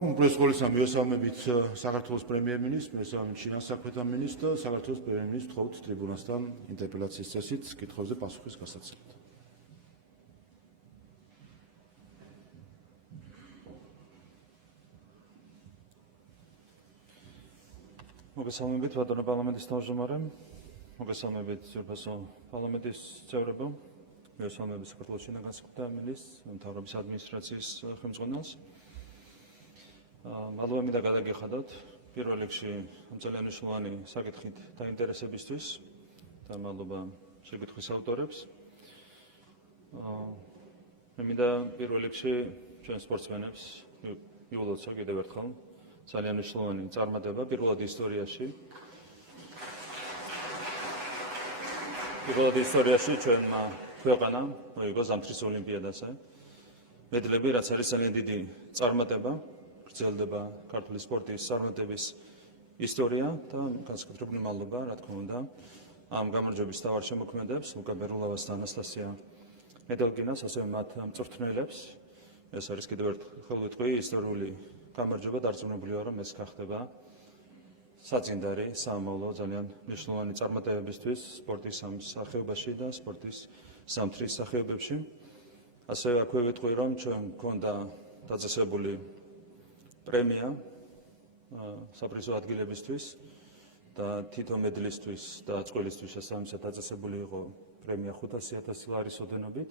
Umpresqolisa მიესალმებით საქართველოს პრემიერ-მინისტრს, მიესალმებით ჩინას საქმეთა მინისტრს და საქართველოს პრემიერ-მინისტრს თხოვთ ტრიბუნასთან ინტერპელაციის წესით კითხვებზე პასუხის გასაცემად. მოგესალმებით ბატონო პარლამენტის თავმჯდომარე, მოგესალმებით ძვირფასო პარლამენტის წევრებო, მოგესალმებით საქართველოს ჩინას განსაკუთრებულ მინისტრს, მთავრობის ადმინისტრაციის ხელმძღვანელს. მადლობა მინდა გადაგეხადოთ პირველ რიგში ძალიან მნიშვნელოვანი საკითხით დაინტერესებისთვის და მადლობა შეკითხვის ავტორებს. მე მინდა პირველ რიგში ჩვენ სპორტსმენებს მიულოცო კიდევ ერთხელ ძალიან მნიშვნელოვანი წარმატება პირველად ისტორიაში ჩვენმა ქვეყანამ მოიგო ზამთრის ოლიმპიადაზე. მედლები, რაც არის ძალიან დიდი წარმატება. გრძელდება ქართული სპორტის წარმატების ისტორია და განსაკუთრებული მადლობა, რა თქმა უნდა, ამ გამარჯვების თავარ შემოქმედებს, ლუკა ბერულავას და ანასტასია მედელკინას, ასევე მათ მწვრთნელებს. ეს არის კიდევ ერთხელ ვიტყვი ისტორიული გამარჯვება, დარწმუნებული ვარ, რომ ეს გახდება საწინდარი საამავლო ძალიან მნიშვნელოვანი წარმატებებისთვის სპორტის ამ სახეობაში და სპორტის ზამთრის სახეობებში. ასევე აქვე ვიტყვი, რომ ჩვენ გვქონდა დაწესებული პრემია საპრიზო ადგილებისთვის და თითო მედლისთვის და წყვილისთვის შესაბამისად დაწესებული იყო პრემია 500,000 ლარის ოდენობით.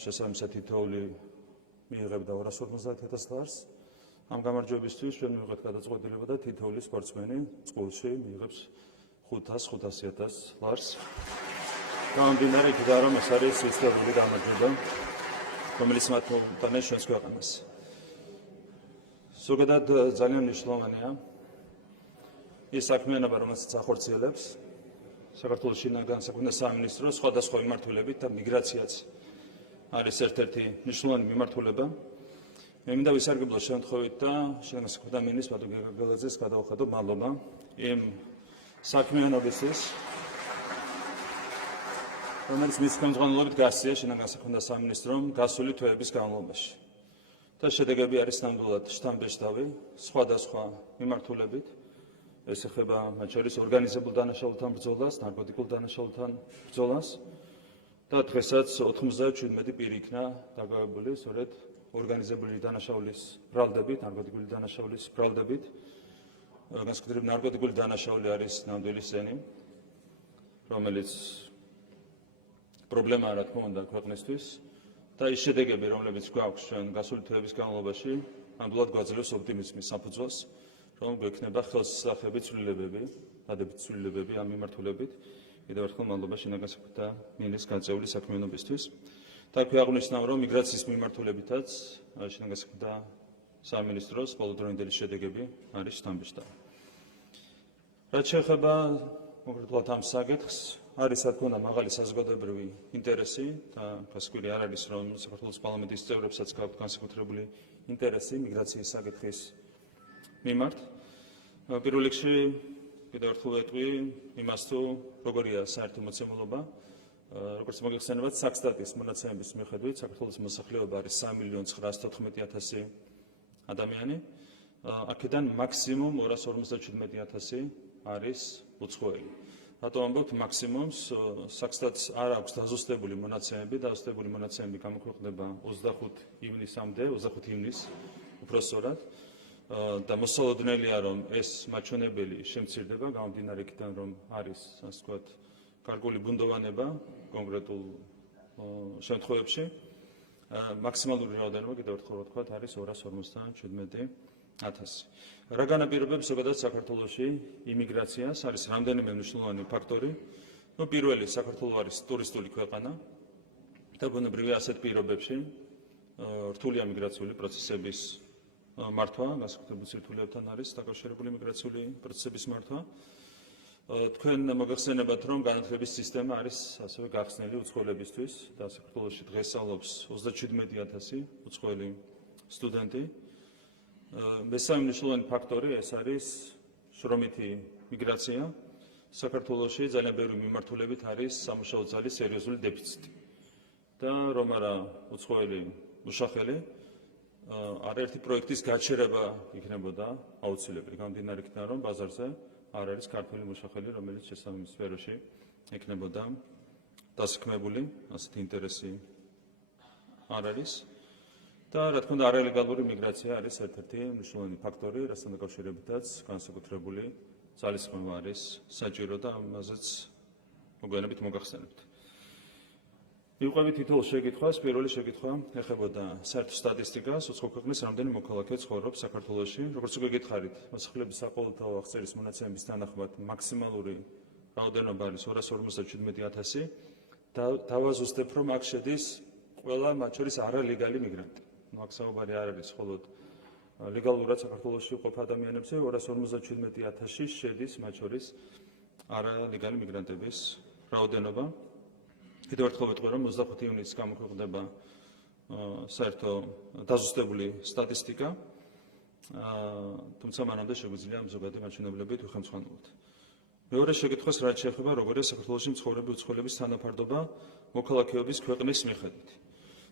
შესაბამისად თითოეული მიიღებდა 250,000 ლარს. ამ გამარჯვებისთვის ჩვენ მივიღეთ გადაწყვეტილება და თითოეული სპორტსმენი წყვილში მიიღებს 500,000 ლარს. გამომდინარე იქიდან, რომ ეს არის ისტორიული გამარჯვება, რომელიც მათ მოუტანეს ჩვენს ქვეყანას. ზოგადად ძალიან მნიშვნელოვანია ის საქმიანობა, რომელსაც ახორციელებს საქართველოს შინაგან განსაკუთრებულ სამინისტროს სხვადასხვა მიმართულებით და მიგრაციაც არის ერთ-ერთი მნიშვნელოვანი მიმართულება. მე მინდა ვისარგებლო შემთხვევით და შინაგან განსაკუთრებულ მინისტრს ბატონ გეგელაძეს გადავხადო მადლობა იმ საქმიანობისთვის, რომელიც მის ხელმძღვანელობით გასწია შინაგან განსაკუთრებულ სამინისტრომ გასული თვეების განმავლობაში. და შედეგები არის ნამდვილად შთამბეჭდავი სხვადასხვა მიმართულებით. ეს ეხება მათ შორის ორგანიზებულ დანაშაულთან ბრძოლას, ნარკოტიკულ დანაშაულთან ბრძოლას და დღესაც 97 პირი იქნა დაკავებული სწორედ ორგანიზებული დანაშაულის ბრალდებით, ნარკოტიკული დანაშაულის ბრალდებით. განსაკუთრებით ნარკოტიკული დანაშაული არის ნამდვილი სენი, რომელიც პრობლემაა, რა თქმა უნდა, ქვეყნისთვის. და ის შედეგები, რომლებიც გვაქვს ჩვენ გასული თვეების განმავლობაში, ნამდვილად გვაძლევს ოპტიმიზმის საფუძველს, რომ გვექნება ხელსისხლები ცვლილებები, დადებით ცვლილებები ამ მიმართულებით. კიდევ ერთხელ მადლობა შინაგან განსაკუთრებულ მინისტრს გაწეული საქმიანობისთვის. და აქვე აღნიშნავ, რომ მიგრაციის მიმართულებითაც შინაგან განსაკუთრებულ სამინისტროს ბოლოდროინდელი შედეგები არის შთამბეჭდავი. რაც შეეხება კონკრეტულად ამ საკითხს, არის რა თქმა უნდა მაღალი საზოგადოებრივი ინტერესი და გასაკვირი არ არის, რომ საქართველოს პარლამენტის წევრებსაც გაქვთ განსაკუთრებული ინტერესი მიგრაციის საკითხის მიმართ. პირველ რიგში კიდევ ერთხელ ვეტყვი იმას, თუ როგორია საერთო მოცემულობა. როგორც მოგეხსენებათ, საქსტატის მონაცემების მიხედვით საქართველოს მოსახლეობა არის 3,914,000 ადამიანი. აქედან მაქსიმუმ 257,000 არის უცხოელი. რატომ ამბობთ მაქსიმუმს? საქსტატს არ აქვს დაზუსტებული მონაცემები, დაზუსტებული მონაცემები გამოქვეყნდება 25 ივნისამდე, 25 ივნისს უпроსწორად. და მოსალოდნელია, რომ ეს მაჩვენებელი შემცირდება, გამომდინარე იქიდან, რომ არის, ასე ვთქვათ, გარკვეული ბუნდოვანება კონკრეტულ შემთხვევებში. მაქსიმალური რაოდენობა, კიდევ ერთხელ ვთქვათ, არის 257,000. რა განაპირობებს ზოგადად საქართველოში იმიგრაციას? არის რამდენიმე მნიშვნელოვანი ფაქტორი. პირველი, საქართველო არის ტურისტული ქვეყანა და ბუნებრივია ასეთ პირობებში რთულია მიგრაციული პროცესების მართვა, განსაკუთრებულ სირთულეებთან არის დაკავშირებული მიგრაციული პროცესების მართვა. თქვენ მოგეხსენებათ, რომ განათლების სისტემა არის ასევე გახსნილი უცხოელებისთვის და საქართველოში დღეს სწავლობს 37,000 უცხოელი სტუდენტი. მესამე მნიშვნელოვანი ფაქტორი ეს არის შრომითი მიგრაცია. საქართველოში ძალიან ბევრი მიმართულებით არის სამუშაო ძალის სერიოზული დეფიციტი. და რომ არა უცხოელი მუშახელი არაერთი პროექტის გაჩერება იქნებოდა აუცილებელი, გამომდინარე იქიდან, რომ ბაზარზე არ არის ქართული მუშახელი, რომელიც შესაბამის სფეროში იქნებოდა დასაქმებული, ასეთი ინტერესი არ არის. და რა თქმა უნდა, არალეგალური მიგრაცია არის ერთ-ერთი მნიშვნელოვანი ფაქტორი, რასთან დაკავშირებითაც განსაკუთრებული ძალისხმევა არის საჭირო და ამაზეც მოგვიანებით მოგახსენებთ. მივყვებით თითოეულ შეკითხვას. პირველი შეკითხვა ეხებოდა საერთო სტატისტიკას, უცხო ქვეყნის რამდენი მოქალაქე ცხოვრობს საქართველოში. როგორც უკვე გითხარით, მოსახლეობის საყოველთაო აღწერის მონაცემების თანახმად მაქსიმალური რაოდენობა არის 257,000. დავაზუსტებ, რომ აქ შედის ყველა მათ შორის არალეგალი მიგრანტი. აქ საუბარი არ არის მხოლოდ ლეგალურად საქართველოში მყოფ ადამიანებზე, 257,000 შედის მათ შორის არალეგალი მიგრანტების რაოდენობა. კიდევ ერთხელ ვიტყვი, რომ 25 ივნისს გამოქვეყნდება საერთო დაზუსტებული სტატისტიკა, თუმცა მანამდე შეგვიძლია ამ ზოგადი მაჩვენებლებით ვიხელმძღვანელოთ. მეორე შეკითხვას რაც შეეხება, როგორია საქართველოში მცხოვრები უცხოელების თანაფარდობა მოქალაქეობის ქვეყნის მიხედვით.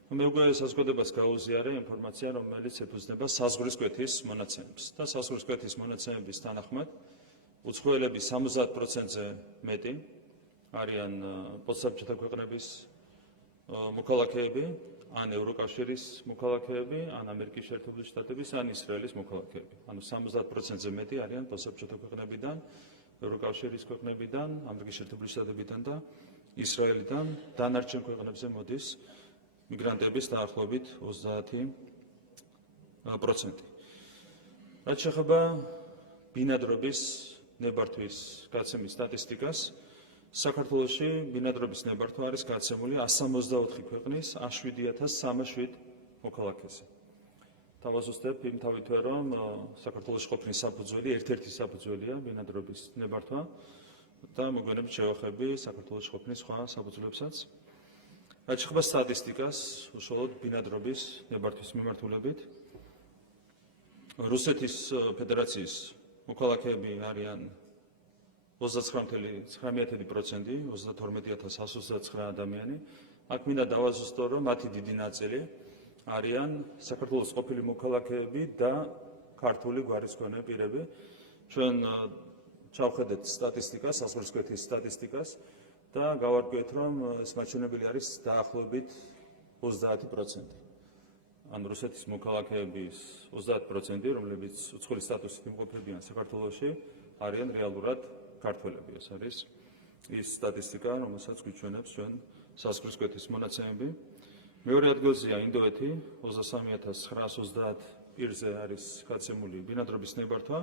მე უკვე საზოგადოებას გაუზიარე ინფორმაცია, რომელიც ეფუძნება საზღვრის კვეთის მონაცემებს და საზღვრის კვეთის მონაცემების თანახმად უცხოელების 70%-ზე მეტი არიან პოსტსაბჭოთა ქვეყნების მოქალაქეები, ან ევროკავშირის მოქალაქეები, ან ამერიკის შეერთებული შტატების, ან ისრაელის მოქალაქეები. ანუ 70%-ზე მეტი არიან პოსტსაბჭოთა ქვეყნებიდან, ევროკავშირის ქვეყნებიდან, ამერიკის შეერთებული შტატებიდან და ისრაელიდან. დანარჩენ ქვეყნებზე მოდის მიგრანტების დაახლოებით 30%. რაც შეეხება ბინადრობის ნებართვის გაცემის სტატისტიკას, საქართველოში ბინადრობის ნებართვა არის გაცემული 164 ქვეყნის 7,307 მოქალაქეზე. თავაზუსტებ იმთავითვე, რომ საქართველოში ყოფნის საფუძველი ერთ-ერთი საფუძველია ბინადრობის ნებართვა და მოგვიანებით შევახები საქართველოში ყოფნის სხვა საფუძვლებსაც. რაც შეეხება სტატისტიკას, უშუალოდ ბინადრობის ნებართვის მიმართულებით, რუსეთის ფედერაციის მოქალაქეები არიან 29,9%, 32,129 ადამიანი. აქ მინდა დავაზუსტო, რომ მათი დიდი ნაწილი არიან საქართველოს ყოფილი მოქალაქეები და ქართული გვარის მქონე პირები. ჩვენ ჩავხედეთ სტატისტიკას, საზღვრის კვეთის სტატისტიკას და გავარკვიეთ, რომ ეს მაჩვენებელი არის დაახლოებით 30%. ან რუსეთის მოქალაქეების 30%, რომლებიც უცხოელი სტატუსით იმყოფებიან საქართველოში, არიან რეალურად ქართველები. ეს არის ის სტატისტიკა, რომელსაც გვიჩვენებს ჩვენ საზღვრის კვეთის მონაცემები. მეორე ადგილზეა ინდოეთი, 23,930 პირზე არის გაცემული ბინადრობის ნებართვა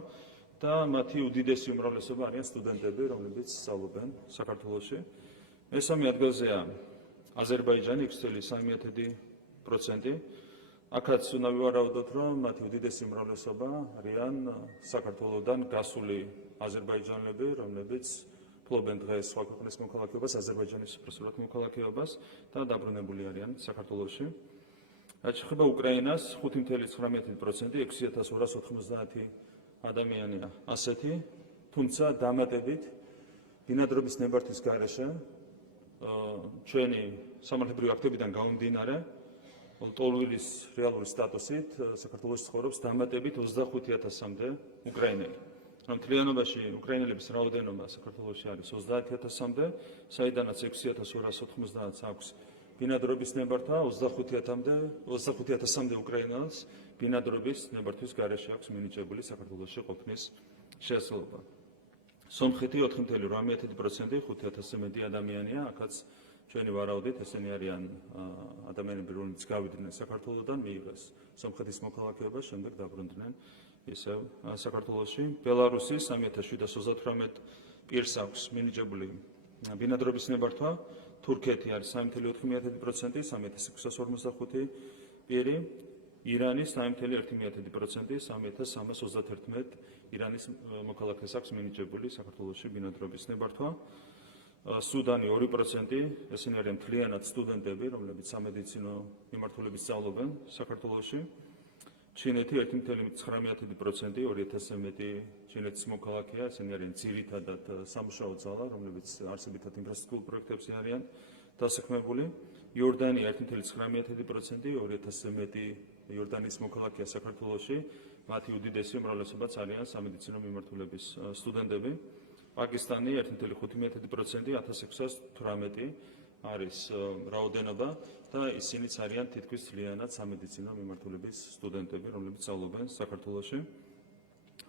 და მათი უდიდესი უმრავლესობა არიან სტუდენტები, რომლებიც სწავლობენ საქართველოში. მესამე ადგილზეა აზერბაიჯანი 6,3%. აქაც უნდა ვივარაუდოთ, რომ მათი უდიდესი უმრავლესობა არიან საქართველოდან გასული აზერბაიჯანელები, რომლებიც ფლობენ დღეს სხვა ქვეყნის მოქალაქეობას, აზერბაიჯანის უპირატესად მოქალაქეობას და დაბრუნებული არიან საქართველოში. რაც შეეხება უკრაინას, 5,9%, 6,290 ადამიანია ასეთი, თუმცა დამატებით ბინადრობის ნებართვის გარეშე ჩვენი სამართლებრივი აქტებიდან გამომდინარე, ლტოლვილის რეალური სტატუსით საქართველოში ცხოვრობს დამატებით 25,000-მდე უკრაინელი. რომ მთლიანობაში უკრაინელების რაოდენობა საქართველოში არის 30,000-მდე, საიდანაც 6,290 აქვს ბინადრობის ნებართვა, 25,000-მდე უკრაინელს ბინადრობის ნებართვის გარეშე აქვს მინიჭებული საქართველოში ყოფნის შესაძლებლობა. სომხეთი 4,8%, 5,000-ზე მეტი ადამიანია, აქაც ჩვენი ვარაუდით ესენი არიან ადამიანები, რომლებიც გავიდნენ საქართველოდან, მიიღეს სომხეთის მოქალაქეობა, შემდეგ დაბრუნდნენ ისევ საქართველოში. ბელარუსი 3,738 პირს აქვს მინიჭებული ბინადრობის ნებართვა, თურქეთი არის 3,4%, 3,645 პირი, ირანი 3,1%, 3,331 ირანის მოქალაქეს აქვს მინიჭებული საქართველოში ბინადრობის ნებართვა. სუდანი 2%, ესენი არიან მთლიანად სტუდენტები, რომლებიც სამედიცინო მიმართულებით სწავლობენ საქართველოში. ჩინეთი 1,9%, 2,000-ზე მეტი ჩინეთის მოქალაქეა, ესენი არიან ძირითადად სამუშაო ძალა, რომლებიც არსებითად ინფრასტრუქტურულ პროექტებზე არიან დასაქმებული. იორდანია 1,9%, 2,000-ზე მეტი იორდანიის მოქალაქეა საქართველოში, მათი უდიდესი უმრავლესობაც არიან სამედიცინო მიმართულების სტუდენტები. პაკისტანი 1.5% 1618 არის რაოდენობა და ისინიც არიან თითქმის მთლიანად სამედიცინო მიმართულების სტუდენტები, რომლებიც სწავლობენ საქართველოში.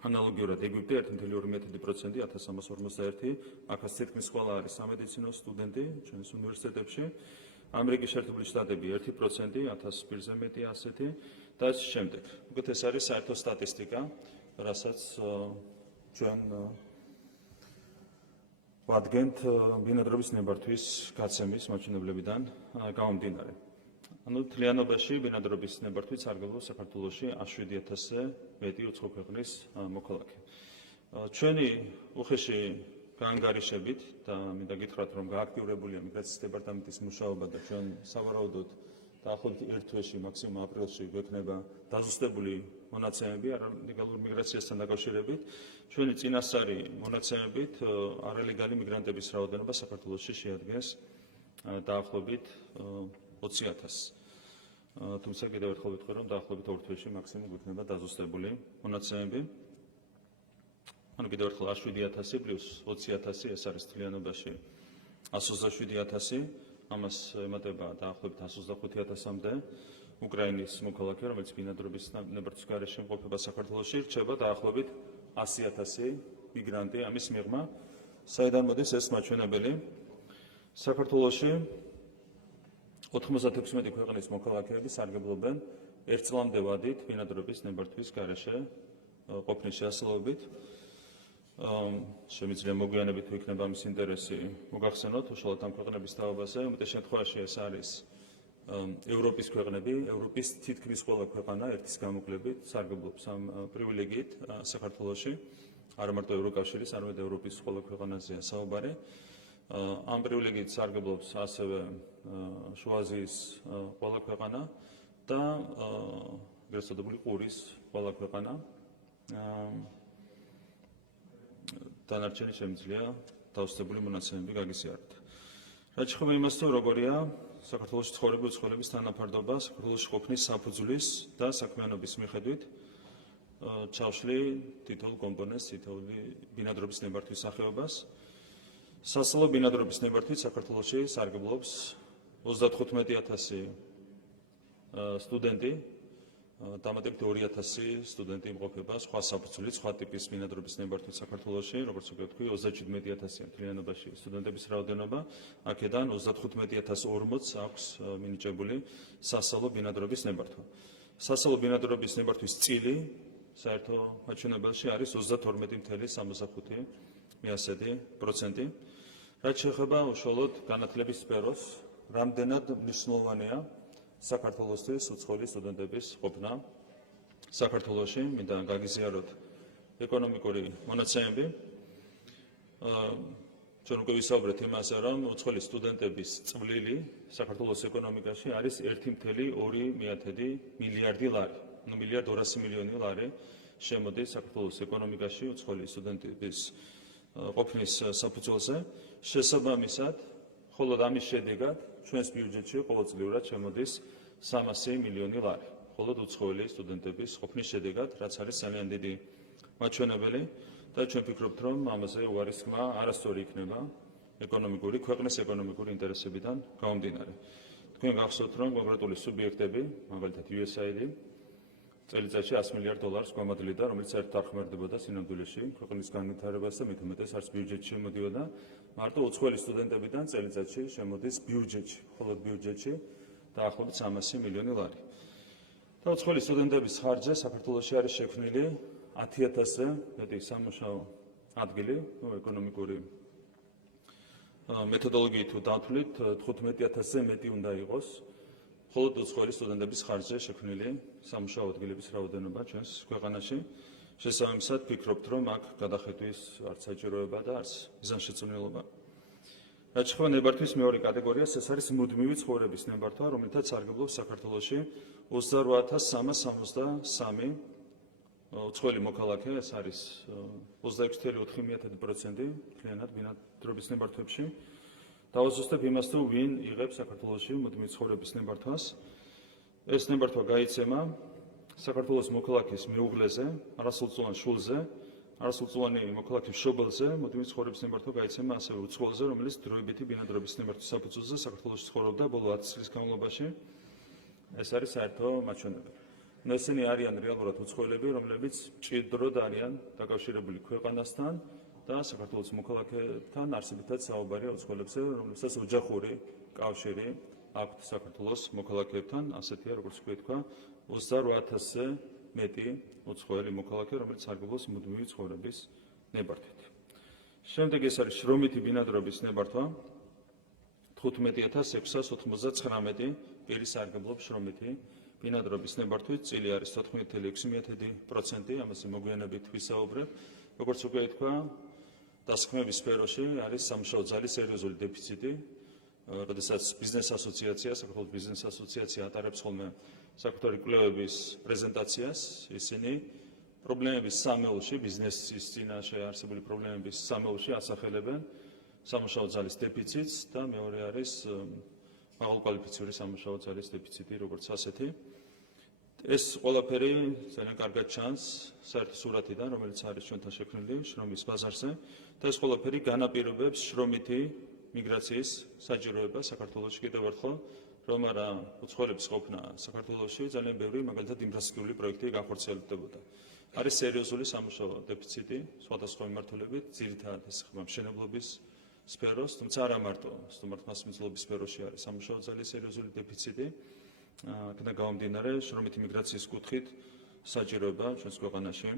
ანალოგიურად ეგვიპტე 1.2% 1341, აქაც თითქმის ყველა არის სამედიცინო სტუდენტი ჩვენს უნივერსიტეტებში. ამერიკის შეერთებული შტატები 1%, 1000 პირზე მეტი ასეთი და ეს შემდეგ. უკეთ ეს არის საერთო სტატისტიკა, რასაც ჩვენ ვადგენთ ბინადრობის ნებართვის გაცემის მაჩვენებლებიდან გამომდინარე. მთლიანობაში ბინადრობის ნებართვით სარგებლობს საქართველოში 7000-ზე მეტი უცხო ქვეყნის მოქალაქე. ჩვენი უხეში გაანგარიშებით და მინდა გითხრათ, რომ გააქტიურებულია მიგრაციის დეპარტამენტის მუშაობა და ჩვენ სავარაუდოდ დაახლოებით ერთ თვეში, მაქსიმუმ აპრილში გვექნება დაზუსტებული მონაცემები არალეგალურ მიგრაციასთან დაკავშირებით. ჩვენი წინასწარი მონაცემებით არალეგალი მიგრანტების რაოდენობა საქართველოში შეადგენს დაახლოებით 20,000. თუმცა კიდევ ერთხელ ვიტყვი, რომ დაახლოებით ორ თვეში მაქსიმუმ გვექნება დაზუსტებული მონაცემები. კიდევ ერთხელ 7,000 პლუს 20,000 ეს არის მთლიანობაში 127,000. ამას ემატება დაახლოებით 125,000-მდე უკრაინის მოქალაქე, რომელიც ბინადრობის ნებართვის გარეშე იმყოფება საქართველოში, რჩება დაახლოებით 100,000 მიგრანტი. ამის მიღმა, საიდან მოდის ეს მაჩვენებელი? საქართველოში 96 ქვეყნის მოქალაქეები სარგებლობენ ერთ წლამდე ვადით ბინადრობის ნებართვის გარეშე ყოფნის შეასრულებით. შემიძლია მოგვიანებით თუ იქნება ამის ინტერესი მოგახსენოთ უშუალოდ ამ ქვეყნების თაობაზე. უმეტეს შემთხვევაში ეს არის ევროპის ქვეყნები, ევროპის თითქმის ყველა ქვეყანა ერთის გამოკლებით სარგებლობს ამ პრივილეგიით საქართველოში. არა მარტო ევროკავშირის, არამედ ევროპის ყველა ქვეყანაზეა საუბარი. ამ პრივილეგიით სარგებლობს ასევე შუა აზიის ყველა ქვეყანა და ეგრეთ წოდებული ყურის ყველა ქვეყანა. დანარჩენი შემიძლია დაუსტებული მონაცემები გაგიზიაროთ. რაც შეეხება იმას, თუ როგორია საქართველოში ცხოვრებული უცხოელების თანაფარდობა საქართველოში ყოფნის საფუძვლის და საქმიანობის მიხედვით, ჩავშლი თითოეულ კომპონენტს, თითოეული ბინადრობის ნებართვის სახეობას. სასწავლო ბინადრობის ნებართვით საქართველოში სარგებლობს 35,000 სტუდენტი, დამატებით 2,000 სტუდენტი იმყოფება სხვა საფუძვლით, სხვა ტიპის ბინადრობის ნებართვით საქართველოში, როგორც ვთქვი, 37,000 მთლიანობაში სტუდენტების რაოდენობა, აქედან 35,040 აქვს მინიჭებული სასწავლო ბინადრობის ნებართვა. სასწავლო ბინადრობის ნებართვის წილი საერთო მაჩვენებელში არის 32,75%. რაც შეეხება უშუალოდ განათლების სფეროს, რამდენად მნიშვნელოვანია საქართველოსთვის უცხოელი სტუდენტების ყოფნა საქართველოში, მინდა გაგიზიაროთ ეკონომიკური მონაცემები. ჩვენ უკვე ვისაუბრეთ იმაზე, რომ უცხოელი სტუდენტების წვლილი საქართველოს ეკონომიკაში არის 1,2 მილიარდი ლარი. 1,200,000,000 ლარი შემოდის საქართველოს ეკონომიკაში უცხოელი სტუდენტების ყოფნის საფუძველზე. შესაბამისად, მხოლოდ ამის შედეგად ჩვენს ბიუჯეტში ყოველწლიურად შემოდის 300 მილიონი ლარი. მხოლოდ უცხოელი სტუდენტების ყოფნის შედეგად, რაც არის ძალიან დიდი მაჩვენებელი და ჩვენ ვფიქრობთ, რომ ამაზე უარისხმა არასწორი იქნება ქვეყნის ეკონომიკური ინტერესებიდან გამომდინარე. თქვენ გახსოვთ, რომ კონკრეტული სუბიექტები, მაგალითად USAID, წელიწადში $100 მილიარდ გვამადლიდა, რომელიც საერთოდ არ ხმარდებოდა სინამდვილეში ქვეყნის განვითარებას და მით უმეტეს არც ბიუჯეტში შემოდიოდა. მარტო უცხოელი სტუდენტებიდან წელიწადში შემოდის ბიუჯეტში, მხოლოდ ბიუჯეტში დაახლოებით 300 მილიონი ლარი. და უცხოელი სტუდენტების ხარჯზე საქართველოში არის შექმნილი 10,000-ზე მეტი სამუშაო ადგილი, ეკონომიკური მეთოდოლოგიით თუ დავთვლით, 15,000-ზე მეტი უნდა იყოს. მხოლოდ უცხოელი სტუდენტების ხარჯზე შექმნილი სამუშაო ადგილების რაოდენობა ჩვენს ქვეყანაში. შესაბამისად, ვფიქრობთ, რომ აქ გადახედვის არც საჭიროება და არც მიზანშეწონილობა. რაც შეეხება ნებართვის მეორე კატეგორიას, ეს არის მუდმივი ცხოვრების ნებართვა, რომლითაც სარგებლობს საქართველოში 28,363 უცხოელი მოქალაქე, ეს არის 26,4% მთლიანად ბინადრობის ნებართვებში. დავაზუსტებ იმას, თუ ვინ იღებს საქართველოში მუდმივი ცხოვრების ნებართვას. ეს ნებართვა გაიცემა საქართველოს მოქალაქის მეუღლეზე, არასრულწლოვან შვილზე, არასრულწლოვანი მოქალაქის მშობელზე, მუდმივი ცხოვრების ნებართვა გაიცემა ასევე უცხოელზე, რომელიც დროებითი ბინადრობის ნებართვის საფუძველზე საქართველოში ცხოვრობდა ბოლო 10 წლის განმავლობაში. ეს არის საერთო მაჩვენებელი. ესენი არიან რეალურად უცხოელები, რომლებიც მჭიდროდ არიან დაკავშირებული ქვეყანასთან და საქართველოს მოქალაქეებთან არსებითად საუბარია უცხოელებზე, რომლებსაც ოჯახური კავშირი აქვთ საქართველოს მოქალაქეებთან, ასეთია როგორც თქვა, 28,000-ზე მეტი უცხოელი მოქალაქე, რომელიც სარგებლობს მუდმივი ცხოვრების ნებართვით. შემდეგ ეს არის შრომითი ბინადრობის ნებართვა. 15,699 პირი სარგებლობს შრომითი ბინადრობის ნებართვით, წილი არის 14,6%, ამაზე მოგვიანებით ვისაუბრებ. როგორც უკვე თქვა, დასაქმების სფეროში არის სამუშაო ძალის სერიოზული დეფიციტი, როდესაც ბიზნეს ასოციაცია, საქართველოს ბიზნეს ასოციაცია ატარებს ხოლმე საკუთარი კვლევების პრეზენტაციას, ისინი პრობლემების სამეულში, ბიზნესის წინაშე არსებული პრობლემების სამეულში ასახელებენ სამუშაო ძალის დეფიციტს და მეორე არის მაღალკვალიფიციური სამუშაო ძალის დეფიციტი, როგორც ასეთი. ეს ყველაფერი ძალიან კარგად ჩანს საერთო სურათიდან, რომელიც არის ჩვენთან შექმნილი შრომის ბაზარზე და ეს ყველაფერი განაპირობებს შრომითი მიგრაციის საჭიროება საქართველოში კიდევ ერთხელ, რომ არა უცხოელების ყოფნა საქართველოში ძალიან ბევრი მაგალითად ინფრასტრუქტურული პროექტი განხორციელებდებოდა. არის სერიოზული სამუშაო დეფიციტი სხვადასხვა მიმართულებით, ძირითადად ეს ხდება მშენებლობის სფეროს, თუმცა არა მარტო სტუმართმასმეძლობის სფეროში არის სამუშაო ძალის სერიოზული დეფიციტი. აქედან გამომდინარე, შრომითი მიგრაციის კუთხით საჭიროება ჩვენს ქვეყანაში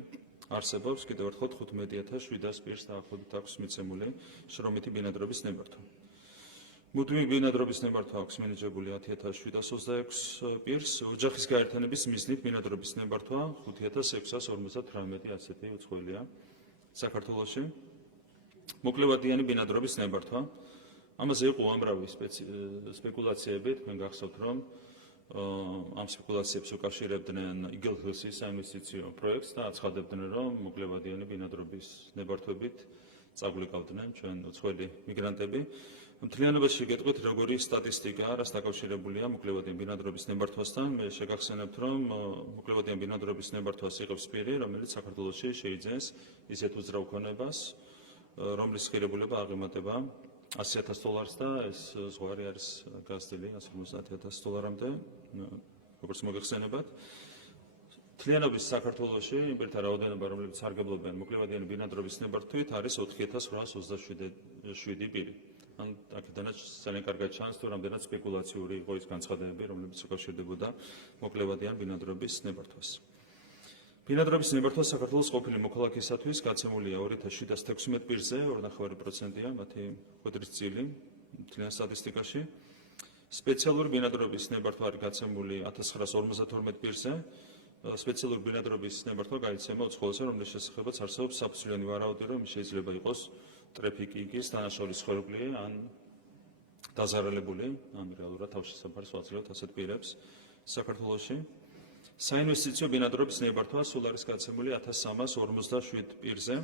არსებობს კიდევ ერთხელ 15,700 პირს დაახლოებით აქვს მიცემული შრომითი ბინადრობის ნებართვა. მუდმივი ბინადრობის ნებართვა აქვს მინიჭებული 10,726 პირს, ოჯახის გაერთიანების მიზნით ბინადრობის ნებართვა 5,658 ასეთი უცხოელია საქართველოში. მოკლევადიანი ბინადრობის ნებართვა. ამაზე იყო უამრავი სპეკულაციები, თქვენ გახსოვთ, რომ ამ სპეკულაციებს უკავშირებდნენ იგელჰილსის საინვესტიციო პროექტს და აცხადებდნენ, რომ მოკლევადიანი ბინადრობის ნებართვებით წაგვიკავდნენ ჩვენ უცხოელი მიგრანტები. მთლიანობაში გეტყვით, როგორი სტატისტიკა არის დაკავშირებულია მოკლევადიანი ბინადრობის ნებართვასთან. მე შეგახსენებთ, რომ მოკლევადიანი ბინადრობის ნებართვას იღებს პირი, რომელიც საქართველოში შეიძენს ისეთ უძრავ ქონებას, რომლის ღირებულება აღემატება $100,000 და ეს ზღვარი არის გაზრდილი $150,000-მდე, როგორც მოგეხსენებათ. მთლიანობის საქართველოში იმპერთა რაოდენობა, რომლებიც სარგებლობენ მოკლევადიანი ბინადრობის ნებართვით, არის 4,827 პირი. აქედანაც ძალიან კარგად ჩანს, თუ რამდენად სპეკულაციური იყო ის განცხადებები, რომლებიც უკავშირდებოდა მოკლევადიან ბინადრობის ნებართვას. ბინადრობის ნებართვა საქართველოს ყოფილი მოქალაქისათვის გაცემულია 2,716 პირზე, 2,9%-ია მათი კვადრის წილი მთლიან სტატისტიკაში. სპეციალური ბინადრობის ნებართვა არის გაცემული 1952 პირზე. სპეციალური ბინადრობის ნებართვა გაიცემა უცხოელზე, რომლის შესახებაც არსებობს საფუძვლიანი ვარაუდი, რომ შეიძლება იყოს ტრაფიკინგის დანაშაულის ხერხული ან დაზარალებული, ან რეალურად თავშესაფარს ვაძლევთ ასეთ პირებს საქართველოში. საინვესტიციო ბინადრობის ნებართვა სულ არის გაცემული 1357 პირზე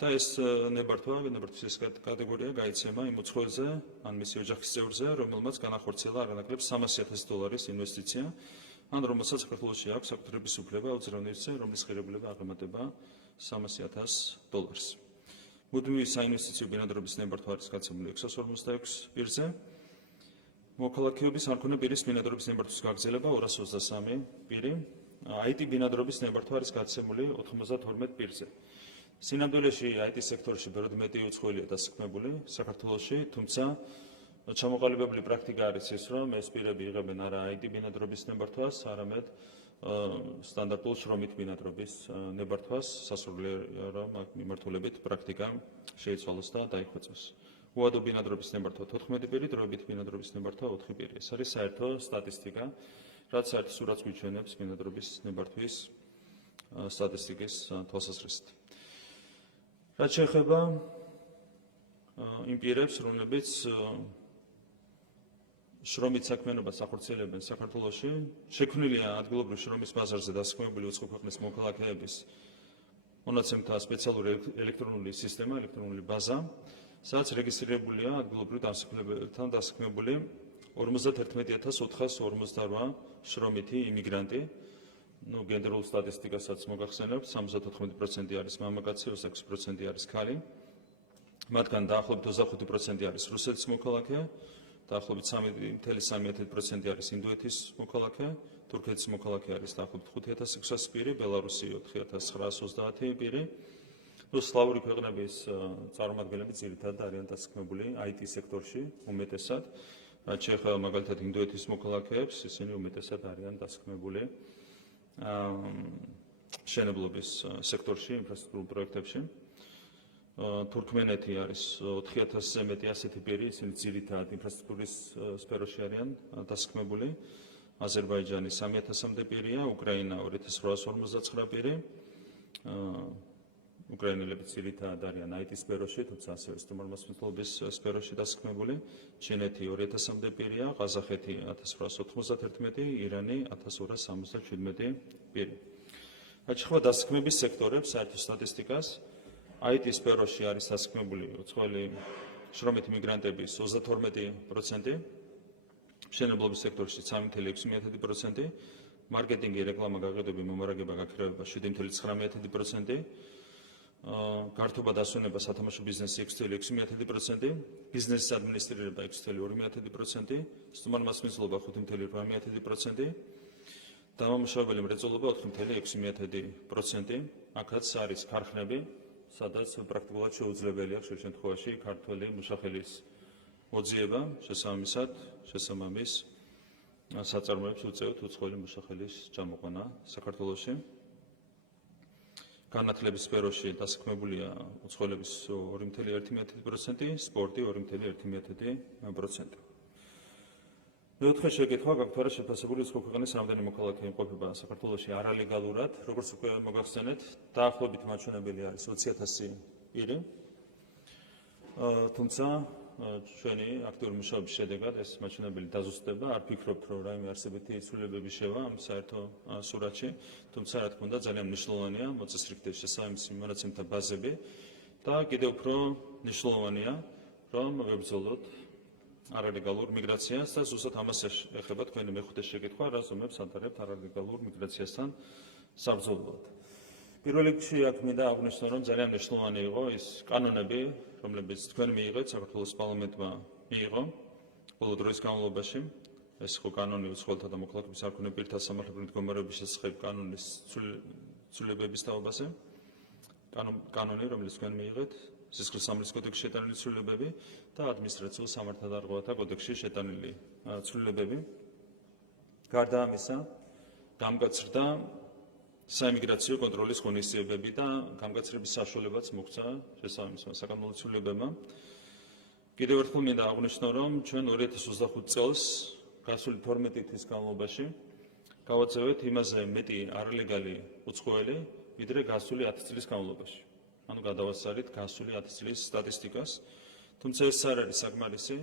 და ეს ნებართვის ეს კატეგორია გაიცემა იმ უცხოელზე ან მისი ოჯახის წევრზე, რომელმაც განახორციელა არანაკლებ $300,000 ინვესტიცია, ან რომელსაც საქართველოში აქვს საკუთრების უფლება უძრავნისზე, რომლის ღირებულება აღემატება $300,000. მუდმივი საინვესტიციო ბინადრობის ნებართვა არის გაცემული 656 პირზე. მოქალაქეობის არ მქონე პირის ბინადრობის ნებართვის გაგრძელება 223 პირი. IT ბინადრობის ნებართვა არის გაცემული 92 პირზე. სინამდვილეში IT სექტორში ბევრად მეტი უცხოელია დასაქმებული საქართველოში, თუმცა ჩამოყალიბებული პრაქტიკა არის ის, რომ ეს პირები იღებენ არა IT ბინადრობის ნებართვას, არამედ სტანდარტულ შრომით ბინადრობის ნებართვას, სასურველია აქ მიმართულებით პრაქტიკა შეიცვალოს და დაიხვეწოს. უადო ბინადრობის ნებართვა 14 პირი, დროებით ბინადრობის ნებართვა 4 პირი. ეს არის საერთო სტატისტიკა, რაც საერთო სურათს გვიჩვენებს ბინადრობის ნებართვის სტატისტიკის თვალსაზრისით. რაც შეეხება იმ პირებს, რომლებიც შრომით საქმიანობას ახორციელებენ საქართველოში, შექმნილია ადგილობრივ შრომის ბაზარზე დასაქმებული უცხო ქვეყნის მოქალაქეების მონაცემთა სპეციალური ელექტრონული სისტემა, ელექტრონული ბაზა, სადაც რეგისტრირებულია ადგილობრივ დასაქმებულთან დასაქმებული 51,458 შრომითი იმიგრანტი. გენდერულ სტატისტიკასაც მოგახსენებთ, 74% არის მამაკაცი, 26% არის ქალი. მათგან დაახლოებით 25% არის რუსეთის მოქალაქე, დაახლოებით 3.3% არის ინდოეთის მოქალაქე, თურქეთის მოქალაქე არის დაახლოებით 5,600 პირი, ბელარუსი 4,930 პირი. სლავური ქვეყნების წარმომადგენლები ძირითადად არიან დასაქმებული IT სექტორში, უმეტესად. რაც შეეხება მაგალითად ინდოეთის მოქალაქეებს, ისინი უმეტესად არიან დასაქმებული მშენებლობის სექტორში, ინფრასტრუქტურულ პროექტებში. თურქმენეთი არის 4,000-ზე მეტი ასეთი პირი, ისინი ძირითადად ინფრასტრუქტურის სფეროში არიან დასაქმებული. აზერბაიჯანი 3,000-მდე პირია, უკრაინა 2,859 პირი. უკრაინელები ძირითადად არიან IT სფეროში, თუმცა ასევე სტუმართმოსახლობის სფეროში დასაქმებული. ჩინეთი 2,000-მდე პირია, ყაზახეთი 1,891, ირანი 1,277 პირი. რაც შეეხება დასაქმების სექტორებს, საერთო სტატისტიკას, IT სფეროში არის დასაქმებული უცხოელი შრომითი მიგრანტების 32%, მშენებლობის სექტორში 3,6%, მარკეტინგი, რეკლამა, გაყიდვები, მომარაგება, გაქირავება 7,9%, გართობა დასვენება, სათამაშო ბიზნესი 6,6%, ბიზნესის ადმინისტრირება 6,2%, სტუმართმასპინძლობა 5,8%, დამამუშავებელი მრეწველობა 4,6%. აქაც არის ქარხნები, სადაც პრაქტიკულად შეუძლებელია ხშირ შემთხვევაში ქართველი მუშახელის მოძიება, შესაბამის საწარმოებს უწევთ უცხოელი მუშახელის ჩამოყვანა საქართველოში. განათლების სფეროში დასაქმებულია უცხოელების 2,1%, სპორტი 2,1%. მეოთხე შეკითხვა გაქვთ არა შეფასებული უცხო ქვეყნის რამდენი მოქალაქე იმყოფება საქართველოში არალეგალურად, როგორც უკვე მოგახსენეთ, დაახლოებით მაჩვენებელი არის 20,000 პირი. თუმცა ჩვენი აქტიური მუშაობის შედეგად ეს მაჩვენებელი დაზუსტდება, არ ფიქრობთ, რომ რაიმე არსებითი ცვლილებები შევა ამ საერთო სურათში, თუმცა რა თქმა უნდა ძალიან მნიშვნელოვანია მოწესრიგდეს შესაბამისი მონაცემთა ბაზები და კიდევ უფრო მნიშვნელოვანია, რომ ვებრძოლოთ არალეგალურ მიგრაციას და ზუსტად ამას ეხება თქვენი მეხუთე შეკითხვა, რა ზომებს ატარებთ არალეგალურ მიგრაციასთან საბრძოლოდ. პირველ რიგში აქ მინდა აღვნიშნო, რომ ძალიან მნიშვნელოვანი იყო ის კანონები, რომლებიც თქვენ მიიღეთ, საქართველოს პარლამენტმა მიიღო ბოლო დროის განმავლობაში. ეს იყო კანონი უცხოელთა და მოქალაქეების არქონე პირთა სამართლებრივი მდგომარეობის შესახებ კანონის ცვლილებების თაობაზე. კანონი, რომელიც თქვენ მიიღეთ, სისხლის სამართლის კოდექსში შეტანილი ცვლილებები და ადმინისტრაციულ სამართალდარღვევათა კოდექსში შეტანილი ცვლილებები. გარდა ამისა, გამკაცრდა საიმიგრაციო კონტროლის ღონისძიებები და გამკაცრების საშუალებაც მოგვცა შესაბამისმა საკანონმდებლო ცვლილებებმა. კიდევ ერთხელ მინდა აღვნიშნო, რომ ჩვენ 2025 წელს გასული 12 თვის განმავლობაში გავაწევეთ იმაზე მეტი არალეგალი უცხოელი, ვიდრე გასული 10 წლის განმავლობაში. ანუ გადავასწარით გასული 10 წლის სტატისტიკას. თუმცა ეს არ არის საკმარისი.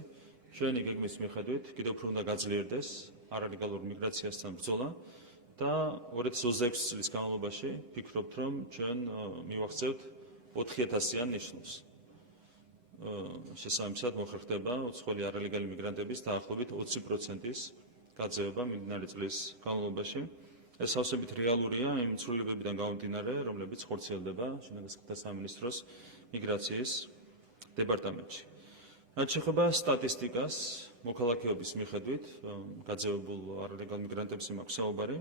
ჩვენი გეგმის მიხედვით კიდევ უფრო უნდა გაძლიერდეს არალეგალურ მიგრაციასთან ბრძოლა და 2026 წლის განმავლობაში ფიქრობთ, რომ ჩვენ მივახცევთ 4,000-იან ნიშნულს. შესაბამისად მოხერხდება უცხოელი არალეგალი მიგრანტების დაახლოებით 20%-ის გაძევება მიმდინარე წლის განმავლობაში. ეს სავსებით რეალურია იმ ცვლილებებიდან გამომდინარე, რომლებიც ხორციელდება შინაგან საქმეთა სამინისტროს მიგრაციის დეპარტამენტში. რაც შეეხება სტატისტიკას, მოქალაქეობის მიხედვით, გაძევებულ არალეგალ მიგრანტებს მაქვს საუბარი.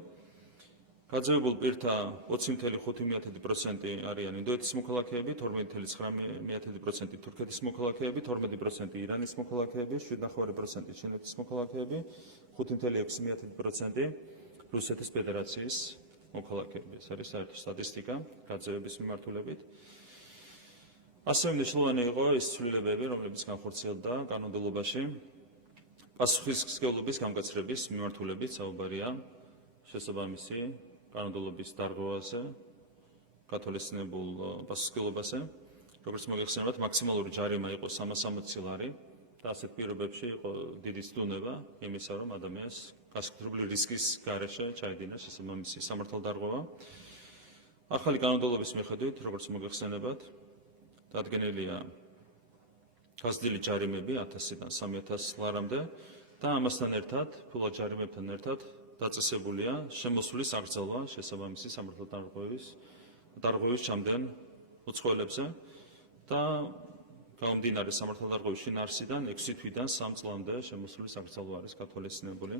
გაძევებულ პირთა 20,5% არიან ინდოეთის მოქალაქეები, 12,9% თურქეთის მოქალაქეები, 12% ირანის მოქალაქეები, 7,5% ჩინეთის მოქალაქეები, 5,6% რუსეთის ფედერაციის მოქალაქეები. ეს არის საერთო სტატისტიკა გაძევების მიმართულებით. ასევე მნიშვნელოვანი იყო ის ცვლილებები, რომლებიც განხორციელდა კანონმდებლობაში პასუხისმგებლობის გამკაცრების მიმართულებით საუბარია შესაბამისი კანონმდებლობის დარღვევაზე, გათვალისწინებულ პასუხისმგებლობაზე, როგორც მოგეხსენებათ, მაქსიმალური ჯარიმა იყო 360 ლარი და ასეთ პირობებში იყო დიდი ცდუნება იმისა, რომ ადამიანს გასაკუთრებული რისკის გარეშე ჩაედინა შესაბამისი სამართალდარღვევა. ახალი კანონმდებლობის მიხედვით, როგორც მოგეხსენებათ, დადგენილია გაზრდილი ჯარიმები 1000-დან 3000 ლარამდე და ამასთან ერთად, ფულად ჯარიმებთან ერთად დაწესებულია შემოსulis აკრძალვა შესაბამისი სამართალდარღვევის ჩამდენ უცხოელებზე და გამომდინარე სამართალდარღვევის შინაარსიდან 6 თვიდან 3 წლამდე შემოსulis აკრძალვა არის გათვალისწინებული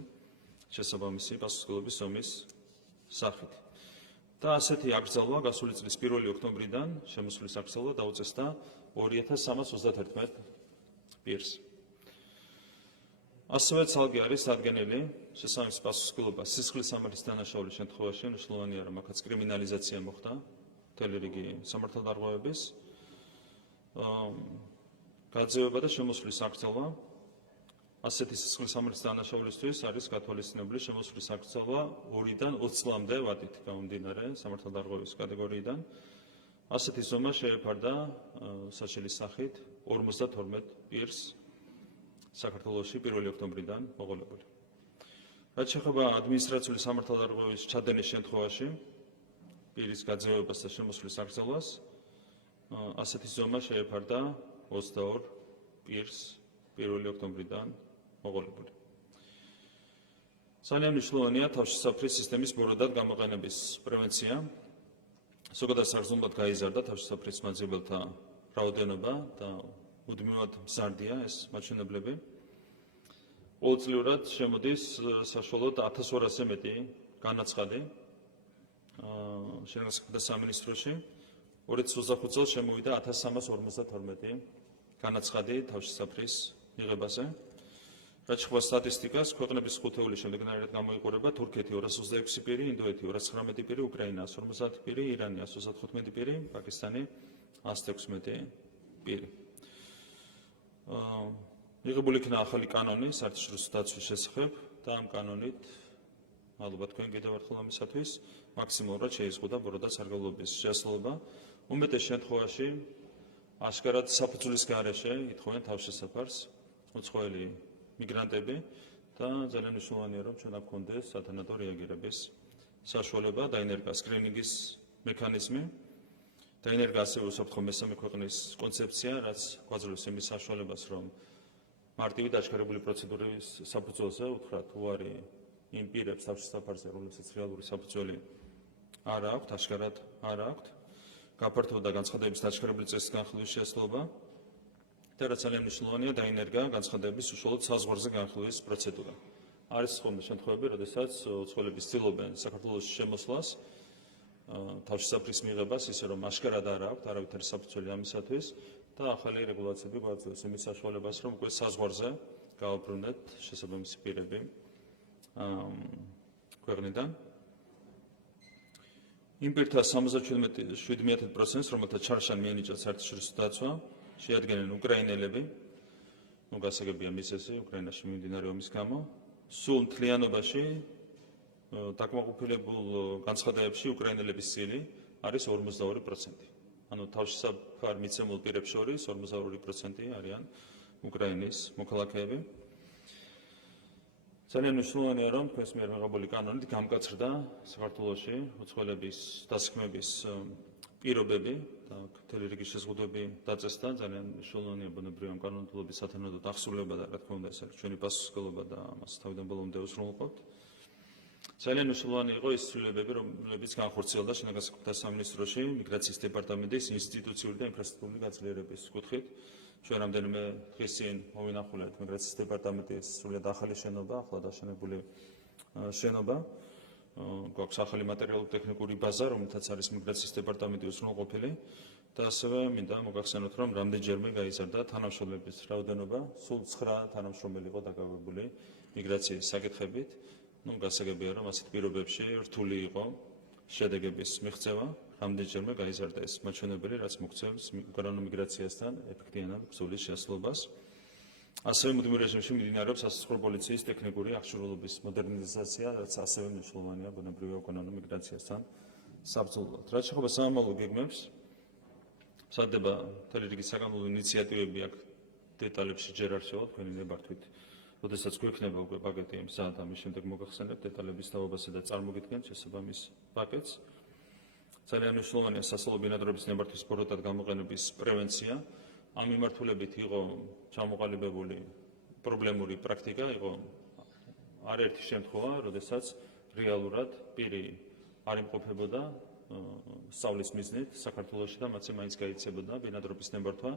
შესაბამისი პასუხისმგებლობის ზომის სახით. და ასეთი აკრძალვა გასული წლის 1 ოქტომბრიდან შემოსulis აკრძალვა დაუწესდა 2331 პირს. ასევე ცალკე არის დადგენილი შესაბამისი პასუხისმგებლობა სისხლის სამართლის დანაშაულის შემთხვევაში, მნიშვნელოვანია რომ აქაც კრიმინალიზაცია მოხდა მთელი რიგი სამართალდარღვევების გაძევება და შემოსulis აკრძალვა ასეთი სისხლის სამართლის დანაშაულისთვის არის გათვალისწინებული შემოსulis აკრძალვა 2-დან 20 წლამდე ვადით გამომდინარე სამართალდარღვევის კატეგორიიდან. ასეთი ზომა შეეფარდა საჩელის სახით 52 პირს საქართველოში 1 ოქტომბრიდან მოყოლებული. რაც შეეხება ადმინისტრაციული სამართალდარღვევის ჩადენის შემთხვევაში პირის გაძევებას და შემოსulis აკრძალვას ასეთი ზომა შეეფარდა 22 პირს 1 ოქტომბრიდან მოყოლებული. ძალიან მნიშვნელოვანია თავშესაფრის სისტემის ბოროტად გამოყენების პრევენცია. ზოგადად საგრძნობლად გაიზარდა თავშესაფრის მაძიებელთა რაოდენობა და მუდმივად მზარდია ეს მაჩვენებლები. ყოველწლიურად შემოდის საშუალოდ 1200-ზე მეტი განაცხადი შინაგან საქმეთა სამინისტროში. 2025 წელს შემოვიდა 1352 განაცხადი თავშესაფრის მიღებაზე. რაც შეეხება სტატისტიკას, ქვეყნების ხუთეულის შემდეგნაირად გამოიყურება თურქეთი 226 პირი, ინდოეთი 219 პირი, უკრაინა 150 პირი, ირანი 115 პირი, პაკისტანი 116 პირი. მიღებული იქნა ახალი კანონი საერთაშორისო დაცვის შესახებ და ამ კანონით მადლობა თქვენ კიდევ ერთხელ ამისათვის მაქსიმალურად შეიზღუდა ბოროტად სარგებლობის შესაძლებლობა. უმეტეს შემთხვევაში აშკარად საფუძვლის გარეშე ითხოვენ თავშესაფარს უცხოელი მიგრანტები და ძალიან მნიშვნელოვანია რომ ჩვენ აქ გქონდეს სათანადო რეაგირების საშუალება, დაინერგა სკრინინგის მექანიზმი, დაინერგა ასევე უსაფრთხო მესამე ქვეყნის კონცეფცია, რაც გვაძლევს იმის საშუალებას, რომ მარტივი დაჩქარებული პროცედურების საფუძველზე უთხრათ უარი იმ პირებს თავშესაფარზე, რომლებსაც რეალური საფუძველი არ აქვთ, აშკარად არ აქვთ, გაფართოვდა განცხადების დაჩქარებული წესის განხილვის შესაძლებლობა და რაც ძალიან მნიშვნელოვანია, დაინერგა განცხადების უშუალოდ საზღვარზე განხილვის პროცედურა. არის ხოლმე შემთხვევები, როდესაც უცხოელები ცდილობენ საქართველოს შემოსვლას, თავშესაფრის მიღებას, ისე რომ აშკარად არ აქვთ არავითარი საფუძველი ამისათვის და ახალი რეგულაციები გვაძლევს იმის საშუალებას, რომ უკვე საზღვარზე გავაბრუნდეთ შესაბამისი პირები ქვეყნიდან. იმ პირთა 77%-ს, რომელთა ჩარშან მიენიჭათ საერთაშორისო დაცვა, შეადგენენ უკრაინელები, გასაგებია მისესი უკრაინაში მიმდინარე ომის გამო, სულ მთლიანობაში დაკმაყოფილებულ განცხადებებში უკრაინელების წილი არის 42%. ანუ თავშესაფარ მიცემულ პირებს შორის 42% არიან უკრაინის მოქალაქეები. ძალიან მნიშვნელოვანია, რომ თქვენს მიერ მიღებული კანონით გამკაცრდა საქართველოში უცხოელების დასაქმების პირობები და მთელი რიგი შეზღუდვები დაწესდა. ძალიან მნიშვნელოვანია ბუნებრივი ამ კანონმდებლობის სათანადო დასრულება და რა თქმა უნდა ეს არის ჩვენი პასუხისმგებლობა და ამას თავიდან ბოლომდე ვუსრულყოფთ. ძალიან მნიშვნელოვანი იყო ის ცვლილებები, რომლებიც განხორციელდა შინაგან საქმეთა სამინისტროში მიგრაციის დეპარტამენტის ინსტიტუციური და ინფრასტრუქტურული გაძლიერების კუთხით. ჩვენ რამდენიმე დღის წინ მოვინახულეთ მიგრაციის დეპარტამენტის სრულიად ახალი შენობა, ახლად აშენებული შენობა. გვაქვს ახალი მატერიალურ-ტექნიკური ბაზა, რომელთაც არის მიგრაციის დეპარტამენტი უზრუნველყოფილი და ასევე მინდა მოგახსენოთ, რომ რამდენჯერმე გაიზარდა თანამშრომლების რაოდენობა, სულ 9 თანამშრომელი იყო დაკავებული მიგრაციის საკითხებით. გასაგებია, რომ ასეთ პირობებში რთული იყო შედეგების მიღწევა, რამდენჯერმე გაიზარდა ეს მაჩვენებელი, რაც მოგცემს უკრაინულ მიგრაციასთან ეფექტიანად ბრძოლის შესაძლებლობას. ასევე მუდმივ რეჟიმში მიმდინარეობს სასაცხოვრო პოლიციის ტექნიკური აღჭურვილობის მოდერნიზაცია, რაც ასევე მნიშვნელოვანია ბუნებრივი უკრაინულ მიგრაციასთან საბრძოლოდ. რაც შეეხება სამომავლო გეგმებს, მზადდება მთელი რიგი საკანონმდებლო ინიციატივები აქ დეტალებში ჯერ არ შევავთ, თქვენი ნებართვით. როდესაც გვექნება უკვე პაკეტი მზად, ამის შემდეგ მოგახსენებთ დეტალების თავობასა და წარმოგიდგენთ შესაბამის პაკეტს. ძალიან მნიშვნელოვანია სასწავლო ბინადრობის ნებართვის ბოროტად გამოყენების პრევენცია. ამ მიმართულებით იყო ჩამოყალიბებული პრობლემური პრაქტიკა იყო არაერთი შემთხვევა, როდესაც რეალურად პირი არ იმყოფებოდა სწავლის მიზნით საქართველოში და მათზე მაინც გაიცებოდა ბინადრობის ნებართვა.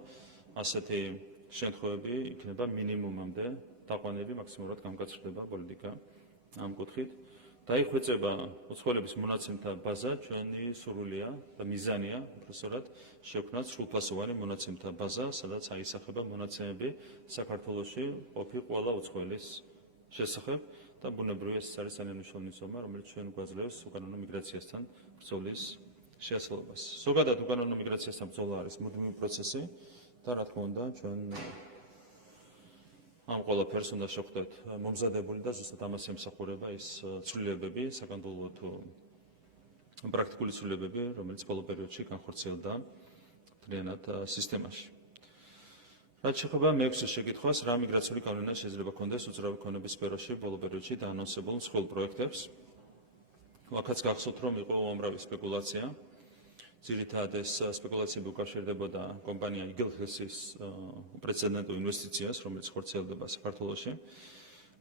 ასეთი შემთხვევები იქნება მინიმუმამდე დაყვანილი, მაქსიმალურად გამკაცრდება პოლიტიკა ამ კუთხით. დაიხვეწება უცხოელების მონაცემთა ბაზა, ჩვენი სურვილია და მიზანია, უბრალოდ შექმნათ სრულფასოვანი მონაცემთა ბაზა, სადაც აისახება მონაცემები საქართველოში ყოფი ყველა უცხოელის შესახებ და ბუნებრივია ეს არის ძალიან მნიშვნელოვანი ზომა, რომელიც ჩვენ გვაძლევს უკანონო მიგრაციასთან ბრძოლის შეასრულებას. ზოგადად უკანონო მიგრაციასთან ბრძოლა არის მუდმივი პროცესი და რა თქმა უნდა ჩვენ ამ ყველაფერს უნდა შევხვდეთ მომზადებული და ზუსტად ამას ემსახურება ის ცვლილებები, საკანონმდებლო თუ პრაქტიკული ცვლილებები, რომელიც ბოლო პერიოდში განხორციელდა მთლიანად სისტემაში. რაც შეეხება მეექვსე შეკითხვას, რა მიგრაციული გავლენა შეიძლება ჰქონდეს უძრავი ქონების სფეროში ბოლო პერიოდში დაანონსებულ მსხვილ პროექტებს. აქაც გახსოვთ, რომ იყო უამრავი სპეკულაცია. ძირითადად ეს სპეკულაციები უკავშირდებოდა კომპანია იგელჰესის უპრეცედენტო ინვესტიციას, რომელიც ხორციელდება საქართველოში.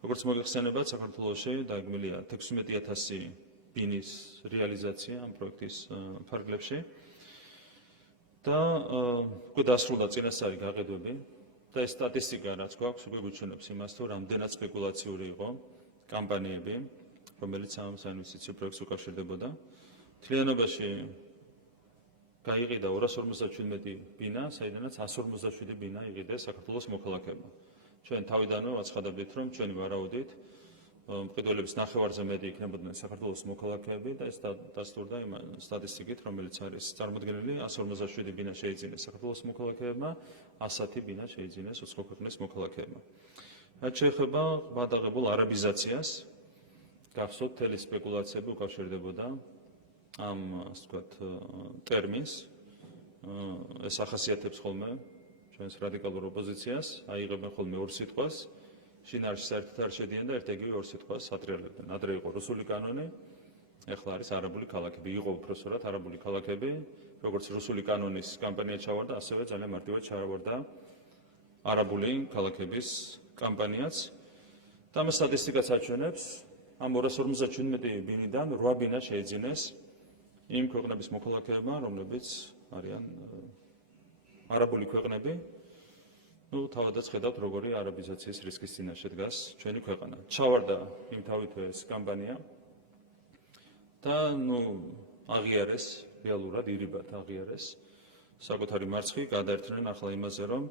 როგორც მოგეხსენებათ, საქართველოში დაგმილია 16,000 ბინის რეალიზაცია ამ პროექტის ფარგლებში და უკვე დასრულდა წინასწარი გაყიდვები და ეს სტატისტიკა, რაც გვაქვს, უკვე გვიჩვენებს იმას, თუ რამდენად სპეკულაციური იყო კამპანიები, რომელიც ამ საინვესტიციო პროექტს უკავშირდებოდა. მთლიანობაში გაიყიდა 257 ბინა, საიდანაც 157 ბინა იყიდეს საქართველოს მოქალაქეებმა. ჩვენ თავიდანვე ვაცხადებდით, რომ ჩვენი ვარაუდით მყიდველების ნახევარზე მეტი იქნებოდნენ საქართველოს მოქალაქეები და ეს დასტურდა იმ სტატისტიკით, რომელიც არის წარმოდგენილი, 157 ბინა შეიძინეს საქართველოს მოქალაქეებმა, 110 ბინა შეიძინეს უცხო ქვეყნის მოქალაქეებმა. რაც შეეხება გადაღებულ არაბიზაციას, გახსოვთ, მთელი სპეკულაციები უკავშირდებოდა ამ ასე ვთქვათ ტერმინს. ეს ახასიათებს ხოლმე ჩვენს რადიკალურ ოპოზიციას, აიღებენ ხოლმე ორ სიტყვას, შინაარსში საერთოდ არ შედიან და ერთ-ეგივე ორ სიტყვას ატრიალებენ. ადრე იყო რუსული კანონი, ეხლა არის არაბული ქალაქები. იყო უпроსორად არაბული ქალაქები, როგორც რუსული კანონის კამპანია ჩავარდა, ასევე ძალიან მარტივად ჩავარდა არაბული ქალაქების კამპანიაც. და ამ სტატისტიკაც აჩვენებს, ამ 257 ბინიდან 8 ბინა შეიძინეს იმ ქვეყნების მოქალაქეებმა, რომლებიც არიან არაბული ქვეყნები. თავადაც ხედავთ, როგორი არაბიზაციის რისკის წინაშე დგას ჩვენი ქვეყანა. ჩავარდა იმთავითვე ეს კამპანია და აღიარეს, რეალურად ირიბად აღიარეს საკუთარი მარცხი, გადაერთნენ ახლა იმაზე, რომ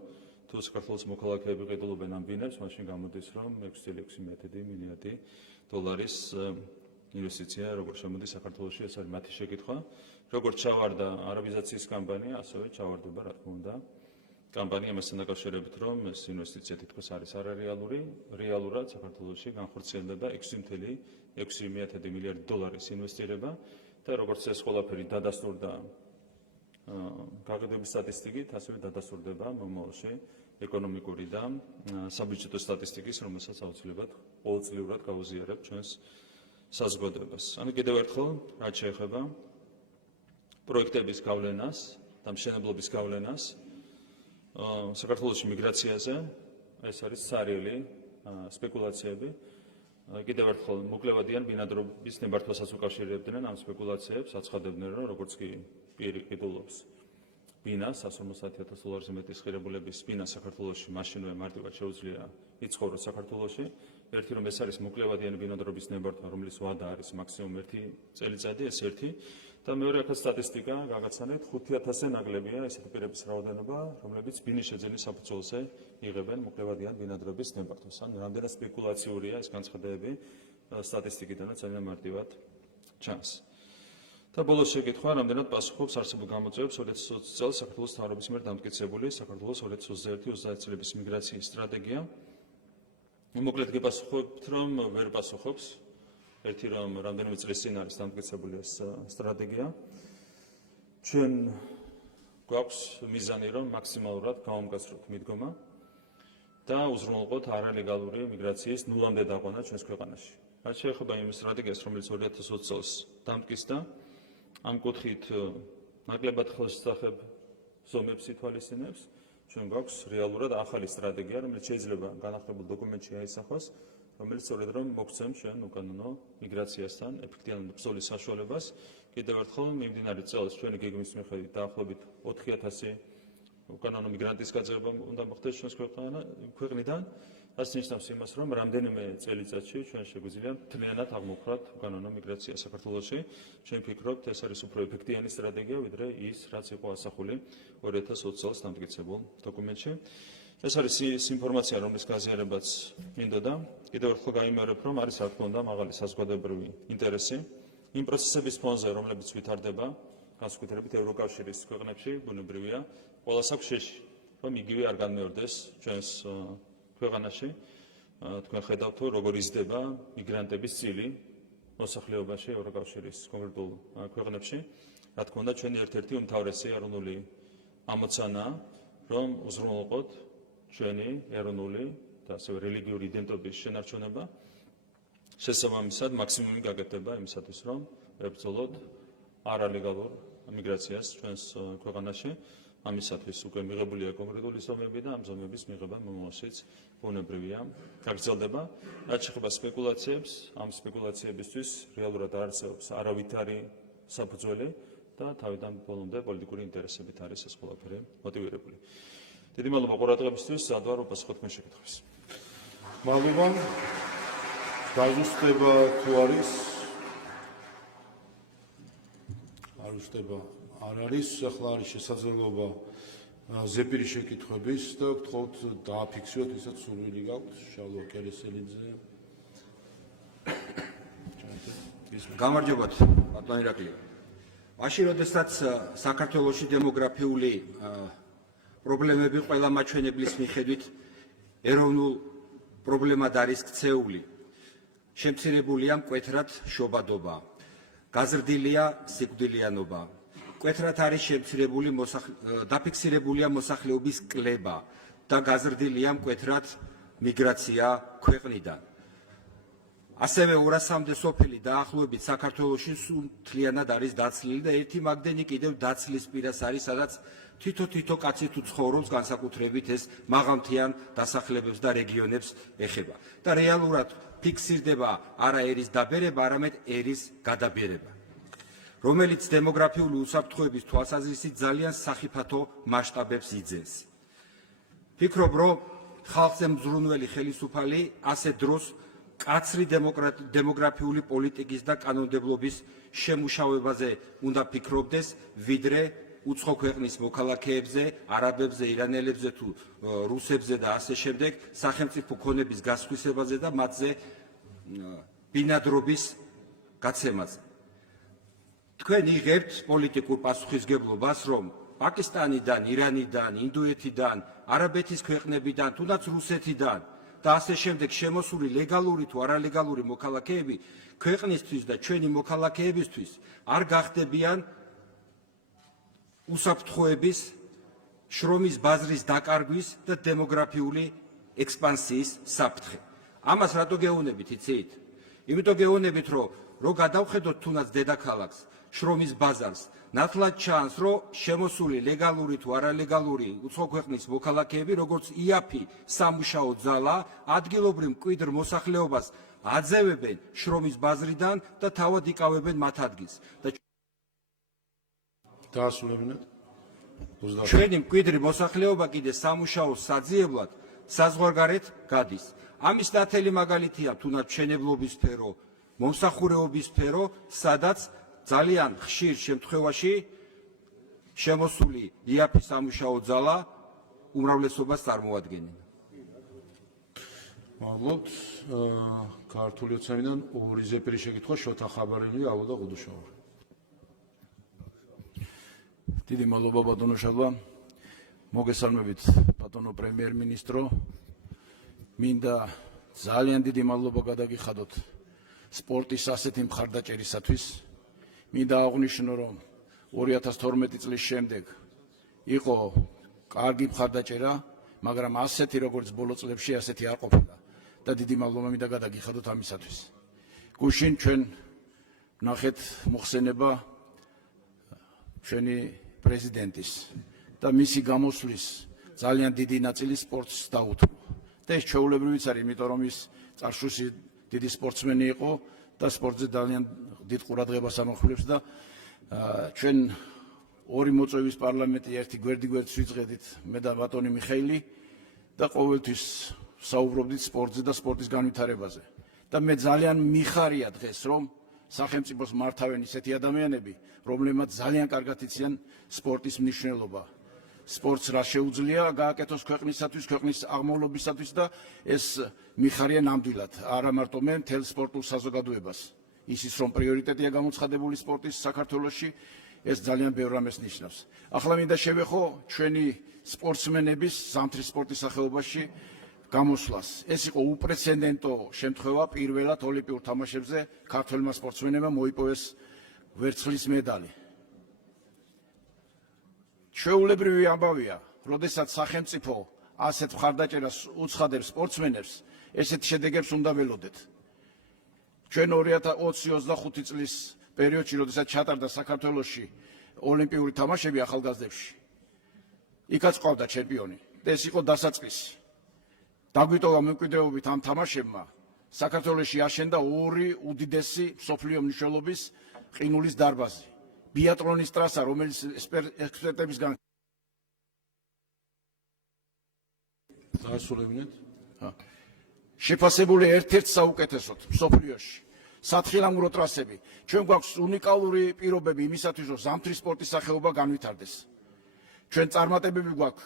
თუ საქართველოს მოქალაქეები ყიდულობენ ამ ბინებს, მაშინ გამოდის, რომ 6,6 მილიარდი დოლარის ინვესტიცია როგორ შემოდის საქართველოში, ეს არის მათი შეკითხვა. როგორც ჩავარდა არაბიზაციის კამპანია, ასევე ჩავარდება, რა თქმა უნდა, კამპანია მასთან დაკავშირებით, რომ ეს ინვესტიცია თითქოს არის არარეალური, რეალურად საქართველოში განხორციელდება 6,6 მილიარდი დოლარის ინვესტირება და როგორც ეს ყველაფერი დადასტურდა გაყიდვების სტატისტიკით, ასევე დადასტურდება მომავალში ეკონომიკური და საბიუჯეტო სტატისტიკის, რომელსაც აუცილებლად ყოველწლიურად გავუზიარებ ჩვენს საზოგადოებას. ანუ კიდევ ერთხელ, რაც შეეხება პროექტების გავლენას და მშენებლობის გავლენას საქართველოში მიგრაციაზე, ეს არის სარიელი სპეკულაციები. კიდევ ერთხელ მოკლებადიან ბინადრობის ნებართვასაც უკავშირებდნენ ამ სპეკულაციებს, აცხადებდნენ, რომ როგორც კი პირი ყიდულობს ბინას, 150,000 დოლარზე მეტი ღირებულების ბინა საქართველოში, მაშინვე მარტივად შეუძლია იცხოვროს საქართველოში. ერთი რომ ეს არის მოკლებადიანი ბინადრობის ნებართვა, რომლის ვადა არის მაქსიმუმ 1 წელიწადი, ეს ერთი. და მეორე აქაც სტატისტიკა გაგაცანეთ, 5,000-ზე ნაკლებია ესეთი პირების რაოდენობა, რომლებიც ბინის შეძენის საფუძველზე იღებენ მოკლებადიან ბინადრობის ნებართვას. ან რამდენად სპეკულაციურია ეს განცხადებები სტატისტიკიდანაც ძალიან მარტივად ჩანს. და ბოლოს შეკითხვა, რამდენად პასუხობს არსებულ გამოწვევებს 2020 წელს საქართველოს მთავრობის მიერ დამტკიცებული საქართველოს 2021-30 წლების მიგრაციის სტრატეგია. მოკლედ გიპასუხებთ, რომ ვერ პასუხობს. ერთი რომ რამდენიმე წლის წინ არის დამტკიცებული ეს სტრატეგია. ჩვენ გვაქვს მიზანი, რომ მაქსიმალურად გავამკაცროთ მიდგომა და უზრუნველყოთ არალეგალური მიგრაციის ნულამდე დაყვანა ჩვენს ქვეყანაში. რაც შეეხება იმ სტრატეგიას, რომელიც 2020 წელს დამტკიცდა, ამ კუთხით ნაკლებად ხელშესახებ ზომებს ითვალისწინებს ჩვენ გვაქვს რეალურად ახალი სტრატეგია, რომელიც შეიძლება განახლებულ დოკუმენტში აისახოს, რომელიც სწორედ რომ მოგცემს ჩვენ უკანონო მიგრაციასთან ეფექტიანად ბრძოლის საშუალებას. კიდევ ერთხელ მიმდინარე წელს ჩვენი გეგმის მიხედვით დაახლოებით 4000 უკანონო მიგრანტის გაძევება უნდა მოხდეს ჩვენს ქვეყნიდან. რაც ნიშნავს იმას, რომ რამდენიმე წელიწადში ჩვენ შეგვიძლია მთლიანად აღმოვხვრათ უკანონო მიგრაცია საქართველოში. ჩვენ ვფიქრობთ, ეს არის უფრო ეფექტიანი სტრატეგია, ვიდრე ის, რაც იყო ასახული 2020 წელს დამტკიცებულ დოკუმენტში. ეს არის ის ინფორმაცია, რომლის გაზიარებაც მინდოდა. კიდევ ერთხელ გაიმეორებ, რომ არის რა თქმა უნდა მაღალი საზოგადოებრივი ინტერესი იმ პროცესების ფონზე, რომლებიც ვითარდება, განსაკუთრებით ევროკავშირის ქვეყნებში, ბუნებრივია, ყველას აქვს შეში, რომ იგივე არ განმეორდეს ჩვენს ქვეყანაში. თქვენ ხედავთ, თუ როგორ იზრდება მიგრანტების წილი მოსახლეობაში ევროკავშირის კონკრეტულ ქვეყნებში. რა თქმა უნდა, ჩვენი ერთ-ერთი უმთავრესი ეროვნული ამოცანაა, რომ უზრუნველყოთ ჩვენი ეროვნული და ასევე რელიგიური იდენტობის შენარჩუნება. შესაბამისად, მაქსიმუმი გაკეთდება იმისათვის, რომ ებრძოლოთ არალეგალურ მიგრაციას ჩვენს ქვეყანაში. ამისათვის უკვე მიღებულია კონკრეტული ზომები და ამ ზომების მიღება მომავალშიც ბუნებრივია გაგრძელდება. რაც შეეხება სპეკულაციებს, ამ სპეკულაციებისთვის რეალურად არ არსებობს არავითარი საფუძველი და თავიდან ბოლომდე პოლიტიკური ინტერესებით არის ეს ყველაფერი მოტივირებული. დიდი მადლობა ყურადღებისთვის, სადვარ უპასუხოთ თქვენ შეკითხვებს. მადლობა. დაზუსტება თუ არის? არ უსტება. არ არის, ახლა არის შესაძლებლობა ზეპირი შეკითხვების და გთხოვთ დააფიქსიროთ, ისაც სურვილი გაქვთ, შალვა კერესელიძე. გამარჯობათ, ბატონ ირაკლი. მაშინ, როდესაც საქართველოში დემოგრაფიული პრობლემები ყველა მაჩვენებლის მიხედვით ეროვნულ პრობლემად არის ქცეული, შემცირებულია მკვეთრად შობადობა, გაზრდილია სიკვდილიანობა. მკვეთრად არის დაფიქსირებულია მოსახლეობის კლება და გაზრდილია მკვეთრად მიგრაცია ქვეყნიდან. ასევე 200-მდე სოფელი დაახლოებით საქართველოში სულ მთლიანად არის დაცლილი და ერთი მაგდენი კიდევ დაცლის პირას არის, სადაც თითო კაცი თუ ცხოვრობს, განსაკუთრებით ეს მაღალმთიან დასახლებებს და რეგიონებს ეხება. და რეალურად ფიქსირდება არა ერის დაბერება, არამედ ერის გადაბერება, რომელიც დემოგრაფიული უსაფრთხოების თვალსაზრისით ძალიან სახიფათო მასშტაბებს იძენს. ფიქრობ, რომ ხალხზე მზრუნველი ხელისუფალი ასე დროს კაცრი დემოგრაფიული პოლიტიკის და კანონმდებლობის შემუშავებაზე უნდა ფიქრობდეს, ვიდრე უცხო ქვეყნის მოქალაქეებზე, არაბებზე, ირანელებზე თუ რუსებზე და ასე შემდეგ სახელმწიფო ქონების გასხვისებაზე და მათზე ბინადრობის გაცემაზე. თქვენ იღებთ პოლიტიკურ პასუხისგებლობას, რომ პაკისტანიდან, ირანიდან, ინდოეთიდან, არაბეთის ქვეყნებიდან, თუნდაც რუსეთიდან და ასე შემდეგ შემოსული ლეგალური თუ არალეგალური მოქალაქეები ქვეყნისთვის და ჩვენი მოქალაქეებისთვის არ გახდებიან უსაფრთხოების, შრომის ბაზრის დაკარგვის და დემოგრაფიული ექსპანსიის საფრთხე. ამას რატო გეუბნებით, იცით? იმიტომ გეუბნებით, რომ გადავხედოთ თუნდაც დედაქალაქს, შრომის ბაზარს, ნათლად ჩანს, რომ შემოსული ლეგალური თუ არალეგალური უცხო ქვეყნის მოქალაქეები, როგორც იაფი სამუშაო ძალა, ადგილობრივ მკვიდრ მოსახლეობას აძევებენ შრომის ბაზრიდან და თავად იკავებენ მათ ადგილს. დაასრულებინათ. ჩვენი მკვიდრი მოსახლეობა კიდე სამუშაოს საძიებლად საზღვარგარეთ გადის. ამის ნათელი მაგალითია თუნდაც მშენებლობის სფერო, მომსახურეობის სფერო, სადაც ძალიან ხშირ შემთხვევაში შემოსული იაფი სამუშაო ძალა უმრავლესობას წარმოადგენენ. მადლობთ. ქართული ოცნებიდან ორი ზეპირი შეკითხვა, შოთა ხაბარელი, ავალ და ყუდუშავა. დიდი მადლობა ბატონო შალვა. მოგესალმებით ბატონო პრემიერ-მინისტრო. მინდა ძალიან დიდი მადლობა გადაგიხადოთ სპორტის ასეთი მხარდაჭერისათვის. მინდა აღვნიშნო, რომ 2012 წლის შემდეგ იყო კარგი მხარდაჭერა, მაგრამ ასეთი როგორც ბოლო წლებში ასეთი არ ყოფილა და დიდი მადლობა მინდა გადაგიხადოთ ამისათვის. გუშინ ჩვენ ნახეთ მოხსენება ჩვენი პრეზიდენტის და მისი გამოსვლის ძალიან დიდი ნაწილი სპორტს დაუთმო. და ეს ჩვეულებრივიც არის, იმიტომ რომ ის წარსულში დიდი სპორტსმენი იყო და სპორტზე ძალიან დიდ ყურადღებას ამახვილებს და ჩვენ ორი მოწვევის პარლამენტი ერთი გვერდ-გვერდს ვიწყედით მე და ბატონი მიხეილი და ყოველთვის საუბრობდით სპორტზე და სპორტის განვითარებაზე. და მე ძალიან მიხარია დღეს, რომ სახელმწიფოს მართავენ ისეთი ადამიანები, რომლებმაც ძალიან კარგად იციან სპორტის მნიშვნელობა. სპორტს რა შეუძლია გააკეთოს ქვეყნისათვის, ქვეყნის აღმავლობისათვის და ეს მიხარია ნამდვილად, არა მარტო მე, მთელ სპორტულ საზოგადოებას. ისიც რომ პრიორიტეტია გამოცხადებული სპორტის საქართველოში, ეს ძალიან ბევრ რამეს ნიშნავს. ახლა მინდა შევეხო ჩვენი სპორტსმენების ზამთრის სპორტის სახეობაში გამოსვლას. ეს იყო უპრეცედენტო შემთხვევა პირველად ოლიმპიურ თამაშებზე ქართველმა სპორტსმენებმა მოიპოვეს ვერცხლის медали. ჩვეულებრივი ამბავია, როდესაც სახელმწიფო ასეთ მხარდაჭერას უცხადებს სპორტსმენებს, ესეთ შედეგებს უნდა ველოდეთ. ჩვენ 2025 წლის პერიოდში, როდესაც ჩატარდა საქართველოში ოლიმპიური თამაშები ახალგაზრდებში, იქაც ყავდა ჩემპიონი და ეს იყო დასაწყისი. დაგვიტოვა მემკვიდრეობით ამ თამაშებმა საქართველოში აშენდა ორი უდიდესი მსოფლიო მნიშვნელობის ყინულის დარბაზი. ბიატლონის ტრასა, რომელიც ექსპერტებისგან დაასრულებინეთ. შეფასებული ერთ-ერთ საუკეთესოდ მსოფლიოში. სათხილამურო ტრასები. ჩვენ გვაქვს უნიკალური პირობები იმისათვის, რომ ზამთრის სპორტის სახეობა განვითარდეს. ჩვენ წარმატებები გვაქვს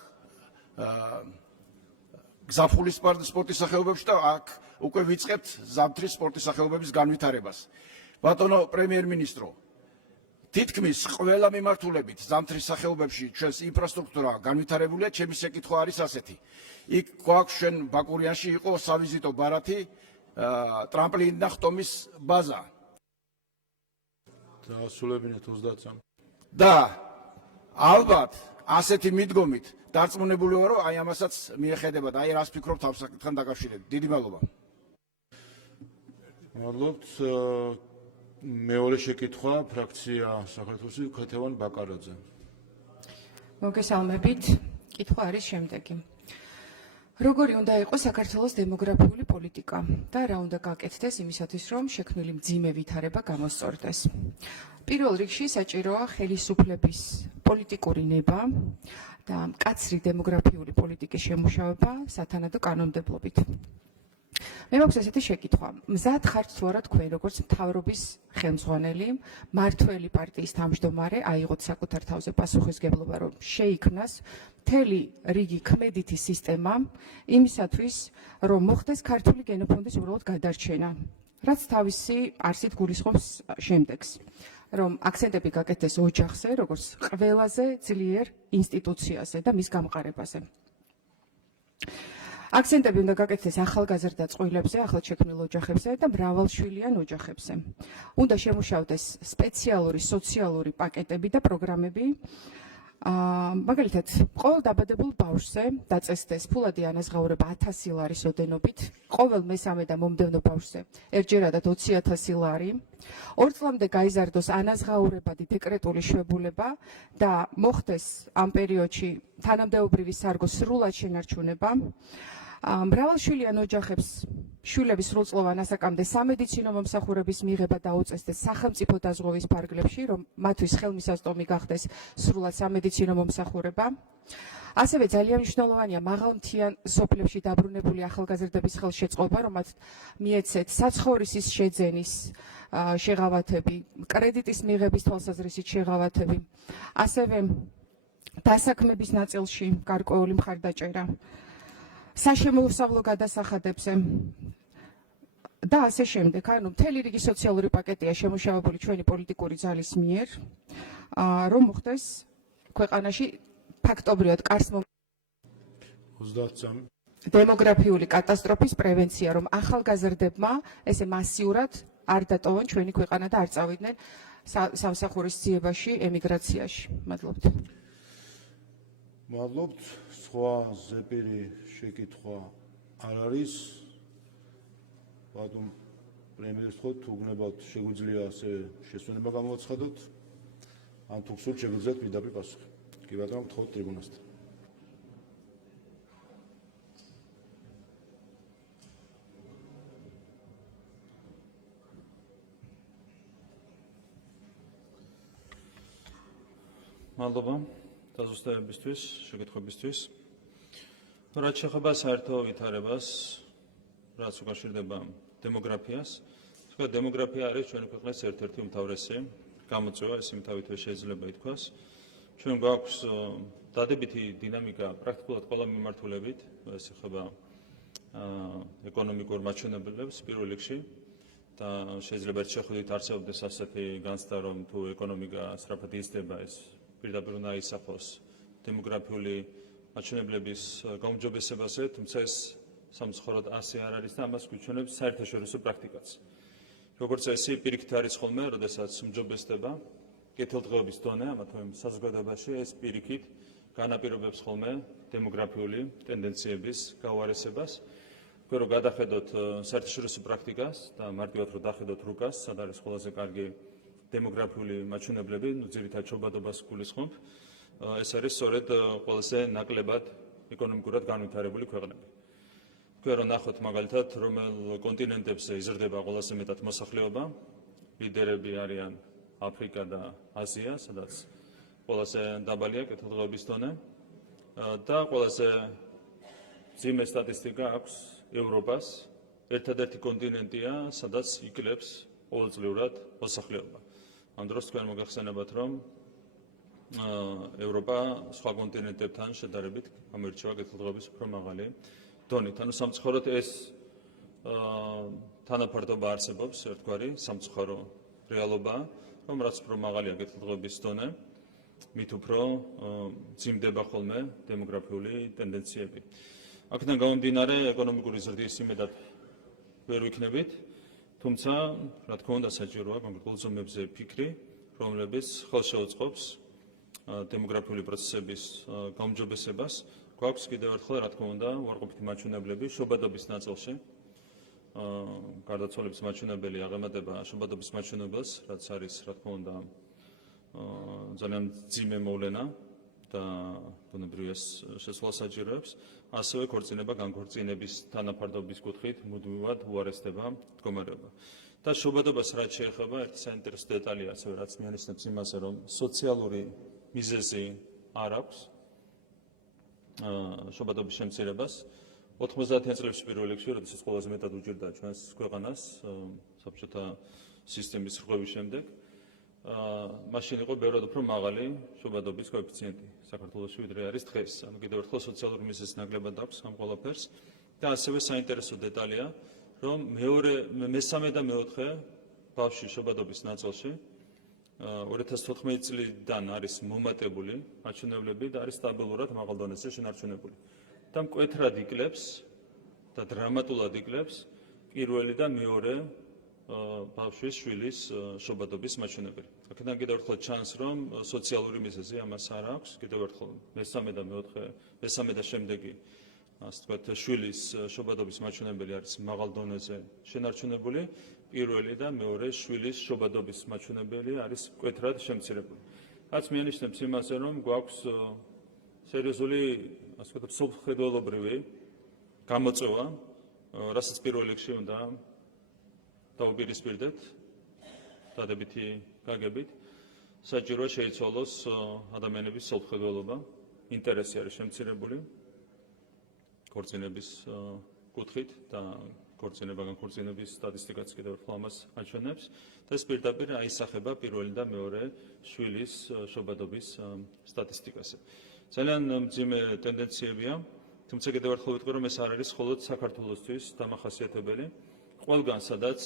გზაფხულის სპორტის სახეობებში და აქ უკვე ვიწყებთ ზამთრის სპორტის სახეობების განვითარებას. ბატონო პრემიერ-მინისტრო, თითქმის ყველა მიმართულებით ზამთრის სახეობებში ჩვენს ინფრასტრუქტურა განვითარებულია, ჩემი შეკითხვა არის ასეთი. იქ გვაქვს ჩვენ ბაკურიანში იყო სავიზიტო ბარათი, ტრამპლინი და ხტომის ბაზა. დაასრულებინეთ 23. და ალბათ ასეთი მიდგომით დარწმუნებული ვარ, რომ აი ამასაც მიეხედებათ, აი რას ფიქრობთ ამ საკითხთან დაკავშირებით. დიდი მადლობა. მადლობთ. მეორე შეკითხვა ფრაქცია საქართველოსი ქეთევან ბაკარაძე. მოგესალმებით. კითხვა არის შემდეგი. როგორი უნდა იყოს საქართველოს დემოგრაფიული პოლიტიკა და რა უნდა გაკეთდეს იმისათვის, რომ შექმნილი მძიმე ვითარება გამოსწორდეს. პირველ რიგში საჭიროა ხელისუფლების პოლიტიკური ნება და მკაცრი დემოგრაფიული პოლიტიკის შემუშავება სათანადო კანონმდებლობით. მე მაქვს ესეთი შეკითხვა. მზად ხართ თუ არა თქვენ, როგორც მთავრობის ხელმძღვანელი, მართველი პარტიის თავმჯდომარე, აიღოთ საკუთარ თავზე პასუხისგებლობა, რომ შეიქმნას მთელი რიგი ქმედითი სისტემა იმისათვის, რომ მოხდეს ქართული გენოფონდის უბრალოდ გადარჩენა, რაც თავისი არსით გულისხმობს შემდეგს. რომ აქცენტები გაკეთდეს ოჯახზე, როგორც ყველაზე ძლიერ ინსტიტუციაზე და მის გამყარებაზე. აქცენტები უნდა გაკეთდეს ახალგაზრდა წყვილებზე, ახლად შექმნილ ოჯახებზე და მრავალშვილიან ოჯახებზე. უნდა შემუშავდეს სპეციალური სოციალური პაკეტები და პროგრამები. მაგალითად, ყოველ დაბადებულ ბავშვზე დაწესდეს ფულადი ანაზღაურება 1000 ლარის ოდენობით, ყოველ მესამე და მომდევნო ბავშვზე ერთჯერადად 20,000 ლარი. 2 წლამდე გაიზარდოს ანაზღაურებადი დეკრეტული შვებულება და მოხდეს ამ პერიოდში თანამდებობრივი სარგო სრულად შენარჩუნება. მრავალშვილიან ოჯახებს შვილების სრულწლოვან ასაკამდე სამედიცინო მომსახურების მიღება დაუწესდეს სახელმწიფო დაზღვევის ფარგლებში, რომ მათთვის ხელმისაწვდომი გახდეს სრულად სამედიცინო მომსახურება. ასევე ძალიან მნიშვნელოვანია მაღალმთიან სოფლებში დაბრუნებული ახალგაზრდების ხელშეწყობა, რომ მათ მიეცეთ საცხოვრისის შეძენის შეღავათები, კრედიტის მიღების თვალსაზრისით შეღავათები, ასევე დასაქმების ნაწილში გარკვეული მხარდაჭერა. საშემოსავლო გადასახადებზე და ასე შემდეგ. ანუ მთელი რიგი სოციალური პაკეტია შემუშავებული ჩვენი პოლიტიკური ძალის მიერ, რომ მოხდეს ქვეყანაში ფაქტობრივად კარს 23. დემოგრაფიული კატასტროფის პრევენცია, რომ ახალგაზრდებმა ესე მასიურად არ დატოვონ ჩვენი ქვეყანა და არ წავიდნენ სამსახურის ძიებაში, ემიგრაციაში. მადლობთ. მადლობთ. სხვა ზეპირი შეკითხვა არ არის. ბატონ პრემიერს ხო თუ გნებავთ შეგვიძლია ასე შესვენება გამოაცხადოთ? ან თუ გსურთ შეგვიძლიათ პირდაპირ პასუხი. კი ბატონო, გთხოვთ ტრიბუნასთან. მადლობა დაზუსტებისთვის, შეკითხვებისთვის. რაც შეეხება საერთო ვითარებას, რაც უკავშირდება დემოგრაფიას, თქვა დემოგრაფია არის ჩვენი ქვეყნის ერთ-ერთი უმთავრესი გამოწვევა, ეს იმთავითვე შეიძლება ითქვას. ჩვენ გვაქვს დადებითი დინამიკა პრაქტიკულად ყველა მიმართულებით, ეს ეხება ეკონომიკურ მაჩვენებლებს პირველ რიგში და შეიძლება ერთ შეხედვით არსებობდეს ასეთი განცდა, რომ თუ ეკონომიკა სწრაფად იზრდება, ეს პირდაპირ უნდა აისახოს დემოგრაფიული მაჩვენებლების გაუმჯობესებაზე, თუმცა ეს სამწუხაროდ ასე არ არის და ამას გვიჩვენებს საერთაშორისო პრაქტიკაც. როგორც წესი, პირიქით არის ხოლმე, როდესაც უმჯობესდება კეთილდღეობის დონე, ამა თუ იმ საზოგადოებაში, ეს პირიქით განაპირობებს ხოლმე დემოგრაფიული ტენდენციების გაუარესებას. თქვენ რომ გადახედოთ საერთაშორისო პრაქტიკას და მარტივად რომ დახედოთ რუკას, სად არის ყველაზე კარგი დემოგრაფიული მაჩვენებლები, ძირითადად შობადობას გულისხმობ, ეს არის სწორედ ყველაზე ნაკლებად ეკონომიკურად განვითარებული ქვეყნები. თქვენ რომ ნახოთ მაგალითად, რომელ კონტინენტებზე იზრდება ყველაზე მეტად მოსახლეობა, ლიდერები არიან აფრიკა და აზია, სადაც ყველაზე დაბალია კეთილდღეობის დონე და ყველაზე მძიმე სტატისტიკა აქვს ევროპას, ერთადერთი კონტინენტია, სადაც იკლებს ყოველწლიურად მოსახლეობა. ამ დროს თქვენ მოგახსენებათ, რომ ევროპა სხვა კონტინენტებთან შედარებით გამოირჩევა კეთილდღეობის უფრო მაღალი დონით. ანუ სამწუხაროდ ეს თანაფარდობა არსებობს, ერთგვარი სამწუხარო რეალობა, რომ რაც უფრო მაღალია კეთილდღეობის დონე, მით უფრო მძიმდება ხოლმე დემოგრაფიული ტენდენციები. აქედან გამომდინარე, ეკონომიკური ზრდის იმედად ვერ ვიქნებით, თუმცა, რა თქმა უნდა, საჭიროა კონკრეტულ ზომებზე ფიქრი, რომლებიც ხელს შეუწყობს დემოგრაფიული პროცესების გაუმჯობესებას. გვაქვს კიდევ ერთხელ, რა თქმა უნდა, უარყოფითი მაჩვენებლები შობადობის ნაწილში. გარდაცვალების მაჩვენებელი აღემატება შობადობის მაჩვენებელს, რაც არის, რა თქმა უნდა, ძალიან მძიმე მოვლენა და ბუნებრივია შესვლა საჭიროებს. ასევე ქორწინება განქორწინების თანაფარდობის კუთხით მუდმივად უარესდება მდგომარეობა. და შობადობას რაც შეეხება, ერთი საინტერესო დეტალია, ასევე რაც მიანიშნებს იმაზე, რომ სოციალური მიზეზი არ აქვს შობადობის შემცირებას. 90-იან წლებში პირველ რიგში, როდესაც ყველაზე მეტად უჭირდა ჩვენს ქვეყანას საბჭოთა სისტემის რღვევის შემდეგ, მაშინ იყო ბევრად უფრო მაღალი შობადობის კოეფიციენტი საქართველოში, ვიდრე არის დღეს. ანუ კიდევ ერთხელ სოციალური მიზეზი ნაკლებად აქვს ამ ყველაფერს და ასევე საინტერესო დეტალია, რომ მესამე და მეოთხე ბავშვის შობადობის ნაწილში 2014 წლიდან არის მომატებული მაჩვენებლები და არის სტაბილურად მაღალ დონეზე შენარჩუნებული. და მკვეთრად იკლებს და დრამატულად იკლებს პირველი და მეორე ბავშვის შვილის შობადობის მაჩვენებელი. აქედან კიდევ ერთხელ ჩანს, რომ სოციალური მიზეზი ამას არ აქვს, კიდევ ერთხელ მესამე და მეოთხე, მესამე და შემდეგი, ასე ვთქვათ, შვილის შობადობის მაჩვენებელი არის მაღალ დონეზე შენარჩუნებული, პირველი და მეორე შვილის შობადობის მაჩვენებელი არის მკვეთრად შემცირებული. რაც მიანიშნებს იმაზე, რომ გვაქვს სერიოზული, ასე ვთქვათ, სოფლმხედველობრივი გამოწვევა, რასაც პირველ რიგში უნდა დაუპირისპირდეთ დადებითი გაგებით, საჭიროა შეიცვალოს ადამიანების სოფლმხედველობა, ინტერესი არის შემცირებული ქორწინების კუთხით და განქორწინების სტატისტიკაც კიდევ ერთხელ ამას აჩვენებს და ეს პირდაპირ აისახება პირველი და მეორე შვილის შობადობის სტატისტიკაზე. ძალიან მძიმე ტენდენციებია, თუმცა კიდევ ერთხელ ვიტყვი, რომ ეს არ არის მხოლოდ საქართველოსთვის დამახასიათებელი. ყველგან, სადაც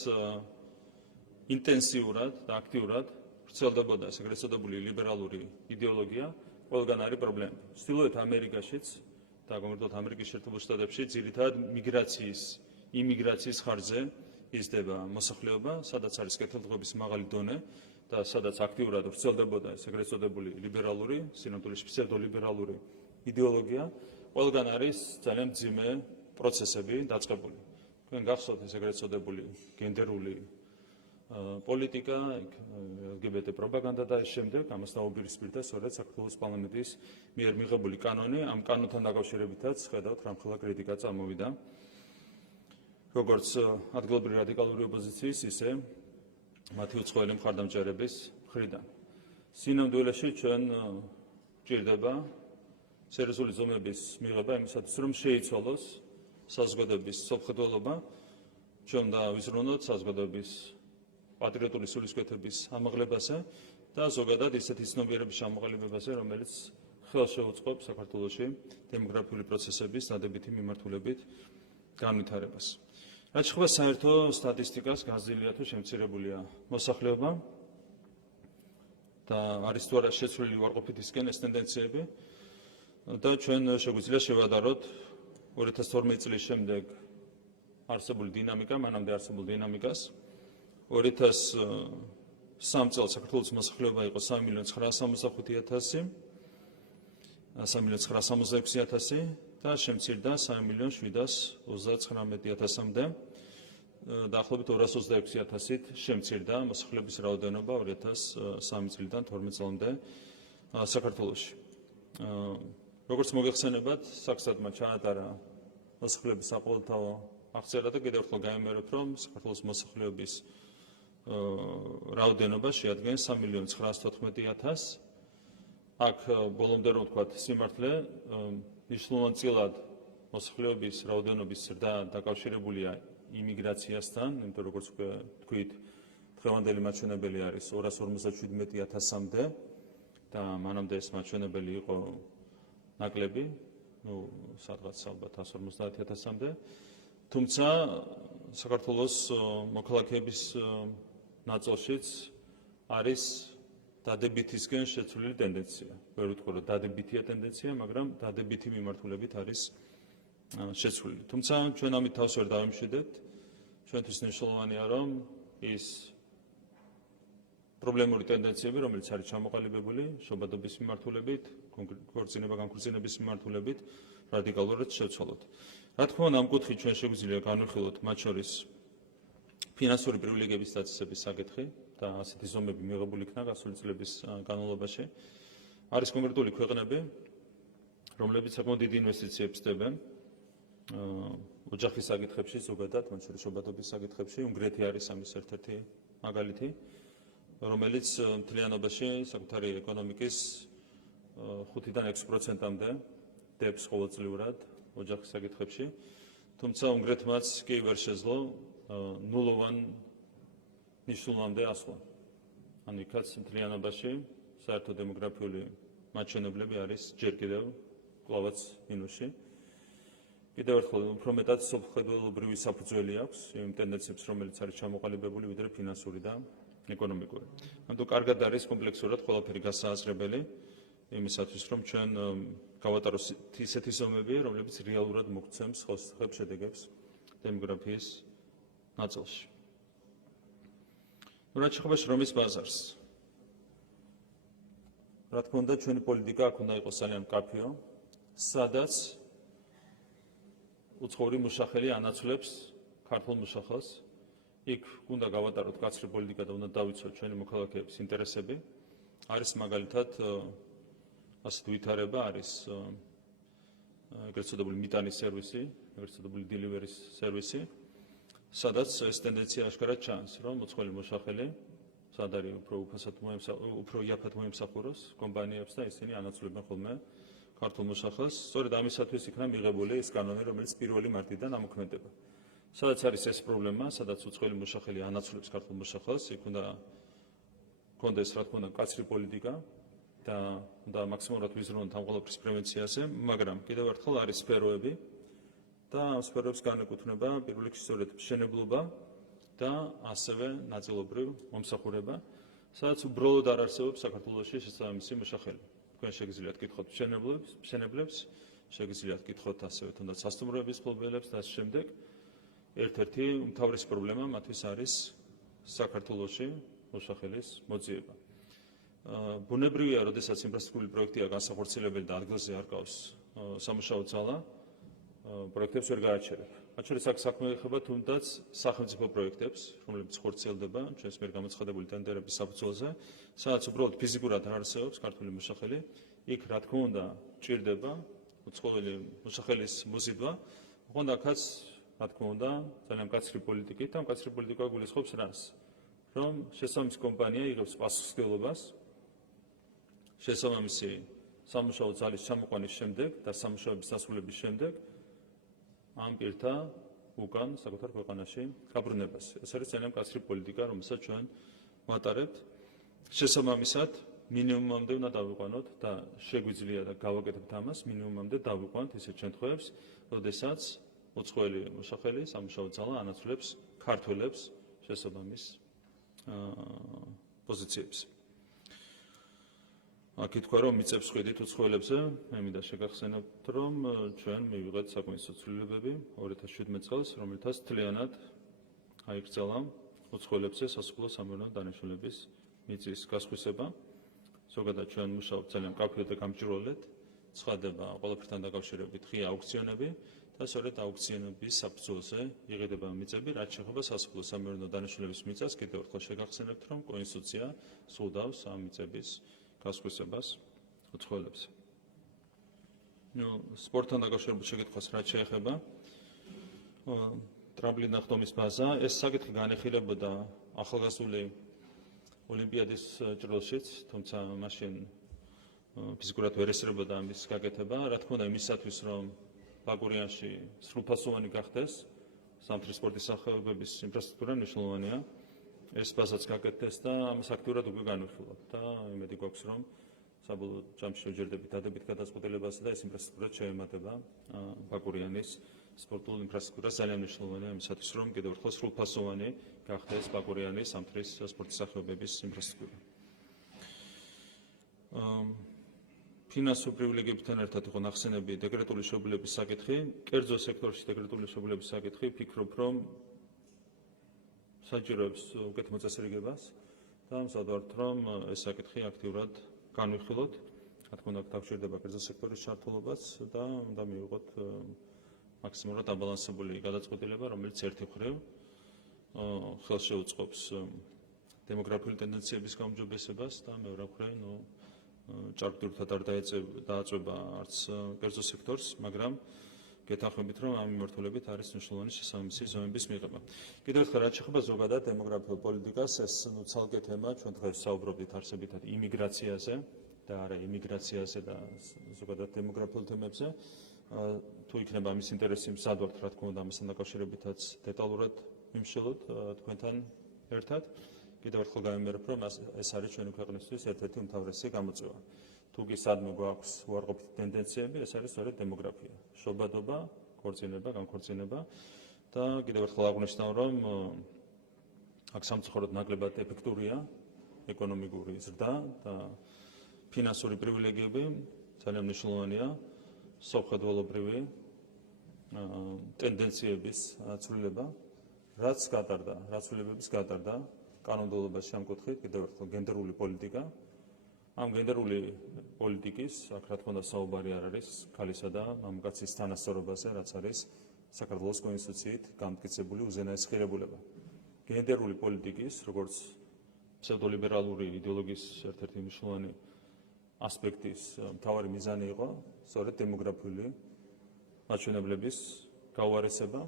ინტენსიურად და აქტიურად ვრცელდებოდა ეგრეთ წოდებული ლიბერალური იდეოლოგია, ყველგან არის პრობლემები. ჩრდილოეთ ამერიკაშიც და კონკრეტულად ამერიკის შეერთებულ შტატებში ძირითადად იმიგრაციის ხარჯზე იზრდება მოსახლეობა, სადაც არის კეთილდღეობის მაღალი დონე და სადაც აქტიურად ვრცელდებოდა ეგრეთ წოდებული ლიბერალური, სინამდვილეში ფსევდოლიბერალური იდეოლოგია, ყველგან არის ძალიან მძიმე პროცესები დაწყებული. თქვენ გახსოვთ ეს ეგრეთ წოდებული გენდერული პოლიტიკა, LGBT პროპაგანდა და ის შემდეგ, ამას დაუპირისპირდა სწორედ საქართველოს პარლამენტის მიერ მიღებული კანონი. ამ კანონთან დაკავშირებითაც ხედავთ, რამხელა კრიტიკა წამოვიდა როგორც ადგილობრივი რადიკალური ოპოზიციის, ისე მათი უცხოელი მხარდამჭერების მხრიდან. სინამდვილეში ჩვენ ჭირდება სერიოზული ზომების მიღება იმისათვის, რომ შეიცვალოს საზოგადოების სოფხედველობა, ჩვენ უნდა ვიზრუნოთ საზოგადოების პატრიოტული სულისკვეთების ამაღლებაზე და ზოგადად ისეთი ცნობიერების ამაღლებაზე, რომელიც ხელს შეუწყობს საქართველოში დემოგრაფიული პროცესების დადებითი მიმართულებით განვითარებას. რაც შეეხება საერთო სტატისტიკას, გაზრდილია თუ შემცირებულია მოსახლეობა და არის თუ არა შეცვლილი უარყოფითისკენ ეს ტენდენციები და ჩვენ შეგვიძლია შევადაროთ 2012 წლის შემდეგ არსებული დინამიკა, მანამდე არსებულ დინამიკას. 2003 წელს საქართველოს მოსახლეობა იყო 3.965.000, 3.966.000 და შემცირდა 3.739.000-მდე. დაახლოებით 226.000-ით შემცირდა მოსახლეობის რაოდენობა 2003 წლიდან 12 წლამდე საქართველოში. როგორც მოგეხსენებათ, საქსტატმა ჩაატარა მოსახლეობის საყოველთაო აღწერა და კიდევ ერთხელ გაიმეორებ, რომ საქართველოს მოსახლეობის რაოდენობა შეადგენს 3.914.000. აქ ბოლომდე რომ ვთქვათ, სიმართლე მნიშვნელოვანწილად მოსახლეობის რაოდენობის ზრდა დაკავშირებულია იმიგრაციასთან, იმიტომ როგორც ვთქვით, დღევანდელი მაჩვენებელი არის 257.000-მდე და მანამდე ეს მაჩვენებელი იყო ნაკლები, სადღაც ალბათ 150.000-მდე. თუმცა საქართველოს მოქალაქეების ნაწილშიც არის დადებითისკენ შეცვლილი ტენდენცია. ვერ ვთქვი, რომ დადებითია ტენდენცია, მაგრამ დადებითი მიმართულებით არის შეცვლილი. თუმცა ჩვენ ამით თავს ვერ დავიმშვიდებთ. ჩვენთვის მნიშვნელოვანია, რომ ის პრობლემური ტენდენციები, რომელიც არის ჩამოყალიბებული შობადობის მიმართულებით, განქორწინება-განქორწინების მიმართულებით, რადიკალურად შევცვალოთ. რა თქმა უნდა, ამ კუთხით ჩვენ შეგვიძლია განვიხილოთ მათ შორის ფინანსური პრივილეგიების დაწესების საკითხი და ასეთი ზომები მიღებული იქნა გასული წლების განმავლობაში. არის კონკრეტული ქვეყნები, რომლებიც საკმაოდ დიდი ინვესტიციებს ხდებენ ოჯახის საკითხებში, ზოგადად, მათ შორის შობადობის საკითხებში. უნგრეთი არის ამის ერთ-ერთი მაგალითი, რომელიც მთლიანობაში საკუთარი ეკონომიკის 5-დან 6%-მდე დებს ყოველწლიურად ოჯახის საკითხებში. თუმცა უნგრეთმაც კი ვერ შეძლო ნულოვან ნიშნულამდე ასვლა. ანუ იქაც მთლიანობაში საერთო დემოგრაფიული მაჩვენებლები არის ჯერ კიდევ კვლავაც მინუსში. კიდევ ერთხელ უფრო მეტად სოფხედველობრივი საფუძველი აქვს იმ ტენდენციებს, რომელიც არის ჩამოყალიბებული, ვიდრე ფინანსური და ეკონომიკური. ამიტომ კარგად არის კომპლექსურად ყველაფერი გასააზრებელი იმისათვის, რომ ჩვენ გავატაროთ ისეთი ზომები, რომლებიც რეალურად მოგცემს ხელშეუხლებ შედეგებს დემოგრაფიის ნაწილში. რაც შეეხება შრომის ბაზარს. რა თქმა უნდა, ჩვენი პოლიტიკა აქ უნდა იყოს ძალიან მკაფიო, სადაც უცხოური მუშახელი ანაცვლებს ქართულ მუშახელს. იქ უნდა გავატაროთ კაცრი პოლიტიკა და უნდა დავიცოთ ჩვენი მოქალაქეების ინტერესები. არის მაგალითად ასეთი ვითარება, არის ეგრეთ წოდებული მიტანის სერვისი, ეგრეთ წოდებული დილივერის სერვისი, სადაც ეს ტენდენცია აშკარად ჩანს, რომ უცხოელი მუშახელი სად არის უფრო იაფად მოემსახუროს კომპანიებს და ისინი ანაცვლებენ ხოლმე ქართულ მუშახელს. სწორედ ამისათვის იქნა მიღებული ეს კანონი, რომელიც 1 მარტიდან ამოქმედება. სადაც არის ეს პრობლემა, სადაც უცხოელი მუშახელი ანაცვლებს ქართულ მუშახელს, იქ უნდა კონდეს რა თქმა უნდა კაცრი პოლიტიკა და უნდა მაქსიმალურად ვიზრუნოთ ამ ყველაფრის პრევენციაზე, მაგრამ კიდევ ერთხელ არის სფეროები და ამ სფეროებს განეკუთვნება პირველ რიგში სწორედ მშენებლობა და ასევე ნაწილობრივ მომსახურება, სადაც უბრალოდ არ არსებობს საქართველოში შესაბამისი მუშახელი. თქვენ შეგიძლიათ გკითხოთ მშენებლებს, შეგიძლიათ გკითხოთ ასევე თუნდაც სასტუმროების მფლობელებს და ამ შემდეგ. ერთ-ერთი უმთავრესი პრობლემა მათთვის არის საქართველოში მუშახელის მოძიება. ბუნებრივია, როდესაც ინფრასტრუქტურული პროექტია განსახორციელებელი და ადგილზე არ ყავს სამუშაო ძალა, პროექტებს ვერ გააჩერებ. მათ შორის აქ საქმე ეხება თუნდაც სახელმწიფო პროექტებს, რომლებიც ხორციელდება ჩვენს მიერ გამოცხადებული ტენდერების საფუძველზე, სადაც უბრალოდ ფიზიკურად არ არსებობს ქართული მუშახელი, იქ რა თქმა უნდა ჭირდება უცხოელი მუშახელის მოზიდვა, ოღონდ აქაც რა თქმა უნდა ძალიან მკაცრი პოლიტიკით, ამ მკაცრი პოლიტიკა გულისხმობს რას? რომ შესაბამისი კომპანია იღებს პასუხისმგებლობას შესაბამისი სამუშაო ძალის ჩამოყვანის შემდეგ და სამუშაოების დასრულების შემდეგ ამ პირთა უკან საკუთარ ქვეყანაში გაბრუნებას. ეს არის ძალიან მკაცრი პოლიტიკა, რომელსაც ჩვენ ვატარებთ. შესაბამისად, მინიმუმამდე უნდა დავიყვანოთ და შეგვიძლია და გავაკეთებთ ამას, მინიმუმამდე დავიყვანოთ ისეთ შემთხვევებს, როდესაც უცხოელი მოსახლე სამუშაო ძალა ანაცვლებს ქართველებს შესაბამის პოზიციებს. აქ ითქვა, რომ მიწებს ხვიდით უცხოელებზე, მე მინდა შეგახსენებთ, რომ ჩვენ მივიღეთ საკონსტიტუციო ცვლილებები 2017 წელს, რომელთაც მთლიანად აიკრძალა უცხოელებზე სასოფლო სამეურნეო დანიშნულების მიწის გასხვისება. ზოგადად ჩვენ მუშაობთ ძალიან მკაფიოდ და გამჭვირვალედ, ცხადდება ყველაფერთან დაკავშირებით ღია აუქციონები და სწორედ აუქციონების საფუძველზე იღებდება მიწები, რაც შეეხება სასოფლო სამეურნეო დანიშნულების მიწას. კიდევ ერთხელ შეგახსენებთ, რომ კონსტიტუცია სურდავს ამ მიწების გასხვისებას უცხოელებზე. სპორტთან დაკავშირებით შეკითხვას რაც შეეხება ტრამპლინთან ხდომის ბაზა, ეს საკითხი განეხილებოდა ახალგაზრდული ოლიმპიადის ჭრილშიც, თუმცა მაშინ ფიზიკურად ვერ ესწრებოდა ამის გაკეთება. რა თქმა უნდა, იმისათვის, რომ ბაკურიანში სრულფასოვანი გახდეს სამთრის სპორტის სახეობების ინფრასტრუქტურა მნიშვნელოვანია. ეს ბაზაც გაკეთდეს და ამას აქტიურად უკვე განვიხილავთ და იმედი გვაქვს, რომ საბოლოო ჯამში შევჯერდებით დადებით გადაწყვეტილებასა და ეს ინფრასტრუქტურა შეემატება ბაკურიანის სპორტულ ინფრასტრუქტურას. ძალიან მნიშვნელოვანია იმისათვის, რომ კიდევ ერთხელ სრულფასოვანი გახდეს ბაკურიანის სამთრის სპორტის სახეობების ინფრასტრუქტურა. ფინანსურ პრივილეგიებთან ერთად იყო ნახსენები დეკრეტული შეუძლებლობის საკითხი. კერძო სექტორში დეკრეტული შეუძლებლობის საკითხი ვფიქრობ, რომ საჭიროებს უკეთ მოწესრიგებას და მზადვართ, რომ ეს საკითხი აქტიურად განვიხილოთ. რა თქმა უნდა, დაგჭირდება კერძო სექტორის ჩართულობაც და უნდა მივიღოთ მაქსიმალურად დაბალანსებული გადაწყვეტილება, რომელიც ერთი მხრივ ხელს შეუწყობს დემოგრაფიული ტენდენციების გაუმჯობესებას და მეორე მხრივ ჭარბტურთად არ დააწვება არც კერძო სექტორს, მაგრამ გეთანხმებით, რომ ამ მიმართულებით არის მნიშვნელოვანი შესაბამისი ზომების მიღება. კიდევ ერთხელ, რაც შეეხება ზოგადად დემოგრაფიულ პოლიტიკას, ეს ცალკე თემა, ჩვენ დღეს საუბრობთ არსებითად იმიგრაციაზე და არა იმიგრაციაზე და ზოგადად დემოგრაფიულ თემებზე. თუ იქნება ამის ინტერესი, მზადვართ, რა თქმა უნდა, ამასთან დაკავშირებითაც დეტალურად ვიმსჯელოთ თქვენთან ერთად. კიდევ ერთხელ გავიმერებ, რომ ეს არის ჩვენი ქვეყნისთვის ერთ-ერთი უმთავრესი გამოწვევა. თუ კი სადმე გვაქვს უარყოფითი ტენდენციები, ეს არის სწორედ დემოგრაფია, შობადობა, ქორწინება, განქორწინება და კიდევ ერთხელ აღვნიშნავ, რომ აქ სამწუხაროდ ნაკლებად ეფექტურია ეკონომიკური ზრდა და ფინანსური პრივილეგიები ძალიან მნიშვნელოვანია სამხედველობრივი ტენდენციების ცვლილება, რაც ცვლილებების გატარდა კანონმდებლობაში ამ კუთხით, კიდევ ერთხელ გენდერული პოლიტიკა. ამ გენდერული პოლიტიკის, აქ რა თქმა უნდა საუბარი არ არის ქალისა და მამაკაცის თანასწორობაზე, რაც არის საქართველოს კონსტიტუციით გამტკიცებული უზენაესი ღირებულება. გენდერული პოლიტიკის, როგორც ფსევდოლიბერალური იდეოლოგიის ერთ-ერთი მნიშვნელოვანი ასპექტის მთავარი მიზანი იყო სწორედ დემოგრაფიული მაჩვენებლების გაუარესება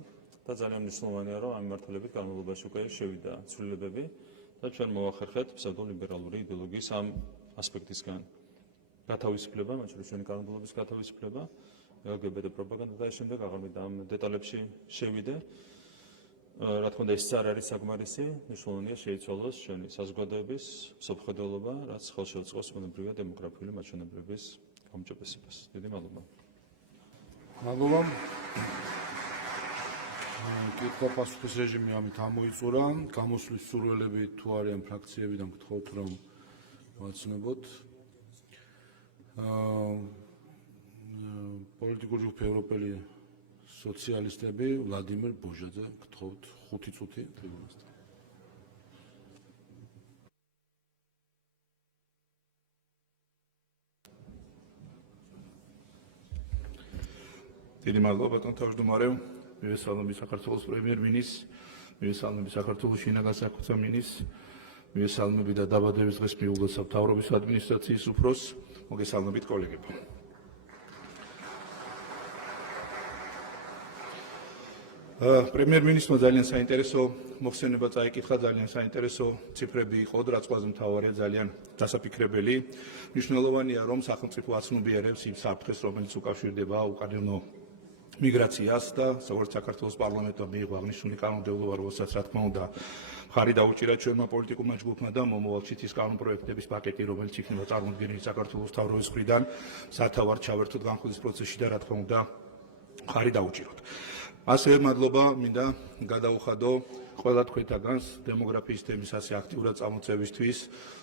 და ძალიან მნიშვნელოვანია, რომ ამ მიმართულებით განმავლობაში უკვე შევიდა ცვლილებები და ჩვენ მოვახერხეთ ფსევდოლიბერალური იდეოლოგიის ამ ასპექტისგან გათავისუფლება, მათ შორის ჩვენი კანონმდებლობის გათავისუფლება, LGBT პროპაგანდა და შემდეგ აღარ მინდა ამ დეტალებში შევიდე. რა თქმა უნდა, ეს არ არის საკმარისი, მნიშვნელოვანია შეიცვალოს ჩვენი საზოგადოების მსოფლმხედველობა, რაც ხელს შეუწყობს ბუნებრივი დემოგრაფიული მაჩვენებლების გაუმჯობესებას. დიდი მადლობა. მადლობა. კითხვა-პასუხის რეჟიმი ამით ამოიწურა. გამოსვლის სურვილები თუ არიან ფრაქციებიდან, გთხოვთ, რომ ვაცნობოთ. პოლიტიკური ჯგუფი ევროპელი სოციალისტები, ვლადიმერ ბოჟაძე, გთხოვთ 5 წუთი ტრიბუნასთან. დიდი მადლობა ბატონ თავმჯდომარე. მივესალმები საქართველოს პრემიერ-მინისტრს, მივესალმები საქართველოს შინაგან საქმეთა მინისტრს, მივესალმები და დაბადების დღეს მიუღდა სამთავრობის ადმინისტრაციის უფროსს, მოგესალმებით კოლეგებო. პრემიერ-მინისტრმა ძალიან საინტერესო მოხსენება წაიკითხა, ძალიან საინტერესო ციფრები იყო, რაც ყველაზე მთავარია, ძალიან დასაფიქრებელი. მნიშვნელოვანია, რომ სახელმწიფო აცნობიერებს იმ საფრთხეს, რომელიც უკავშირდება უკანონო მიგრაციას და როგორც საქართველოს პარლამენტმა მიიღო აღნიშნული კანონმდებლობა, რომელსაც რა თქმა უნდა მხარი დაუჭირა ჩვენმა პოლიტიკურმა ჯგუფმა და მომავალში ის კანონპროექტების პაკეტი, რომელიც იქნება წარმოდგენილი საქართველოს მთავრობის მხრიდან, სათავარ ჩავერთოთ განხილვის პროცესში და რა თქმა უნდა მხარი დაუჭიროთ. ასევე მადლობა მინდა გადაუხადო ყველა თქვენთაგანს დემოგრაფიის თემის ასე აქტიურად წამოწევისთვის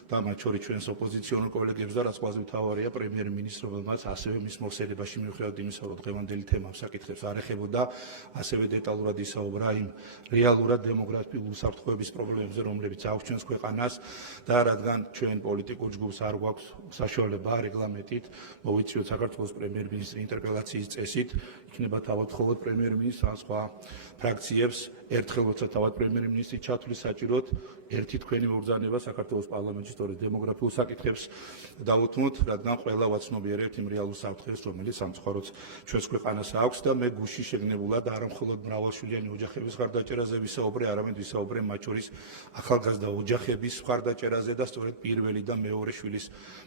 და მათ შორის ჩვენს ოპოზიციონერ კოლეგებს და რაც ყველაზე მთავარია პრემიერ-მინისტრს, რომელმაც ასევე მის მოხსენებაში მიუხედავად იმისა, რომ დღევანდელი თემა საკითხებს არ ეხებოდა, ასევე დეტალურად ისაუბრა იმ რეალურად დემოგრაფიულ უსაფრთხოების პრობლემებზე, რომლებიც აქვს ჩვენს ქვეყანას და რადგან ჩვენ პოლიტიკურ ჯგუფს არ გვაქვს საშუალება რეგლამენტით მოვიწვიოთ საქართველოს პრემიერ-მინისტრის ინტერპელაციის წესით, იქნება თავად მხოლოდ პრემიერ-მინისტრს ან სხვა ფრაქციებს ერთხელ როცა თავად პრემიერ-მინისტრი ჩათვლის საჭიროდ ერთი თქვენი მობრძანება საქართველოს პარლამენტში სწორედ დემოგრაფიულ საკითხებს დავუთმოთ, რადგან ყველა ვაცნობიერებთ იმ რეალურ საფრთხეს, რომელიც სამწუხაროდ ჩვენს ქვეყანას აქვს და მე გუშინ შეგნებულად არა მხოლოდ მრავალშვილიანი ოჯახების მხარდაჭერაზე ვისაუბრე, არამედ ვისაუბრე მათ შორის ახალგაზრდა ოჯახების მხარდაჭერაზე და სწორედ პირველი და მეორე შვილის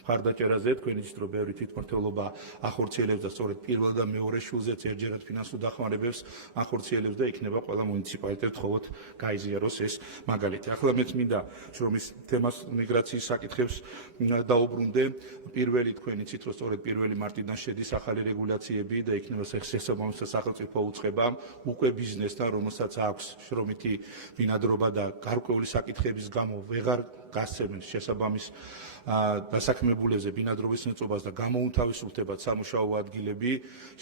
მხარდაჭერაზე. თქვენი იცით, რომ ბევრი თვითმმართველობა ახორციელებს და სწორედ პირველ და მეორე შვილზეც ერთჯერად ფინანსურ დახმარებებს ახორციელებს და იქნება ყველა მუნიციპალიტეტს მხოლოდ გაიზიაროს ეს მაგალითი. ახლა მეც მინდა რომ ის თემას მიგრაციის საკითხებს დაუბრუნდე. პირველი თქვენ იცით, რომ სწორედ 1 მარტიდან შედის ახალი რეგულაციები და იქნება შესაბამისად სახელმწიფო უწყება უკვე ბიზნესთან, რომელსაც აქვს შრომითი ბინადრობა და გარკვეული საკითხების გამო ვეღარ გასცემენ შესაბამის დასაქმებულებზე ბინადრობის ნაწობას და გამოუთავისუფლდებათ სამუშაო ადგილები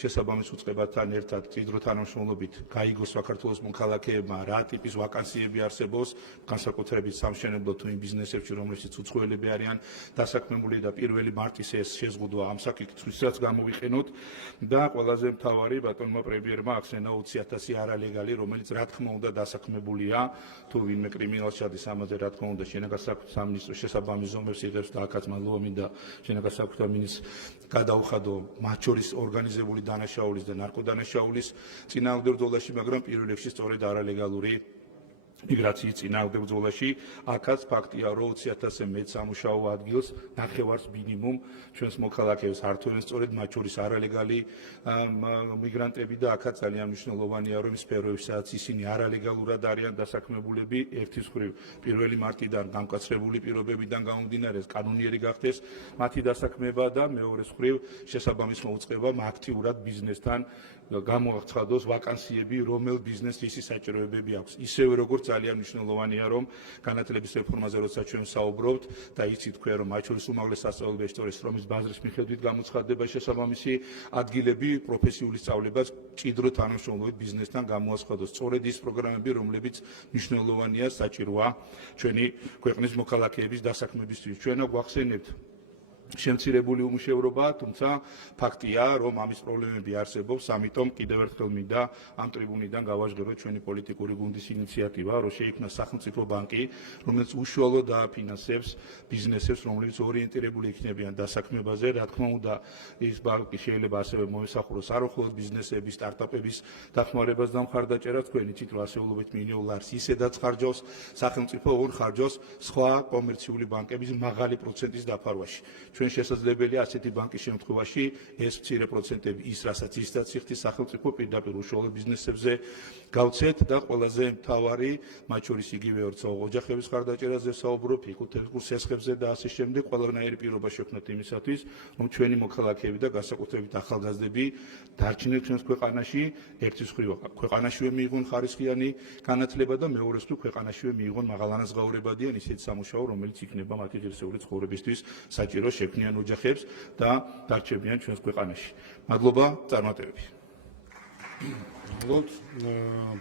შესაბამის უწყებასთან ერთად მჭიდრო თანამშრომლობით გაიგოს საქართველოს მოქალაქეებმა რა ტიპის ვაკანსიები არსებობს, განსაკუთრებით სამშენებლო თუ იმ ბიზნესებში, რომლებშიც უცხოელები არიან დასაქმებული და 1 მარტის ეს შეზღუდვა ამ საკითხისთვისაც გამოვიყენოთ და ყველაზე მთავარი ბატონმა პრემიერმა ახსენა 20,000 არალეგალი, რომელიც რა თქმა უნდა დასაქმებულია, თუ ვინმე კრიმინალს ჩადის ამაზე რა თქმა უნდა შენაგან საქმეთა სამინისტროს შესაბამის ზომებს იღებს და აქაც მადლობა მინდა შენაგან საქმეთა მინისტრს გადაუხადო მათ შორის ორგანიზებული დანაშაულის და ნარკოდანაშაულის წინააღმდეგ ბრძოლაში, მაგრამ პირველ რიგში სწორედ არალეგალური მიგრაციის წინააღმდეგ ბრძოლაში. აქაც ფაქტია, რომ 20,000-ზე მეტ სამუშაო ადგილს ნახევარს მინიმუმ ჩვენს მოქალაქეებს ართვენ სწორედ მათ შორის არალეგალი მიგრანტები და აქაც ძალიან მნიშვნელოვანია, რომ ის სფეროებში, სადაც ისინი არალეგალურად არიან დასაქმებულები, ერთის მხრივ 1 მარტიდან გამკაცრებული პირობებიდან გამომდინარე კანონიერი გახდეს მათი დასაქმება და მეორეს მხრივ შესაბამის მოუწყება აქტიურად ბიზნესთან გამოაცხადოს ვაკანსიები, რომელ ბიზნესს ისი საჭიროებები აქვს. ისევე როგორც ძალიან მნიშვნელოვანია, რომ განათლების რეფორმაზე როცა ჩვენ ვსაუბრობთ და იცით თქვენ, რომ მათ შორის უმაღლეს სასწავლებელში სწორედ შრომის ბაზრის მიხედვით გამოცხადდება შესაბამისი ადგილები, პროფესიული სწავლებაც მჭიდრო თანამშრომლობით ბიზნესთან გამოაცხადოს. სწორედ ის პროგრამები, რომლებიც მნიშვნელოვანია, საჭიროა ჩვენი ქვეყნის მოქალაქეების დასაქმებისთვის. ჩვენ გვახსენებთ შემცირებული უმუშევრობა, თუმცა ფაქტია, რომ ამის პრობლემები არსებობს, ამიტომ კიდევ ერთხელ მინდა ამ ტრიბუნიდან გავაჟღეროთ ჩვენი პოლიტიკური გუნდის ინიციატივა, რომ შეიქმნა სახელმწიფო ბანკი, რომელიც უშუალოდ დააფინანსებს ბიზნესებს, რომლებიც ორიენტირებული იქნებიან დასაქმებაზე. რა თქმა უნდა, ის ბანკი შეიძლება ასევე მოესახუროს არ მხოლოდ ბიზნესების, სტარტაპების დახმარებას და მხარდაჭერას. თქვენ იცით, რომ ასეულობით მილიონ ლარს ისედაც ხარჯავს სახელმწიფო, ოღონდ ხარჯავს სხვა კომერციული ბანკების მაღალი პროცენტის დაფარვაში. ჩვენ შესაძლებელია ასეთი ბანკის შემთხვევაში ეს მცირე პროცენტები ის, რასაც ისაც იხდის სახელმწიფო პირდაპირ უშუალო ბიზნესებზე გავცეთ და ყველაზე მთავარი, მათ შორის იგივე ოჯახების მხარდაჭერაზე საუბრობ, ფიკუთების სესხებზე და ასე შემდეგ, ყველანაირი პირობა შექმნათ იმისათვის, რომ ჩვენი მოქალაქეები და განსაკუთრებით ახალგაზრდები დარჩნენ ჩვენს ქვეყანაში, ერთის მხრივ ქვეყანაშივე მიიღონ ხარისხიანი განათლება და მეორეს მხრივ ქვეყანაშივე მიიღონ მაღალანაზღაურებადიან ისეთი სამუშაო, რომელიც იქნება მათი ღირსეული ცხოვრებისთვის საჭირო შექმნიან ოჯახებს და დარჩებიან ჩვენს ქვეყანაში. მადლობა წარმატებები.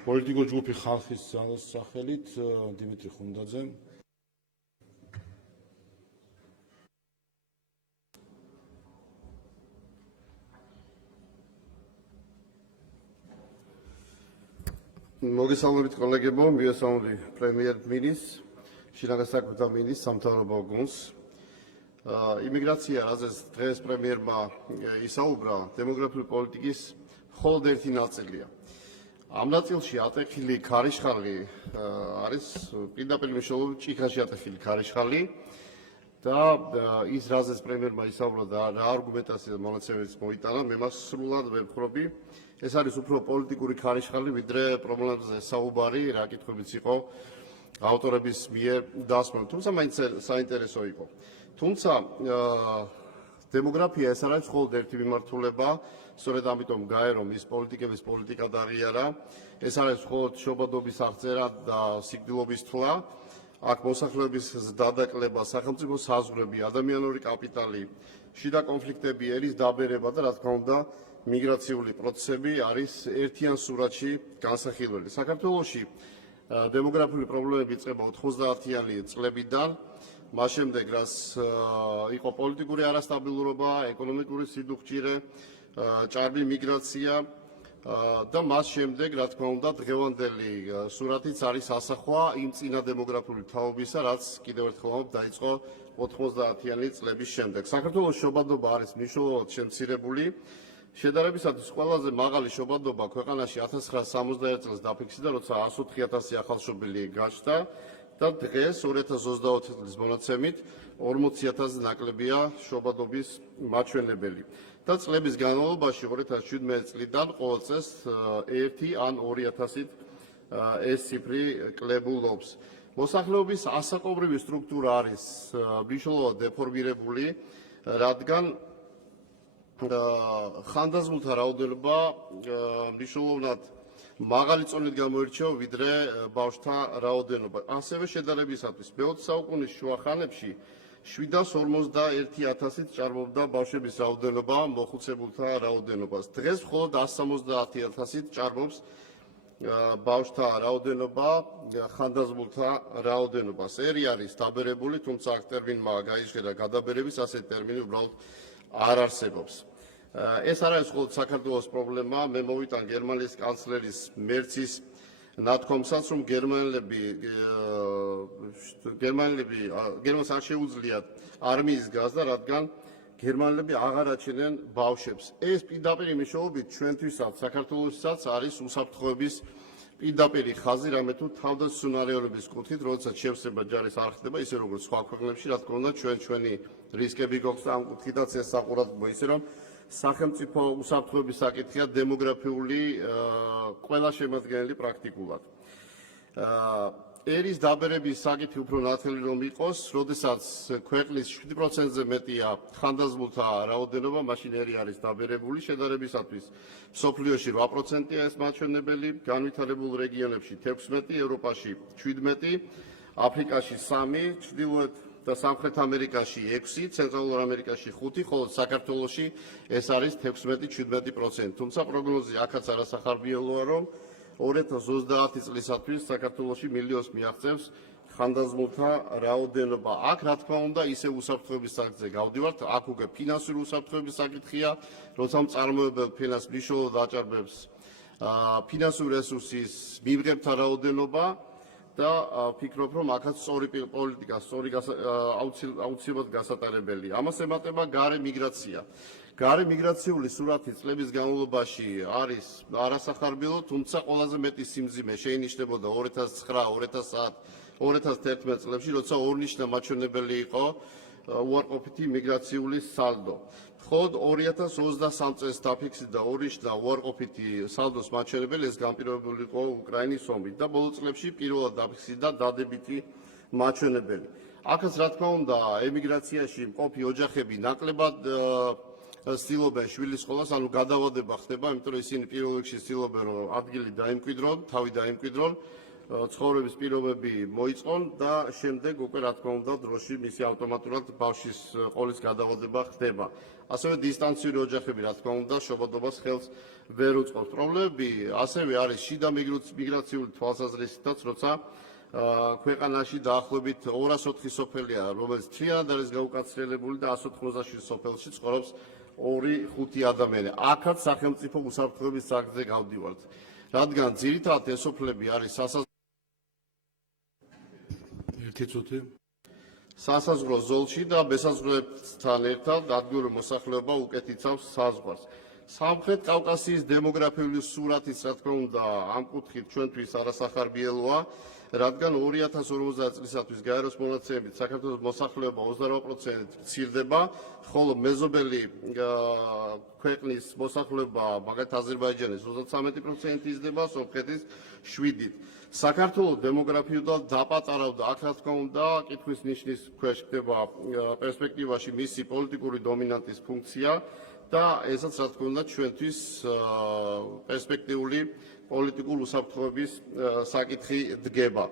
პოლიტიკურ ჯგუფი ხალხის ძალის სახელით დიმიტრი ხუნდაძე. მოგესალმებით კოლეგებო, მივესალმები პრემიერ-მინისტრს, შინაგან საქმეთა მინისტრს, სამთავრობო გუნდს. იმიგრაცია, რაზეც დღეს პრემიერმა ისაუბრა, დემოგრაფიული პოლიტიკის მხოლოდ ერთი ნაწილია. ამ ნაწილში ატეხილი ქარიშხალი არის პირდაპირ მნიშვნელობით ჭიქაში ატეხილი ქარიშხალი და ის რაზეც პრემიერმა ისაუბრა და რა არგუმენტაცია მონაცემებს მოიტანა, მე მას სრულად ვებხრობი. ეს არის უფრო პოლიტიკური ქარიშხალი, ვიდრე პრობლემებზე საუბარი, რა კითხვებიც იყო ავტორების მიერ დასმული. თუმცა მაინც საინტერესო იყო. თუმცა დემოგრაფია ეს არ არის მხოლოდ ერთი მიმართულება, სწორედ ამიტომ გაე რომ ის პოლიტიკების პოლიტიკა დაღიარა, ეს არის მხოლოდ შობადობის აღწერა და სიკვდილობის თვლა. აქ მოსახლეობის დადაკლება, სახელმწიფო საზღვრები, ადამიანური კაპიტალი, შიდა კონფლიქტები, ერის დაბერება და რა თქმა უნდა მიგრაციული პროცესები არის ერთიან სურათში განსახილველი. საქართველოში დემოგრაფიული პრობლემები იწყება 90-იანი წლებიდან, მას შემდეგ რაც იყო პოლიტიკური არასტაბილურობა, ეკონომიკური სიდუხჭირე, ჭარბი მიგრაცია და მას შემდეგ, რა თქმა უნდა, დღევანდელი სურათიც არის ასახვა იმ წინა დემოგრაფიული თაობისა, რაც კიდევ ერთხელ დაიწყო 90-იანი წლების შემდეგ. საქართველოს შობადობა არის მნიშვნელოვნად შემცირებული. შედარებისათვის ყველაზე მაღალი შობადობა ქვეყანაში 1961 წელს დაფიქსირდა, როცა 104,000 ახალშობილი გაჩნდა და დღეს 2024 წლის მონაცემით 40,000 ნაკლებია შობადობის მაჩვენებელი. და წლების განმავლობაში 2017 წლიდან ყოველ წელს 1 ან 2,000-ით ეს ციფრი კლებულობს. მოსახლეობის ასაკობრივი სტრუქტურა არის მნიშვნელოვნად დეფორმირებული, რადგან ხანდაზმულთა რაოდენობა მნიშვნელოვნად მაღალი წონით გამოირჩევა ვიდრე ბავშვთა რაოდენობა. ასევე შედარებისათვის მე-20 საუკუნის შუა ხანებში 751,000-ით ჭარბობდა ბავშვების რაოდენობა მოხუცებულთა რაოდენობას. დღეს მხოლოდ 170,000-ით ჭარბობს ბავშვთა რაოდენობა ხანდაზმულთა რაოდენობას. ერი არის დაბერებული, თუმცა აქ ტერმინმა გაიჟღერა გადაბერების, ასეთი ტერმინი უბრალოდ არ არსებობს. ეს არ არის მხოლოდ საქართველოს პრობლემა, მე მოვიტან გერმანიის კანცლერის მერცის ნათქვამსაც, რომ გერმანელს არ შეუძლიათ არმიის გაზრდა, რადგან გერმანელები აღარ აჩენენ ბავშვებს. ეს პირდაპირ მნიშვნელობით ჩვენთვისაც, საქართველოსაც არის უსაფრთხოების პირდაპირი ხაზი, რამე თუ თავდაცუნარეობის კუთხით, როდესაც შევსება ჯარის არ ხდება, ისე როგორც სხვა ქვეყნებში, რა თქმა უნდა, ჩვენი რისკები გვაქვს და ამ კუთხითაც ეს საყურადღებო, ისე რომ სახელმწიფო უსაფრთხოების საკითხია დემოგრაფიული ყველა შემადგენელი პრაქტიკულად. ერის დაბერების საკითხი უფრო ნათელი რომ იყოს, როდესაც ქვეყნის 7%-ზე მეტია ხანდაზმულთა რაოდენობა, მაშინ ერი არის დაბერებული. შედარებისათვის მსოფლიოში 8%-ია ეს მაჩვენებელი, განვითარებულ რეგიონებში 16, ევროპაში 17, აფრიკაში 3, ჩრდილოეთ და სამხრეთ ამერიკაში 6, ცენტრალურ ამერიკაში 5, ხოლო საქართველოში ეს არის 16-17%. თუმცა პროგნოზი აქაც არასახარბიელოა, რომ 2030 წლისათვის საქართველოში მილიონს მიაღწევს ხანდაზმულთა რაოდენობა. აქ რა თქმა უნდა ისე უსაფრთხოების საკითხზე გავდივართ, აქ უკვე ფინანსური უსაფრთხოების საკითხია, როცა მწარმოებელ ფინანს მნიშვნელოვნად აჭარბებს ფინანსური რესურსის მიღებთა რაოდენობა და ფიქრობ, რომ აქაც სწორი პოლიტიკა, სწორი აუცილებლად გასატარებელია. ამას ემატება გარე მიგრაცია. გარე მიგრაციული სურათი წლების განმავლობაში არის არასახარბიელო, თუმცა ყველაზე მეტი სიმძიმე შეინიშნებოდა 2009-2010-2011 წლებში, როცა ორნიშნა მაჩვენებელი იყო უარყოფითი მიგრაციული სალდო. მხოლოდ 2023 წელს დაფიქსირდა ორნიშნა უარყოფითი სალდოს მაჩვენებელი, ეს განპირობებული იყო უკრაინის ომით და ბოლო წლებში პირველად დაფიქსირდა დადებითი მაჩვენებელი. აქაც რა თქმა უნდა ემიგრაციაში მყოფი ოჯახები ნაკლებად ცდილობენ შვილის სკოლას, ანუ გადავადება ხდება, იმიტომ რომ ისინი პირველ რიგში ცდილობენ რომ ადგილი დაიმკვიდრონ, თავი დაიმკვიდრონ, ცხოვრების პირობები მოიწყონ და შემდეგ უკვე რა თქმა უნდა დროში მისი ავტომატურად ბავშვის ყოლის გადავადება ხდება. ასევე დისტანციური ოჯახები რა თქმა უნდა შობადობას ხელს ვერ უწყობს. პრობლემები ასევე არის შიდა მიგრაციული თვალსაზრისითაც, როცა ქვეყანაში დაახლოებით 204 სოფელია, რომელიც მთლიანად არის გაუკაცრიელებული და 187 სოფელში ცხოვრობს 2-5 ადამიანი. აქაც სახელმწიფო უსაფრთხოების საკითხზე გავდივართ, რადგან ძირითადად ეს სოფლები არის სასაზღვრო ზოლში და მესაზღვრეებთან ერთად ადგილობრივი მოსახლეობა უკეთ იცავს საზღვარს. სამხრეთ კავკასიის დემოგრაფიული სურათის, რა თქმა უნდა, ამ კუთხით ჩვენთვის არასახარბიელოა, რადგან 2050 წლისათვის გაეროს მონაცემებით საქართველოს მოსახლეობა 28%-ით მცირდება, ხოლო მეზობელი ქვეყნის მოსახლეობა, მაგალითად აზერბაიჯანის 33% იზრდება, სომხეთის 7%-ით. საქართველოს დემოგრაფიულად დაპატარავდა, აქ რა თქმა უნდა, კითხვის ნიშნის ქვეშ ხდება პერსპექტივაში მისი პოლიტიკური დომინანტის ფუნქცია და ესაც რა თქმა უნდა ჩვენთვის პერსპექტიული პოლიტიკურ უსაფრთხოების საკითხი დგება.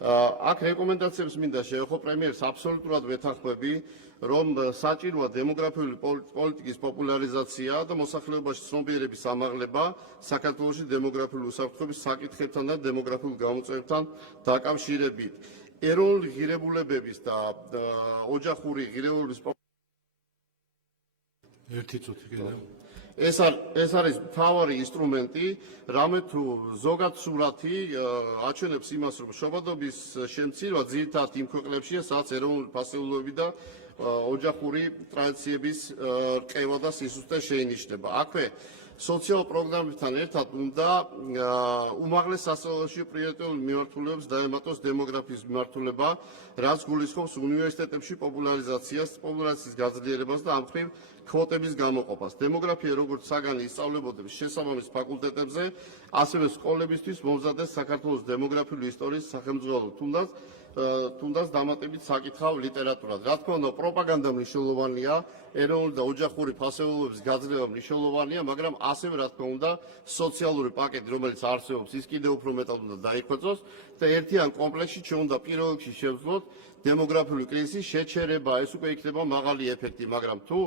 აქ რეკომენდაციებს მინდა შევეხო პრემიერს აბსოლუტურად ვეთანხმები, რომ საჭიროა დემოგრაფიული პოლიტიკის პოპულარიზაცია და მოსახლეობაში ცნობიერების ამაღლება საქართველოში დემოგრაფიული უსაფრთხოების საკითხებთან და დემოგრაფიულ გამოწვევებთან დაკავშირებით. ეროვნული ღირებულებების და ოჯახური ღირებულების ერთი წუთი კიდევ. ეს არის მთავარი ინსტრუმენტი, რამე თუ ზოგად სურათი აჩვენებს იმას, რომ შობადობის შემცირვა ძირითადად იმ ქვეყნებშია, სადაც ეროვნული ფასეულობები და ოჯახური ტრადიციების რყევა და სისუსტე შეინიშნება. აქვე სოციალურ პროგრამებთან ერთად უნდა უმაღლეს სასწავლებლებში პრიორიტეტულ მიმართულებებს დაემატოს დემოგრაფიის მიმართულება, რაც გულისხმობს უნივერსიტეტებში პოპულარიზაციას, პოპულარიზაციის გაძლიერებას და ამ მხრივ კვოტების გამოყოფას. დემოგრაფია როგორც საგანი ისწავლებოდეს შესაბამის ფაკულტეტებზე, ასევე სკოლებისთვის მომზადეს საქართველოს დემოგრაფიული ისტორიის სახელმძღვანელო, თუნდაც დამატებით საკითხავ ლიტერატურად. რა თქმა უნდა, პროპაგანდა მნიშვნელოვანია, ეროვნული და ოჯახური ფასეულობების გაძლევა მნიშვნელოვანია, მაგრამ ასევე რა თქმა უნდა, სოციალური პაკეტი, რომელიც არსებობს, ის კიდევ უფრო მეტად უნდა დაიხვეწოს და ერთიან კომპლექსში ჩვენ უნდა პირველ რიგში შევძლოთ დემოგრაფიული კრიზისის შეჩერება, ეს უკვე იქნება მაღალი ეფექტი, მაგრამ თუ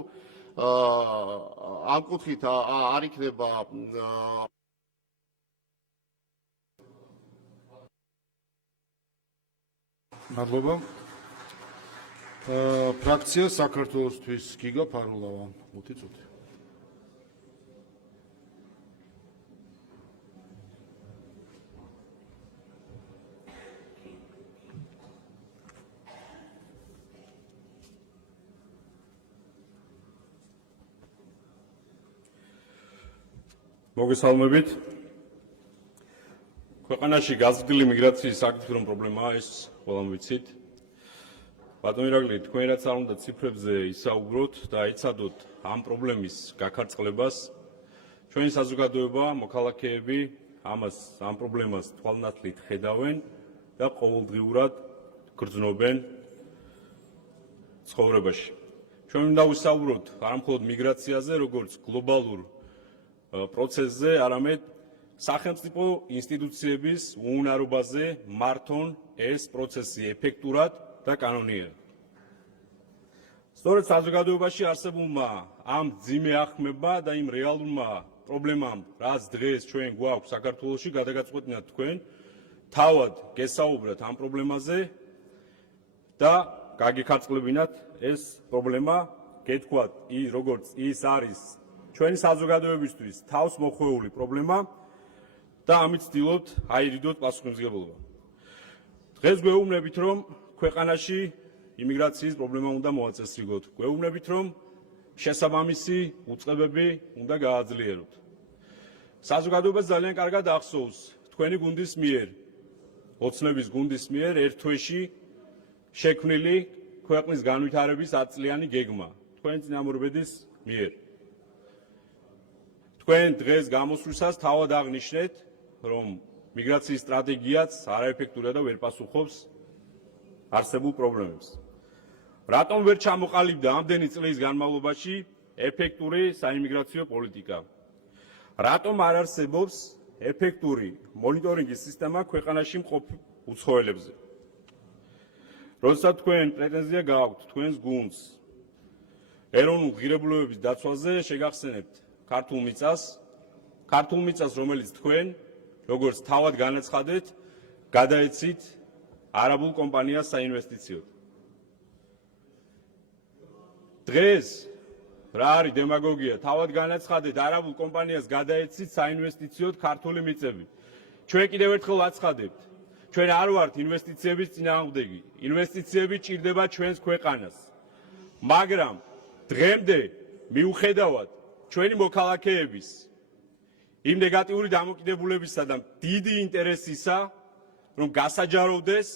ამ კუთხით არ იქნება მადლობა. ფრაქცია საქართველოსთვის გიგა ფარულავა 5 წუთი. მოგესალმებით. ქვეყანაში გაზრდილი მიგრაციის საკითხი პრობლემაა, ეს ყველამ ვიცით. ბატონო ირაკლი, თქვენ რაც არ უნდა ციფრებზე ისაუბროთ და აიცადოთ ამ პრობლემის გაქარწყლებას, ჩვენი საზოგადოება, მოქალაქეები ამ პრობლემას თვალნათლით ხედავენ და ყოველდღიურად გრძნობენ ცხოვრებაში. ჩვენ უნდა ვისაუბროთ არა მხოლოდ მიგრაციაზე, როგორც გლობალურ პროცესზე, არამედ სახელმწიფო ინსტიტუციების უუნარობაზე მართონ ეს პროცესი ეფექტურად და კანონიერად. სწორედ საზოგადოებაში არსებულმა ამ ძიმე ახმება და იმ რეალურმა პრობლემამ, რაც დღეს ჩვენ გვაქვს საქართველოში, გადაგაწყვეტინათ თქვენ, თავად გესაუბრათ ამ პრობლემაზე და გაგიხარწყლებინათ ეს პრობლემა, გეთქვათ, როგორც ის არის ჩვენი საზოგადოებისთვის თავს მოხვეული პრობლემა და ამით ვცდილობთ აირიდოთ პასუხისმგებლობა. დღეს გვეუბნებით, რომ ქვეყანაში იმიგრაციის პრობლემა უნდა მოაწესრიგოთ. გვეუბნებით, რომ შესაბამისი უწყებები უნდა გააძლიეროთ. საზოგადოებას ძალიან კარგად ახსოვს თქვენი გუნდის მიერ, ოცნების გუნდის მიერ ერთ თვეში შექმნილი ქვეყნის განვითარების 10 წლიანი გეგმა თქვენი წინამორბედის მიერ. თქვენ დღეს გამოსვლისას თავად აღნიშნეთ, რომ მიგრაციის სტრატეგიაც არაეფექტურია და ვერ პასუხობს არსებულ პრობლემებს. რატომ ვერ ჩამოყალიბდა ამდენი წლის განმავლობაში ეფექტური საიმიგრაციო პოლიტიკა? რატომ არ არსებობს ეფექტური მონიტორინგის სისტემა ქვეყანაში მყოფ უცხოელებზე? როდესაც თქვენ პრეტენზია გააქვთ თქვენს გუნდს ეროვნულ ღირებულებების დაცვაზე, შეგახსენებთ ქართულ მიწას, რომელიც თქვენ, როგორც თავად განაცხადეთ, გადაეცით არაბულ კომპანიას საინვესტიციოდ. დღეს რა არის დემაგოგია? თავად განაცხადეთ, არაბულ კომპანიას გადაეცით საინვესტიციოდ ქართული მიწები. ჩვენ კიდევ ერთხელ აცხადებთ, ჩვენ არ ვართ ინვესტიციების წინააღმდეგი. ინვესტიციები ჭირდება ჩვენს ქვეყანას. მაგრამ დღემდე მიუხედავად ჩვენი მოქალაქეების იმ ნეგატიური დამოკიდებულებისა და დიდი ინტერესისა, რომ გასაჯაროვდეს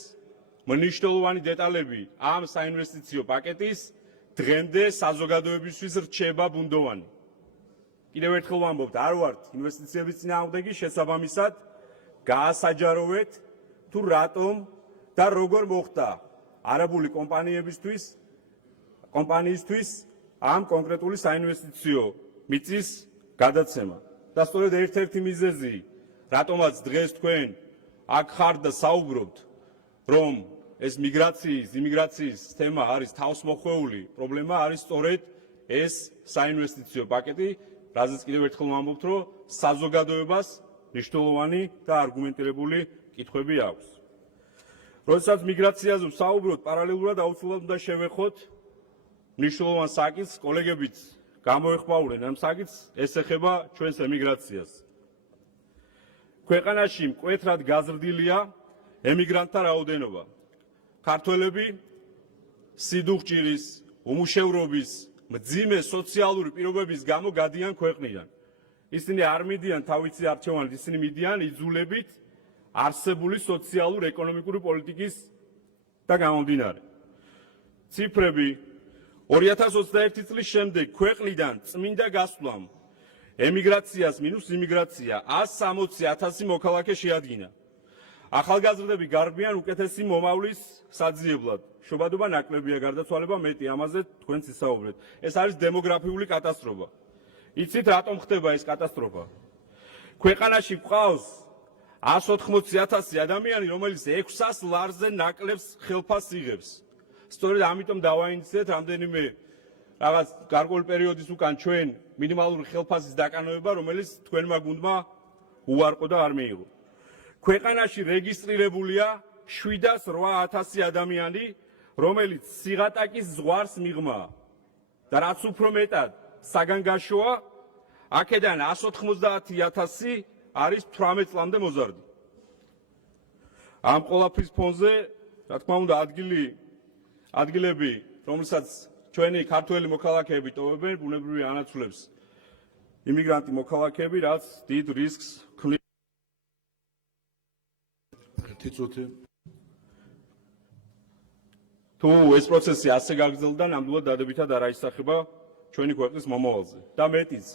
მნიშვნელოვანი დეტალები ამ საინვესტიციო პაკეტის დღემდე საზოგადოებისთვის რჩება ბუნდოვანი. კიდევ ერთხელ ვამბობთ, არ ვართ ინვესტიციების წინააღმდეგი, შესაბამისად გაასაჯაროვეთ თუ რატომ და როგორ მოხდა არაბული კომპანიისთვის ამ კონკრეტული საინვესტიციო მიწის გადაცემა. და სწორედ ერთ-ერთი მიზეზი, რატომაც დღეს თქვენ აქ ხართ და საუბრობთ, რომ ეს იმიგრაციის თემა არის თავსმოხვეული პრობლემა, არის სწორედ ეს საინვესტიციო პაკეტი, რაზეც კიდევ ერთხელ ვამბობთ, რომ საზოგადოებას მნიშვნელოვანი და არგუმენტირებული კითხვები აქვს. როდესაც მიგრაციაზე ვსაუბრობთ, პარალელურად აუცილებლად უნდა შევეხოთ მნიშვნელოვან საკითხს, კოლეგებიც გამოეხმაურნენ ამ საკითხს, ეს ეხება ჩვენს ემიგრაციას. ქვეყანაში მკვეთრად გაზრდილია ემიგრანტთა რაოდენობა. ქართველები სიდუხჭირის, უმუშევრობის, მძიმე სოციალური პირობების გამო გადიან ქვეყნიდან. ისინი არ მიდიან თავისი არჩევანით, ისინი მიდიან იძულებით არსებული სოციალურ-ეკონომიკური პოლიტიკის და გამომდინარე. ციფრები 2021 წლის შემდეგ ქვეყნიდან წმინდა გასვლამ ემიგრაციას მინუს იმიგრაცია 160,000 მოქალაქე შეადგინა. ახალგაზრდები გარბიან უკეთესი მომავლის საძიებლად. შობადობა ნაკლებია, გარდაცვალება მეტი, ამაზე თქვენც ისაუბრეთ. ეს არის დემოგრაფიული კატასტროფა. იცით რატომ ხდება ეს კატასტროფა? ქვეყანაში გვყავს 180,000 ადამიანი, რომელიც 600 ლარზე ნაკლებს ხელფასს იღებს. სწორედ ამიტომ დავაინიცეთ რამდენიმე რაღაც გარკვეული პერიოდის უკან ჩვენ მინიმალური ხელფასის დაკანოება, რომელიც თქვენმა გუნდმა უარყო და არ მიიღო. ქვეყანაში რეგისტრირებულია 708,000 ადამიანი, რომელიც სიღატაკის ზღვარს მიღმა და რაც უფრო მეტად საგანგაშოა, აქედან 190,000 არის 18 წლამდე მოზარდი. ამ ყველაფრის ფონზე, რა თქმა უნდა, ადგილები, რომელსაც ჩვენი ქართველი მოქალაქეები ტოვებენ, ბუნებრივი ანაცვლებს იმიგრანტი მოქალაქეები, რაც დიდ რისკს ქმნის. თუ ეს პროცესი ასე გაგრძელდა, ნამდვილად დადებითად არ აისახება ჩვენი ქვეყნის მომავალზე. და მეტიც,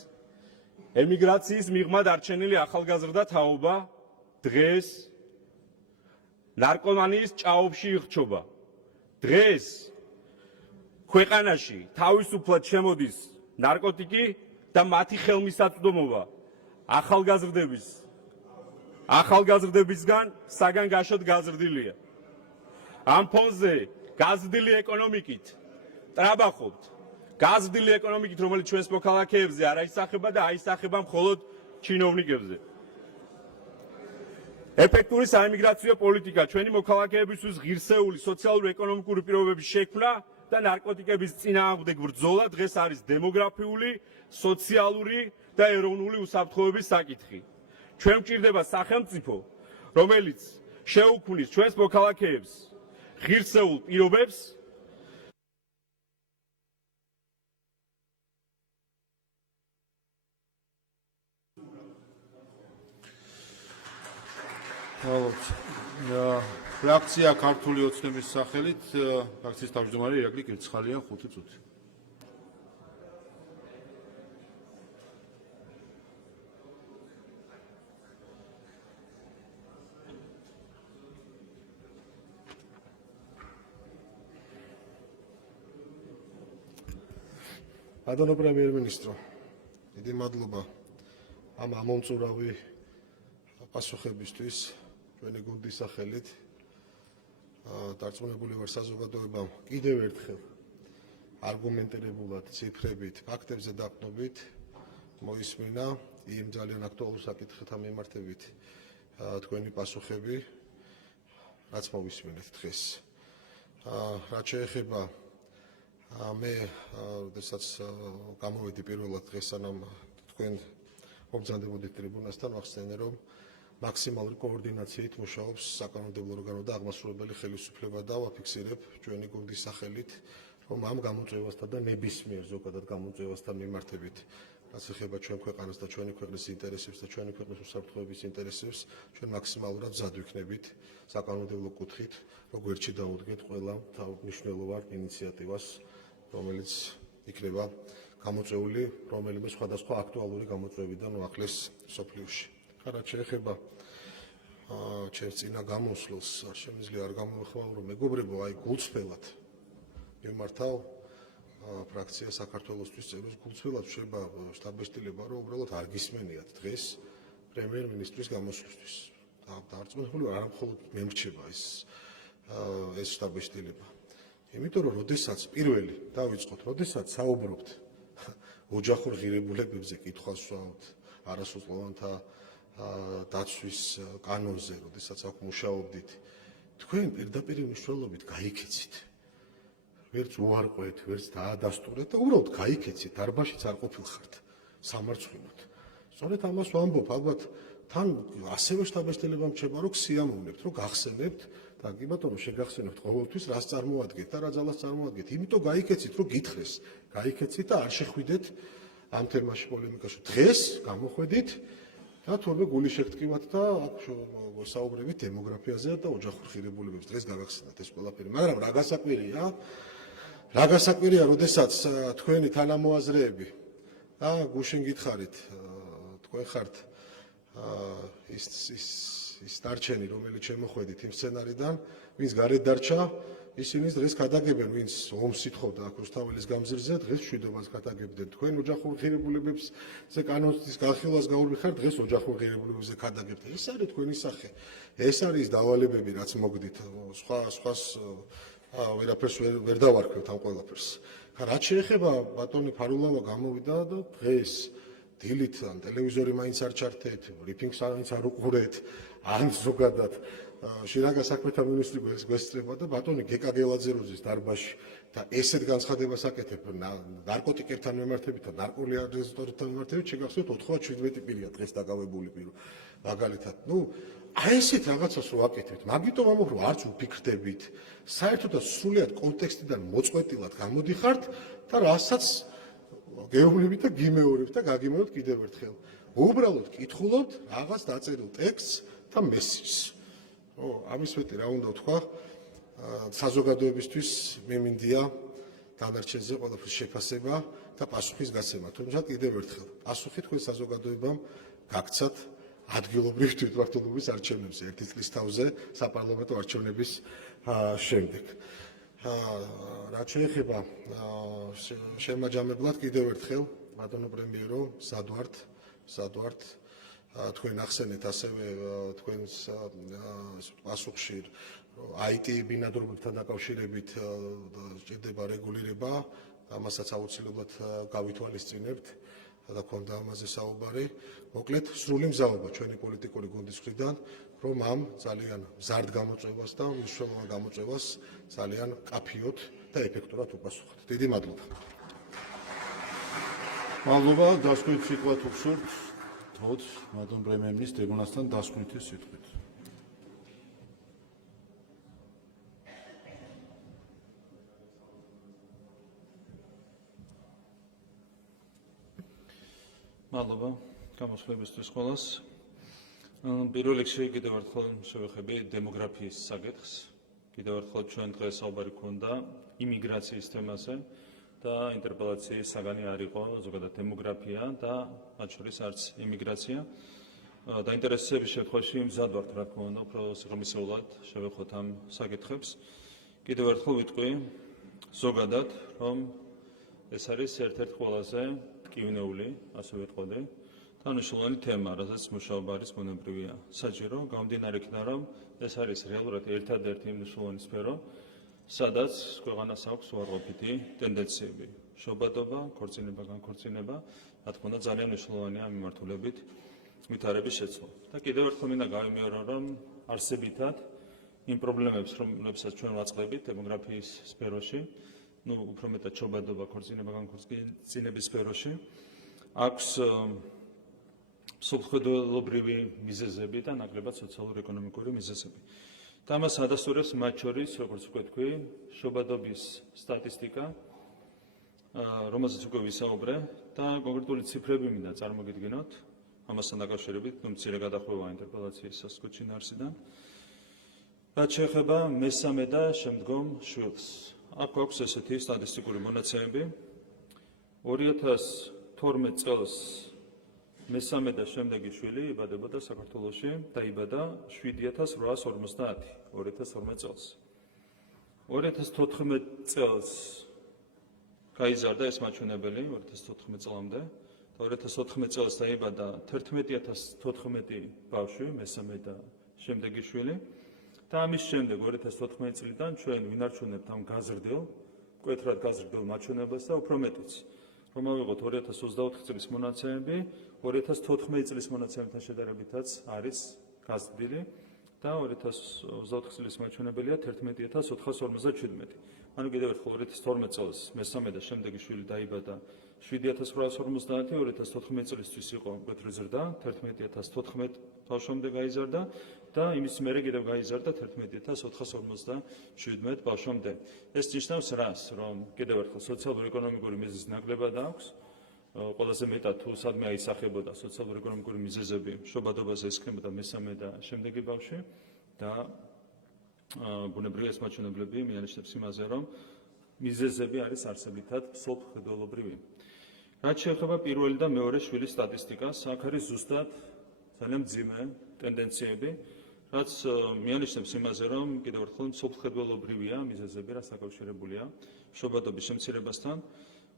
ემიგრაციის მიღმა დარჩენილი ახალგაზრდა თაობა დღეს ნარკომანიის ჭაობში ირჩობა. დღეს ქვეყანაში თავისუფლად შემოდის ნარკოტიკი და მათი ხელმისაწვდომობა ახალგაზრდებისგან საგანგაშოდ გაზრდილია. ამ ფონზე გაზრდილი ეკონომიკით ტრაბახობთ. გაზრდილი ეკონომიკით, რომელიც ჩვენს მოქალაქეებზე არ აისახება და აისახება მხოლოდ ჩინოვნიკებზე. ეფექტური საიმიგრაციო პოლიტიკა, ჩვენი მოქალაქეებისთვის ღირსეული სოციალურ-ეკონომიკური პირობების შექმნა და ნარკოტიკების წინააღმდეგ ბრძოლა დღეს არის დემოგრაფიული, სოციალური და ეროვნული უსაფრთხოების საკითხი. ჩვენ გვჭირდება სახელმწიფო, რომელიც შეუქმნის ჩვენს მოქალაქეებს ღირსეულ პირობებს ფრაქცია ქართული ოცნების სახელით ფრაქციის თავმჯდომარე ირაკლი კირცხალიან 5 წუთი. ბატონო პრემიერ-მინისტრო, დიდი მადლობა ამ ამომწურავი პასუხებისთვის ჩვენი გუნდის სახელით. დარწმუნებული ვარ საზოგადოებამ კიდევ ერთხელ არგუმენტირებულად, ციფრებით, ფაქტებზე დაყრდნობით მოისმინა იმ ძალიან აქტუალურ საკითხებთან მიმართებით თქვენი პასუხები, რაც მოვისმინეთ დღეს. რაც შეეხება მე, როდესაც გამოვედი პირველად დღეს, სანამ თქვენ მომზადებოდით ტრიბუნასთან, ვახსენე, რომ მაქსიმალური კოორდინაციით მუშაობს საკანონმდებლო ორგანო და აღმასრულებელი ხელისუფლება და ვაფიქსირებ ჩვენი გუნდის სახელით, რომ ამ გამოწვევასთან და ნებისმიერ ზოგადად გამოწვევასთან მიმართებით რაც ეხება ჩვენ ქვეყანას და ჩვენი ქვეყნის ინტერესებს და ჩვენი ქვეყნის უსაფრთხოების ინტერესებს, ჩვენ მაქსიმალურად მზად ვიქნებით საკანონმდებლო კუთხით, როგერჩი დაუდგეთ ყველა მნიშვნელოვან ინიციატივას, რომელიც იქნება გამოწვეული რომელიმე სხვადასხვა აქტუალური გამოწვევიდან უახლეს სოფლიოში. რაც შეეხება ჩემს წინა გამოსვლას, არ შემიძლია არ გამოვხმაურო მეგობრებო, აი გულწრფელად მიმართავ ფრაქცია საქართველოსთვის წევრებს გულწრფელად შეიძლება შტაბ-ბეჭდილება, რომ უბრალოდ არ გისმენიათ დღეს პრემიერ-მინისტრის გამოსვლისთვის. დაარწმუნებული ვარ, არა მხოლოდ მე მრჩება ეს შტაბ-ბეჭდილება. იმიტომ რომ როდესაც პირველი დავიწყოთ, როდესაც საუბრობთ ოჯახურ ღირებულებებზე, კითხვას ვსვამთ არასრულწლოვანთა დაცვის კანონზე, როდესაც აქ მუშაობდით, თქვენ პირდაპირ მნიშვნელობით გაიქეცით. ვერც უარყვეთ, ვერც დაადასტურეთ და უბრალოდ გაიქეცით, დარბაშიც არ ყოფილხართ სამარცხვინოდ. სწორედ ამას ვამბობ, ალბათ თან ასევე შტაბ-ბეჭდილებამ რჩება, რომ სიამოვნებთ, რომ გახსენებთ და კი ბატონო შეგახსენებთ ყოველთვის რას წარმოადგენთ და რა ძალას წარმოადგენთ. იმიტომ გაიქეცით, რომ გითხრეს, გაიქეცით და არ შეხვიდეთ ამ თემაში პოლემიკაში. დღეს გამოხვედით და თორე გული შეგტკივათ და აქ საუბრებით დემოგრაფიაზე და ოჯახურ ღირებულებებზე. დღეს გაგახსენათ ეს ყველაფერი. მაგრამ რა გასაკვირია, როდესაც თქვენი თანამოაზრეები და გუშინ გითხარით, თქვენ ხართ ის დარჩენი, რომელიც შემოხვედით იმ სცენარიდან, ვინც გარეთ დარჩა, ისინი დღეს გადაგებენ, ვინც ომს ითხოვდა აქ რუსთაველის გამზირზე, დღეს მშვიდობას გადაგებდნენ. თქვენ ოჯახურ ღირებულებებზე კანონის განხილვას გაურბიხართ, დღეს ოჯახურ ღირებულებებზე გადაგებთ. ეს არის თქვენი სახე. ეს არის დავალებები, რაც მოგდით. სხვას ვერაფერს ვერ დავარქვევთ ამ ყველაფერს. რაც შეეხება ბატონი ფარულავა გამოვიდა და დღეს დილით ან ტელევიზორი მაინც არ ჩართეთ, ბრიფინგს მაინც არ უყურეთ, ან ზოგადად შინაგან საქმეთა მინისტრი გვესწრება და ბატონი გეკა გელაძეროზის დარბაზში და ესეთ განცხადებას აკეთებ ნარკოტიკებთან მიმართებით და ნარკოლიგარებთან მიმართებით, შეგახსოვთ 97 პირია დღეს დაკავებული პირო. მაგალითად, აი ესეთ რაღაცას რო აკეთებთ, მაგიტომ ამბობ, რომ არც უფიქრდებით, საერთოდ სრულად კონტექსტიდან მოწყვეტილად გამოდიხართ და რასაც გეუბნებით და გიმეორებთ და გაგიმეორებთ კიდევ ერთხელ. უბრალოდ კითხულობთ რაღაც დაწერილ ტექსტს და მესიჯს. ამის მეტი რა უნდა ვთქვა, საზოგადოებისთვის მე მინდია დანარჩენზე ყველაფრის შეფასება და პასუხის გაცემა. თუმცა კიდევ ერთხელ, პასუხი თქვენ საზოგადოებამ გაგცათ ადგილობრივ თვითმმართველობის არჩევნებზე 1 წლის თავზე საპარლამენტო არჩევნების შემდეგ. რაც შეეხება შემაჯამებლად კიდევ ერთხელ ბატონო პრემიერო, სად ვართ თქვენ ახსენეთ ასევე თქვენს პასუხში IT ბინადრობებთან დაკავშირებით ჭირდება რეგულირება, ამასაც აუცილებლად გავითვალისწინებთ და ქონდა ამაზე საუბარი. მოკლედ, სრული მზაობა ჩვენი პოლიტიკური გუნდის მხრიდან, რომ ამ ძალიან მზარდ გამოწვევას და მნიშვნელოვან გამოწვევას ძალიან კაფიოდ და ეფექტურად უპასუხოთ. დიდი მადლობა. მადლობა, დასკვნით სიტყვით უხსოვთ, თოთ ბატონ პრემიერ-მინისტრ ტრიბუნასთან დასკვნითი სიტყვით. მადლობა გამოსვლებისთვის ყველას. პირველ რიგში კიდევ ერთხელ შევეხები დემოგრაფიის საკითხს. კიდევ ერთხელ ჩვენ დღეს საუბარი ქონდა იმიგრაციის თემაზე და ინტერპელაციის საგანი არ იყო ზოგადად დემოგრაფია და მათ შორის არც იმიგრაცია. დაინტერესების შემთხვევაში მზად ვართ, რა თქმა უნდა, უფრო სიღრმისეულად შევეხოთ ამ საკითხებს. კიდევ ერთხელ ვიტყვი ზოგადად, რომ ეს არის ერთ-ერთი ყველაზე მტკივნეული, ასე ვიტყოდი, და მნიშვნელოვანი თემა, რასაც მუშაობა არის ბუნებრივია. საჭირო, გამომდინარე იქიდან, რომ ეს არის რეალურად ერთადერთი მნიშვნელოვანი სფერო, სადაც ქვეყანას აქვს უარყოფითი ტენდენციები. შობადობა, ქორწინება, განქორწინება, რა თქმა უნდა, ძალიან მნიშვნელოვანია ამ მიმართულებით ვითარების შეცვლა. და კიდევ ერთხელ მინდა გავიმეორო, რომ არსებითად იმ პრობლემებს, რომლებსაც ჩვენ ვაწყდებით დემოგრაფიის სფეროში, უფრო მეტად შობადობა, ქორწინება, განქორწინების სფეროში, აქვს სრულხედველობრივი მიზეზები და ნაკლებად სოციალურ-ეკონომიკური მიზეზები. და ამას ადასტურებს მათ შორის, როგორც უკვე თქვი, შობადობის სტატისტიკა, რომელზეც უკვე ვისაუბრე, და კონკრეტული ციფრები მინდა წარმოგიდგინოთ. ამასთან დაკავშირებით მცირე გადახვევა ინტერპელაციის გუჩინარსიდან. რაც შეეხება მესამე და შემდგომ შვილს. აქ გვაქვს ესეთი სტატისტიკური მონაცემები. 2012 წელს მესამე და შემდეგი შვილი იბადებოდა საქართველოში, დაიბადა 7850 2012 წელს. 2014 წელს გაიზარდა ეს მაჩვენებელი 2014 წლამდე და 2014 წელს დაიბადა 11014 ბავშვი, მესამე და შემდეგი შვილი. და ამის შემდეგ 2014 წლიდან ჩვენ ვინარჩუნებთ ამ გაზრდილ, მკვეთრად გაზრდილ მაჩვენებელს და უფრო მეტიც. რომ ავიღოთ 2024 წლის მონაცემები, 2014 წლის მონაცემებთან შედარებითაც არის გაზრდილი და 2024 წლის მაჩვენებელია 11457. ანუ კიდევ ერთხელ 2012 წელს მესამე და შემდეგი შვილი დაიბადა 7850, 2014 წლისთვის იყო მკვეთრი ზრდა, 11014 ბავშვამდე გაიზარდა და იმის მერე კიდევ გაიზარდა 11457 ბავშვამდე. ეს ნიშნავს რას, რომ კიდევ ერთხელ სოციალურ-ეკონომიკური მიზეზი ნაკლებად აქვს. ყველაზე მეტად თუ სადმე აისახებოდა სოციალურ-ეკონომიკური მიზეზები, შობადობაზე ესხმოდა მესამე და შემდეგი ბავშვი და ბუნებრივია ეს მაჩვენებლები მიანიშნებს იმაზე, რომ მიზეზები არის არსებითად მსოფლმხედველობრივი. რაც შეეხება პირველი და მეორე შვილის სტატისტიკას, აქ არის ზუსტად ძალიან მძიმე ტენდენციები, რაც მიანიშნებს იმაზე, რომ კიდევ ერთხელ მსოფლმხედველობრივია მიზეზები, რაც დაკავშირებულია შობადობის შემცირებასთან.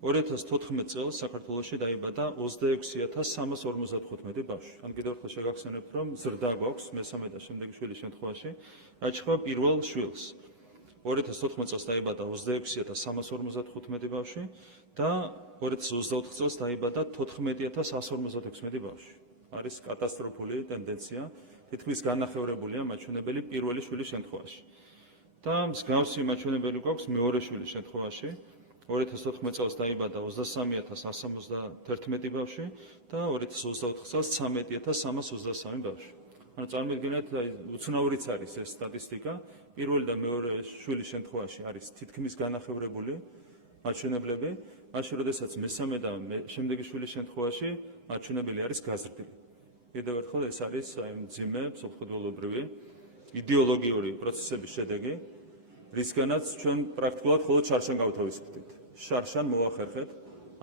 2014 წელს საქართველოში დაიბადა 26355 ბავშვი. ან კიდევ ერთხელ შეგახსენებთ, რომ ზრდა გვაქვს მესამე და შემდეგი შვილის შემთხვევაში, რაც შეეხება პირველ შვილს. 2014 წელს დაიბადა 26355 ბავშვი და 2024 წელს დაიბადა 14156 ბავშვი. არის კატასტროფული ტენდენცია, თითქმის განახევრებულია მაჩვენებელი პირველი შვილის შემთხვევაში. და მსგავსი მაჩვენებელი გვაქვს მეორე შვილის შემთხვევაში. 2014 წელს დაიბადა 23161 ბავშვი და 2024 წელს 13323 ბავშვი. ანუ წარმოიდგინეთ, უცნაურიც არის ეს სტატისტიკა. პირველი და მეორე შვილის შემთხვევაში არის თითქმის განახევრებული მაჩვენებლები, მაშინ როდესაც მესამე და შემდეგი შვილის შემთხვევაში მაჩვენებელი არის გაზრდილი. კიდევ ერთხელ ეს არის მძიმე მსოფლმხედველობრივი იდეოლოგიური პროცესების შედეგი, რისგანაც ჩვენ პრაქტიკულად მხოლოდ შარშან გავთავისუფლდით. შარშან მოახერხეთ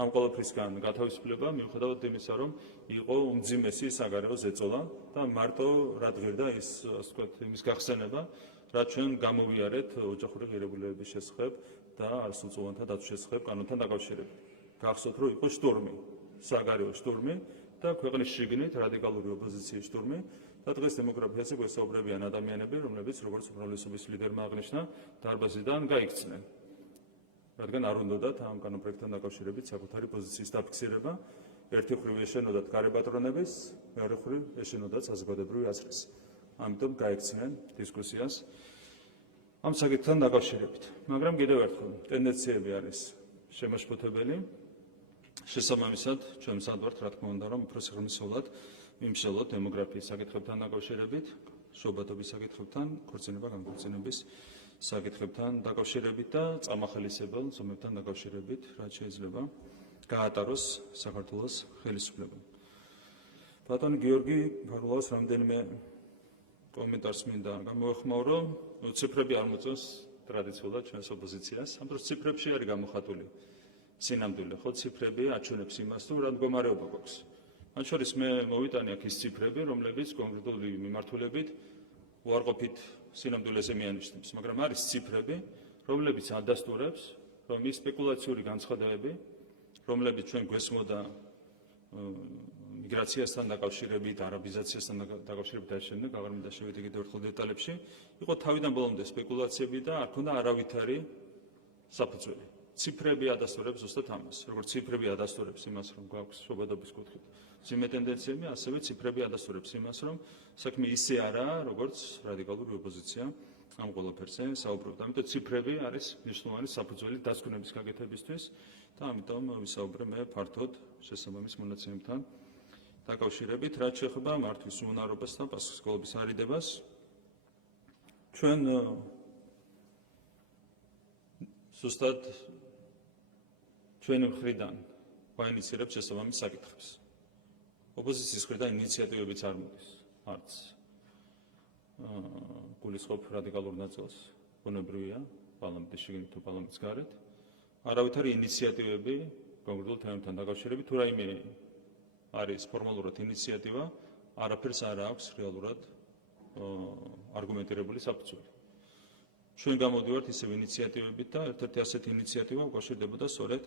ამ ყველაფრისგან გათავისუფლება, მიუხედავად იმისა, რომ იყო უმძიმესი საგარეო ზეწოლა და მარტო რა ღირდა ის, ასე ვთქვათ, იმის გახსენება, რაც ჩვენ გამოვიარეთ ოჯახური ღირებულებების შესახებ და არასრულწლოვანთა დაცვის შესახებ კანონთან დაკავშირებით. გახსოვთ, რომ იყო შტურმი, საგარეო შტურმი და ქვეყნის შიგნით რადიკალური ოპოზიციის შტურმი და დღეს დემოგრაფიაზე გვესაუბრებიან ადამიანები, რომლებიც როგორც უმრავლესობის ლიდერმა აღნიშნა, დარბაზიდან გაიქცნენ. რადგან არ უნდათ ამ კანონპროექტთან დაკავშირებით საკუთარი პოზიციის დაფიქსირება, ერთი მხრივ ეშენოდათ გარებატრონების, მეორე მხრივ ეშენოდათ საზოგადოებრივი აზრის. ამიტომ გაიქცნენ დისკუსიას ამ საკითხთან დაკავშირებით. მაგრამ კიდევ ერთხელ, ტენდენციები არის შემაშფოთებელი. შესაბამისად, ჩვენ მზად ვართ, რა თქმა უნდა, რომ უფრო სიღრმისეულად ვიმსჯელოთ დემოგრაფიის საკითხებთან დაკავშირებით, შობადობის საკითხებთან, ქორწინება-განქორწინების საკითხებთან დაკავშირებით და წამახალისებელ ზომებთან დაკავშირებით, რაც შეიძლება გაატაროს საქართველოს ხელისუფლებამ. ბატონი გიორგი ფარულაოს რამდენიმე კომენტარს მინდა გამოეხმაურო, ციფრები არ მოწონს ტრადიციულად ჩვენს ოპოზიციას, ამ დროს ციფრებში არის გამოხატული სინამდვილე, ხო, ციფრები აჩვენებს იმას, თუ რა მდგომარეობა გვაქვს. მათ შორის მე მოვიტანე აქ ის ციფრები, რომლებიც კონკრეტული მიმართულებით უარყოფით სინამდვილეზე მიანიშნებს, მაგრამ არის ციფრები, რომლებიც ადასტურებს, რომ ის სპეკულაციური განცხადებები, რომლებიც ჩვენ გვესმოდა მიგრაციასთან დაკავშირებით, არაბიზაციასთან დაკავშირებით და შემდეგ, აღარ მინდა შევიდე კიდევ ერთხელ დეტალებში, იყო თავიდან ბოლომდე სპეკულაციები და არ ქონდა არავითარი საფუძველი. ციფრები ადასტურებს ზუსტად ამას. როგორც ციფრები ადასტურებს იმას, რომ გვაქვს შობადობის კუთხით მძიმე ტენდენციები, ასევე ციფრები ადასტურებს იმას, რომ საქმე ისე არაა, როგორც რადიკალური ოპოზიცია ამ ყველაფერზე საუბრობთ. ამიტომ ციფრები არის მნიშვნელოვანი საფუძველი დასკვნების გაკეთებისთვის და ამიტომ ვისაუბრე მე ფართოდ შესაბამის მონაცემებთან დაკავშირებით, რაც შეეხება მართვის უუნარობას და პასუხისმგებლობის არიდებას. ჩვენ ზუსტად ჩვენი მხრიდან ვაინიცირებთ შესაბამის საკითხებს. ოპოზიციის მხრიდან ინიციატივებიც არ მოდის, არც გულისხმობ რადიკალურ ნაწილს, ბუნებრივია, პარლამენტის შიგნით თუ პარლამენტის გარეთ. არავითარი ინიციატივები კონკრეტულ თემებთან დაკავშირებით თუ რაიმე არის ფორმალურად ინიციატივა, არაფერს არ აქვს რეალურად არგუმენტირებული საფუძველი. ჩვენ გამოდივართ ისევ ინიციატივებით და ერთ-ერთი ასეთი ინიციატივა უკავშირდებოდა სწორედ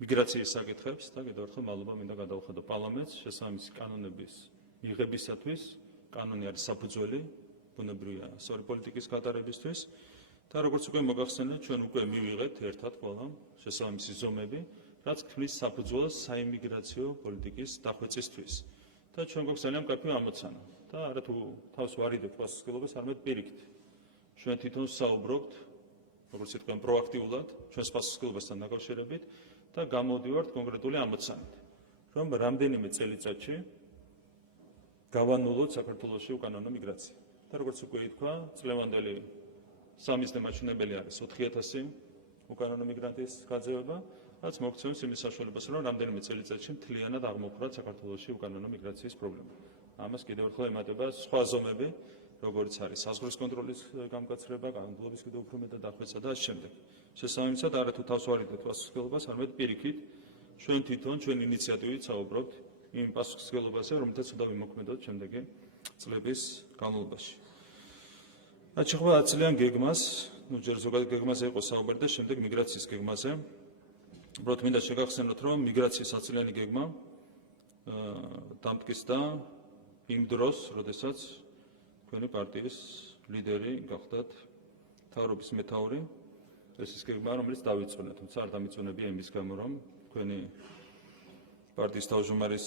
მიგრაციის საკითხებს და კიდევ ერთხელ მადლობა მინდა გადავხადო პარლამენტს შესაბამისი კანონების მიღებისათვის. კანონი არის საფუძველი ბუნებრივია სწორი პოლიტიკის გატარებისთვის და როგორც უკვე მოგახსენეთ, ჩვენ უკვე მივიღეთ ერთად ყველა შესაბამისი ზომები, რაც ქმნის საფუძველს საიმიგრაციო პოლიტიკის დახვეწისთვის. და ჩვენ გვაქვს ძალიან მკაფიო ამოცანა და არა თუ თავს ვარიდებთ პასუხისმგებლობას, არამედ პირიქით. ჩვენ თვითონ საუბრობთ, როგორც იტყვიან, პროაქტიულად ჩვენს პასუხისმგებლობასთან დაკავშირებით და გამოდივართ კონკრეტული ამოცანით, რომ რამდენიმე წელიწადში გავანულოთ საქართველოში უკანონო მიგრაცია. და როგორც უკვე ითქვა, წლევანდელი სამიზნე მაჩვენებელი არის 4000 უკანონო მიგრანტის გაძევება, რაც მოგცემს იმის საშუალებას, რომ რამდენიმე წელიწადში მთლიანად აღმოფხვრათ საქართველოში უკანონო მიგრაციის პრობლემა. ამას კიდევ ერთხელ ემატება სხვა ზომები, როგორც არის საზღვრის კონტროლის გამკაცრება, კანონმდებლობის კიდევ უფრო მეტად დახვეწა და ამ შემდეგ. შესაბამისად, არა თუ თავს ვარიდებთ პასუხისმგებლობას, არამედ პირიქით ჩვენ თვითონ ჩვენ ინიციატივით საუბრობთ იმ პასუხისმგებლობაზე, რომელთაც უნდა ვიმოქმედოთ შემდეგი წლების განმავლობაში. რაც შეეხება აცილიან გეგმას, ჯერ ზოგადად გეგმაზე იყო საუბარი და შემდეგ მიგრაციის გეგმაზე. უბრალოდ მინდა შეგახსენოთ, რომ მიგრაციის აცილიანი გეგმა დამტკიცდა იმ დროს, როდესაც თქვენი პარტიის ლიდერი გახდათ მთავრობის მეთაური. ეს ის გეგმა, რომელიც დავიწყოთ, თუმცა არ დამიწუნებია იმის გამო, რომ თქვენი პარტიის თავმჯდომარის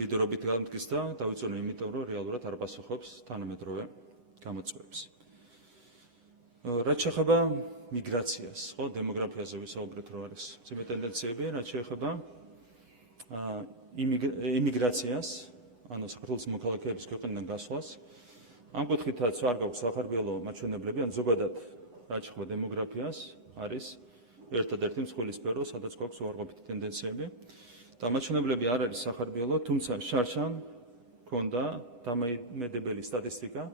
ლიდერობით დამტკიცდა, დავიწყოთ იმიტომ, რომ რეალურად არ პასუხობს თანამედროვე გამოწვევებს. რაც შეეხება მიგრაციას, ხო, დემოგრაფიაზე ვისაუბრეთ, რომ არის მძიმე ტენდენციები, რაც შეეხება იმიგრაციას, ანუ საქართველოს მოქალაქეების ქვეყნიდან გასვლას, ამ კუთხითაც არ გაქვს სახარბიელო მაჩვენებლები, ან ზოგადად რაც შეეხება დემოგრაფიას, არის ერთადერთი მსხვილი სფერო, სადაც გვაქვს უარყოფითი ტენდენციები და მაჩვენებლები არ არის სახარბიელო, თუმცა შარშან ქონდა დამაიმედებელი სტატისტიკა.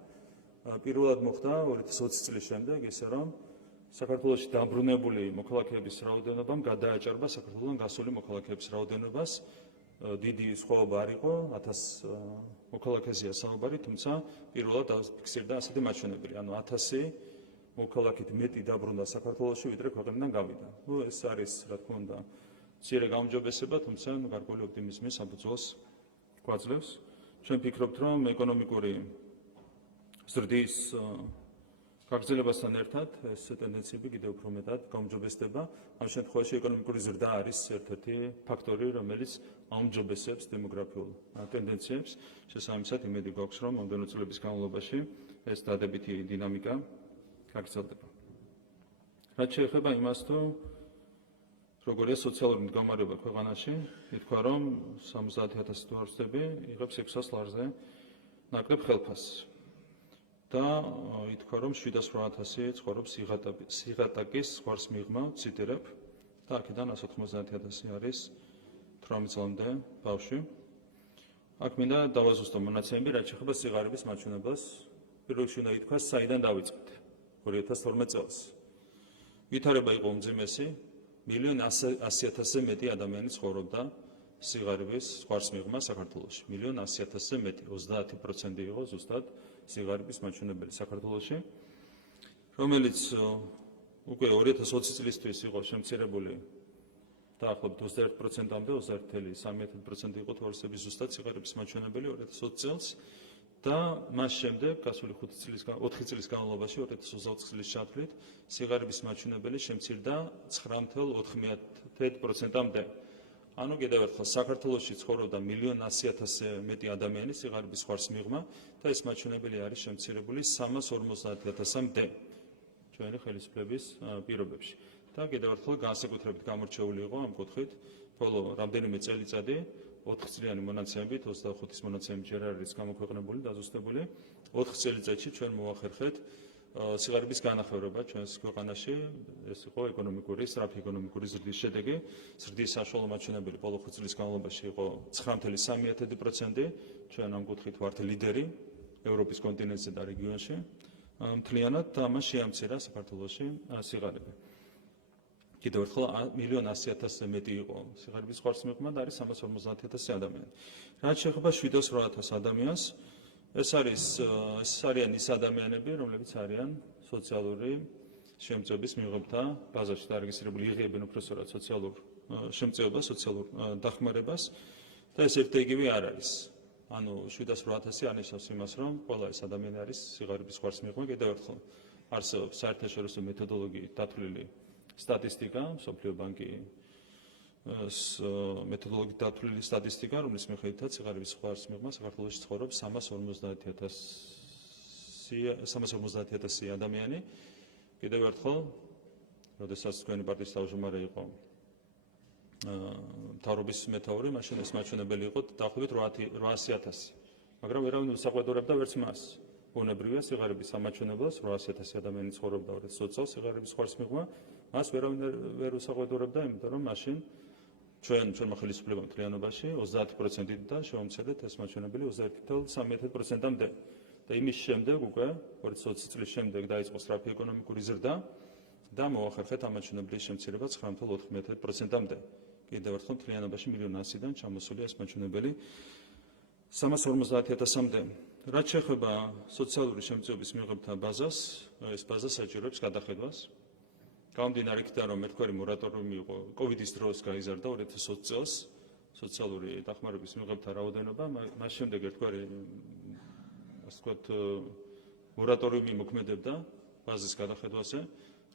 პირველად მოხდა 2020 წლის შემდეგ, ისე რომ საქართველოში დაბრუნებული მოქალაქეების რაოდენობამ გადააჭარბა საქართველოსთან გასული მოქალაქეების რაოდენობას. დიდი სხვაობა არ იყო, 1000 მოქალაქეზეა საუბარი, თუმცა პირველად დაფიქსირდა ასეთი მაჩვენებელი, ანუ 1000 მოქალაქით მეტი დაბრუნდა საქართველოში, ვიდრე ქვეყნიდან გავიდა. ეს არის, რა თქმა უნდა, მცირე გაუმჯობესება, თუმცა გარკვეული ოპტიმიზმის საფუძველს გვაძლევს. ჩვენ ვფიქრობთ, რომ ეკონომიკური ზრდის გაგრძელებასთან ერთად ეს ტენდენციები კიდევ უფრო მეტად გაუმჯობესდება. ამ შემთხვევაში ეკონომიკური ზრდა არის ერთ-ერთი ფაქტორი, რომელიც აუმჯობესებს დემოგრაფიულ ტენდენციებს. შესაბამისად, იმედი გვაქვს, რომ მომდევნო წლების განმავლობაში ეს დადებითი დინამიკა გაგრძელდება. რაც შეეხება იმას, თუ როგორია სოციალური მდგომარეობა ქვეყანაში, ითქვა, რომ 70,000 თუ არ ვცდები, იღებს 600 ლარზე ნაკლებ ხელფასს. და ითქვა, რომ 7-800 ცხოვრობს სიღატაკის ზღვარს მიღმა, ციტირებ, და აქედან 190,000 არის 18 წლამდე ბავშვი. აქ მინდა დავაზუსტო მონაცემები, რაც შეეხება სიღარიბის მაჩვენებლას. პირველ რიგში უნდა ითქვას, საიდან დავიწყეთ 2012 წელს. ვითარება იყო უმძიმესი, 1,100,000-ზე მეტი ადამიანი ცხოვრობდა სიღარიბის ზღვარს მიღმა საქართველოში. 1,100,000-ზე მეტი, 30% იყო ზუსტად სიღარიბის მაჩვენებელი საქართველოში, რომელიც უკვე 2020 წლისთვის იყო შემცირებული დაახლოებით 21%-მდე, 21,3% იყო თორსების ზუსტად სიღარიბის მაჩვენებელი 2020 წელს და მას შემდეგ გასული 4 წლის განმავლობაში 2020 წლის ჩათვლით სიღარიბის მაჩვენებელი შემცირდა 9,4%-მდე. ანუ კიდევ ერთხელ საქართველოში ცხოვრობდა 1,100,000-ზე მეტი ადამიანი სიღარიბის ზღვარს მიღმა და ეს მაჩვენებელი არის შემცირებული 350,000-მდე ჩვენი ხელისუფლების პირობებში. და კიდევ ერთხელ განსაკუთრებით გამორჩეული იყო ამ კუთხით ბოლო რამდენიმე წელიწადი 4 წლიანი მონაცემებით, 25-ის მონაცემი ჯერ არის გამოქვეყნებული, დაზუსტებული. 4 წელიწადში ჩვენ მოახერხეთ სიგარების განახორება ჩვენს ქვეყანაში, ეს იყო სწრაფი ეკონომიკური ზრდის შედეგი. ზრდის საშუალო მაჩვენებელი ბოლო 5 წლის განმავლობაში იყო 9.3%. ჩვენ ამ კუთხით ვართ ლიდერი ევროპის კონტინენტზე და რეგიონში. მთლიანად ამას შეამცირა საქართველოში სიგარები. კიდევ ერთხელ 1.100.000-ზე მეტი იყო სიგარების ხარს მიღმა და არის 350,000 ადამიანი. რაც შეეხება 708,000 ადამიანს, ეს არიან ის ადამიანები, რომლებიც არიან სოციალური შემწეობის მიღებთა ბაზაში დარეგისტრირებული, იღებენ უпроსტად სოციალურ შემწეობას, სოციალურ დახმარებას და ეს ერთ-იგივე არ არის. ანუ 708,000 ანიშნავს იმას, რომ ყველა ეს ადამიანი არის სიგარების ხარს მიღმა. კიდევ ერთხელ არსებობს საერთაშორისო მეთოდოლოგიით დათვლილი სტატისტიკა, მსოფლიო ბანკის მეთოდოლოგიით დათვლილი სტატისტიკა, რომლის მიხედვითაც სიგარების ხარს მიღმა საქართველოში ცხოვრობს 350,000 ადამიანი. კიდევ ერთხელ, როდესაც თქვენი პარტიის თავმჯდომარე იყო მთავრობის მეთაური, მაშინ ეს მაჩვენებელი იყო დაახლოებით 800,000, მაგრამ ვერავინ უსაყვედურებდა ვერც მას. ბუნებრივია სიგარების ამაჩვენებლს 800,000 ადამიანი ცხოვრობდა სოციალ სიგარების ხარს მიღმა, მას ვერავინ ვერ უსაყვედურებდა, იმიტომ რომ მაშინ ჩვენმა ხელისუფლებამ მთლიანობაში 30%-დან შევამცირდეთ ეს მაჩვენებელი 21.3%-მდე. და იმის შემდეგ უკვე 20 წლის შემდეგ დაიწყო სწრაფი ეკონომიკური ზრდა და მოახერხეთ ამ მაჩვენებლის შემცირება 9.4%-მდე. კიდევ ერთხელ მთლიანობაში 1.100,000-დან ჩამოსულია ეს მაჩვენებელი 350,000-მდე. რაც შეეხება სოციალური შემწეობის მიღებთა ბაზას, ეს ბაზა საჭიროებს გადახედვას. გამომდინარე იქიდან, რომ ერთგვარი მორატორიუმი იყო კოვიდის დროს გაიზარდა 2020 წელს სოციალური დახმარების მიღებთა რაოდენობა, მას შემდეგ ერთგვარი ასე ვთქვათ მორატორიუმი მოქმედებდა ბაზის გადახედვაზე.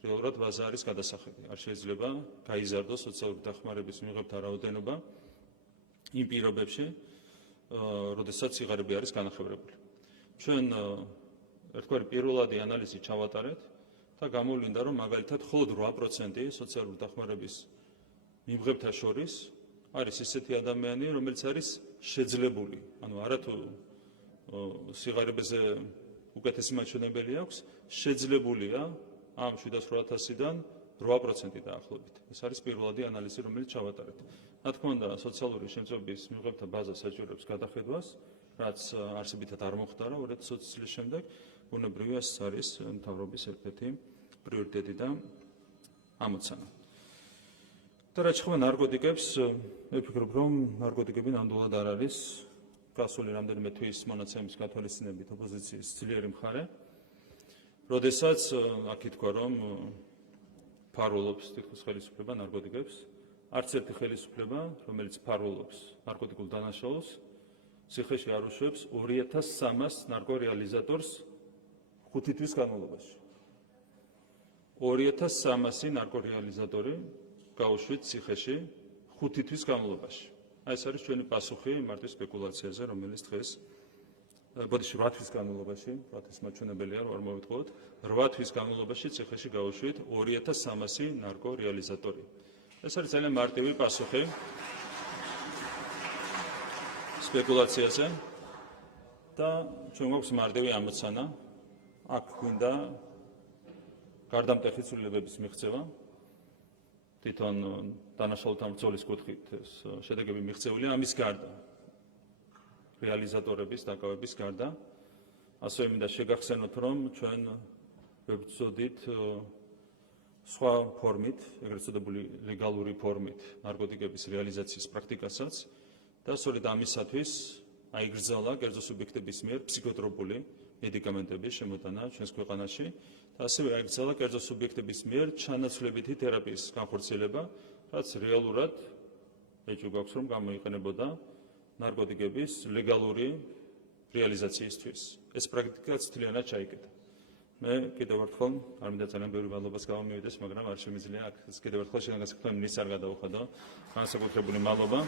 რეალურად ბაზა არის გადასახედი. არ შეიძლება გაიზარდოს სოციალური დახმარების მიღებთა რაოდენობა იმ პირობებში, როდესაც სიგარები არის განახევრებული. ჩვენ ერთგვარი პირველადი ანალიზი ჩავატარეთ და გამოვლინდა, რომ მაგალითად მხოლოდ 8% სოციალური დახმარების მიღებთა შორის არის ისეთი ადამიანი, რომელიც არის შეძლებული. ანუ არათუ სიგარებზე უკეთესი მაჩვენებელი აქვს, შეძლებულია ამ 708,000-დან 8% დაახლოებით. ეს არის პირველადი ანალიზი, რომელიც ჩავატარეთ. რა თქმა უნდა, სოციალური შემწეობის მიღებთა ბაზა საჭიროებს გადახედვას, რაც არსებითად არ მოხდარა 2020 წლის შემდეგ. ბუნებრივია, ეს არის მთავრობის ერთ-ერთი პრიორიტეტი და ამოცანა. და რაც შეეხება ნარკოტიკებს, მე ვფიქრობ, რომ ნარკოტიკები ნამდვილად არ არის გასული რამდენიმე თვის მონაცემის გათვალისწინებით ოპოზიციის ძლიერი მხარე. როდესაც აქ ითქვა, რომ ფარულობს თითქოს ხელისუფლება ნარკოტიკებს, არც ერთი ხელისუფლება, რომელიც ფარულობს ნარკოტიკულ დანაშაულს, ციხეში არ უშვებს 2300 ნარკორეალიზატორს 5 თვის განმავლობაში. 2300 ნარკორეალიზატორი გაუშვით ციხეში 5 თვის განმავლობაში. ეს არის ჩვენი პასუხი მარტივ სპეკულაციაზე, რომელიც დღეს 8 თვის განმავლობაში, 8 თვის მაჩვენებელია, რომ არ მოვიტყუოთ, 8 თვის განმავლობაში ციხეში გაუშვით 2300 ნარკორეალიზატორი. ეს არის ძალიან მარტივი პასუხი სპეკულაციაზე და ჩვენ გვაქვს მარტივი ამოცანა, აქ გვინდა გარდამტეხი ცვლილებების მიღწევა. თვითონ დანაშაულთა ბრძოლის კუთხით ეს შედეგები მიღწეულია ამის გარდა. რეალიზატორების დაკავების გარდა. ასევე მინდა შეგახსენოთ, რომ ჩვენ ვებრძოდით სხვა ფორმით, ეგრეთ წოდებული ლეგალური ფორმით ნარკოტიკების რეალიზაციის პრაქტიკასაც და სწორედ ამისათვის აიგრძალა კერძო სუბიექტების მიერ ფსიქოტროპული მედიკამენტების შემოტანა ჩვენს ქვეყანაში და ასევე აიგრძალა კერძო სუბიექტების მიერ ჩანაცვლებითი თერაპიის განხორციელება, რაც რეალურად ეჭვი გვაქვს, რომ გამოიყენებოდა ნარკოტიკების ლეგალური რეალიზაციისთვის. ეს პრაქტიკაც მთლიანად ჩაიკეტა. მე კიდევ ერთხელ არ მინდა ძალიან ბევრი მადლობას გამომივიდეს, მაგრამ არ შემიძლია აქ კიდევ ერთხელ შეგასაქმე მინისტრს არ გადავუხადო. განსაკუთრებული მადლობა.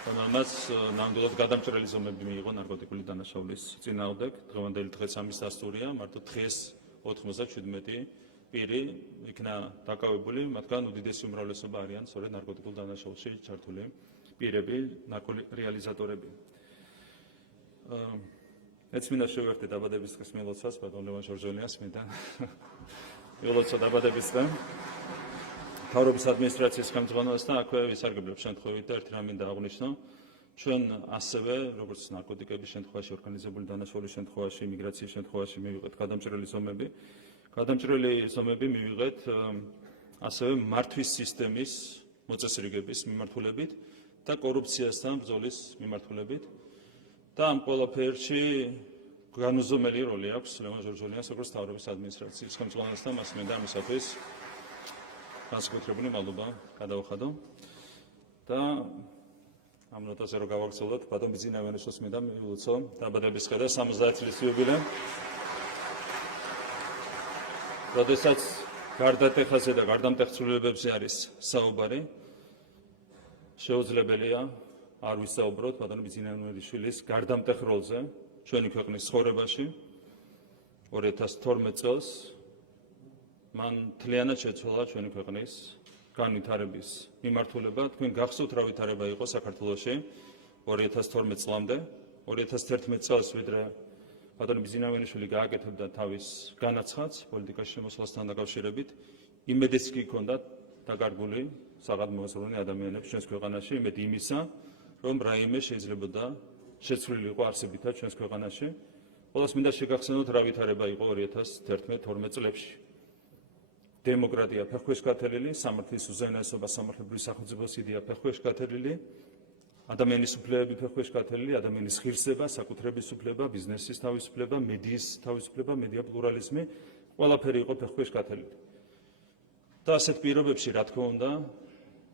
რომელმაც ნამდვილად გადამჭრელი ზომები მიიღო ნარკოტიკული დანაშაულის წინააღმდეგ. დღევანდელი დღეც ამის დასტურია, მარტო დღეს 97 პირი იქნა დაკავებული, მათგან უდიდესი უმრავლესობა არიან სწორედ ნარკოტიკულ დანაშაულში ჩართული პირები, ნარკორეალიზატორები. მეც მინდა შევერთე დაბადების დღის მილოცვას, ბატონ ლევან ჟორჟონიას მინდა მილოცვა დაბადების დღე. მთავრობის ადმინისტრაციის ხელმძღვანელოსთან აქვე ვისარგებლებ შემთხვევით და ერთი რამ მინდა აღვნიშნო. ჩვენ ასევე, როგორც ნარკოტიკების შემთხვევაში, ორგანიზებული დანაშაულის შემთხვევაში, იმიგრაციის შემთხვევაში მივიღეთ გადამჭრელი ზომები. გადამჭრელი ზომები მივიღეთ ასევე მართვის სისტემის მოწესრიგების მიმართულებით და კორუფციასთან ბრძოლის მიმართულებით. და ამ ყველაფერში განუზომელი როლი აქვს ლევან ჟორჟონიას, როგორც მთავრობის ადმინისტრაციის ხელმძღვანელოსთან, მას მინდა ამისათვის განსაკუთრებული მადლობა გადავხადო. და ამ ნოტაზე რომ გავაგრძელოთ, ბატონ ბიძინა ივანიშვილს მინდა მივულოცო დაბადების დღე და 70 წლის იუბილე. როდესაც გარდატეხაზე და გარდამტეხ ცვლილებებზე არის საუბარი, შეუძლებელია არ ვისაუბროთ ბატონ ბიძინა ივანიშვილის გარდამტეხ როლზე ჩვენი ქვეყნის ცხოვრებაში. 2012 წელს მან მთლიანად შეცვალა ჩვენი ქვეყნის განვითარების მიმართულება. თქვენ გახსოვთ რა ვითარება იყო საქართველოში 2012 წლამდე. 2011 წელს ვიდრე ბატონ ბიძინა ივანიშვილი გააკეთებდა თავის განაცხადს პოლიტიკაში შემოსვლასთან დაკავშირებით, იმედიც კი ჰქონდა დაკარგული საღადმოაზროვნე ადამიანებს ჩვენს ქვეყანაში, იმედი იმისა, რომ რაიმე შეიძლებოდა შეცვლილიყო არსებითად ჩვენს ქვეყანაში. ყველას მინდა შეგახსენოთ რა ვითარება იყო 2011-12 წლებში. დემოკრატია ფეხქვეშ გათელილი, სამართლის უზენაესობა, სამართლებრივი სახელმწიფოს იდეა ფეხქვეშ გათელილი, ადამიანის უფლებები ფეხქვეშ გათელილი, ადამიანის ღირსება, საკუთრების უფლება, ბიზნესის თავისუფლება, მედიის თავისუფლება, მედია პლურალიზმი, ყველაფერი იყო ფეხქვეშ გათელილი. და ასეთ პირობებში, რა თქმა უნდა,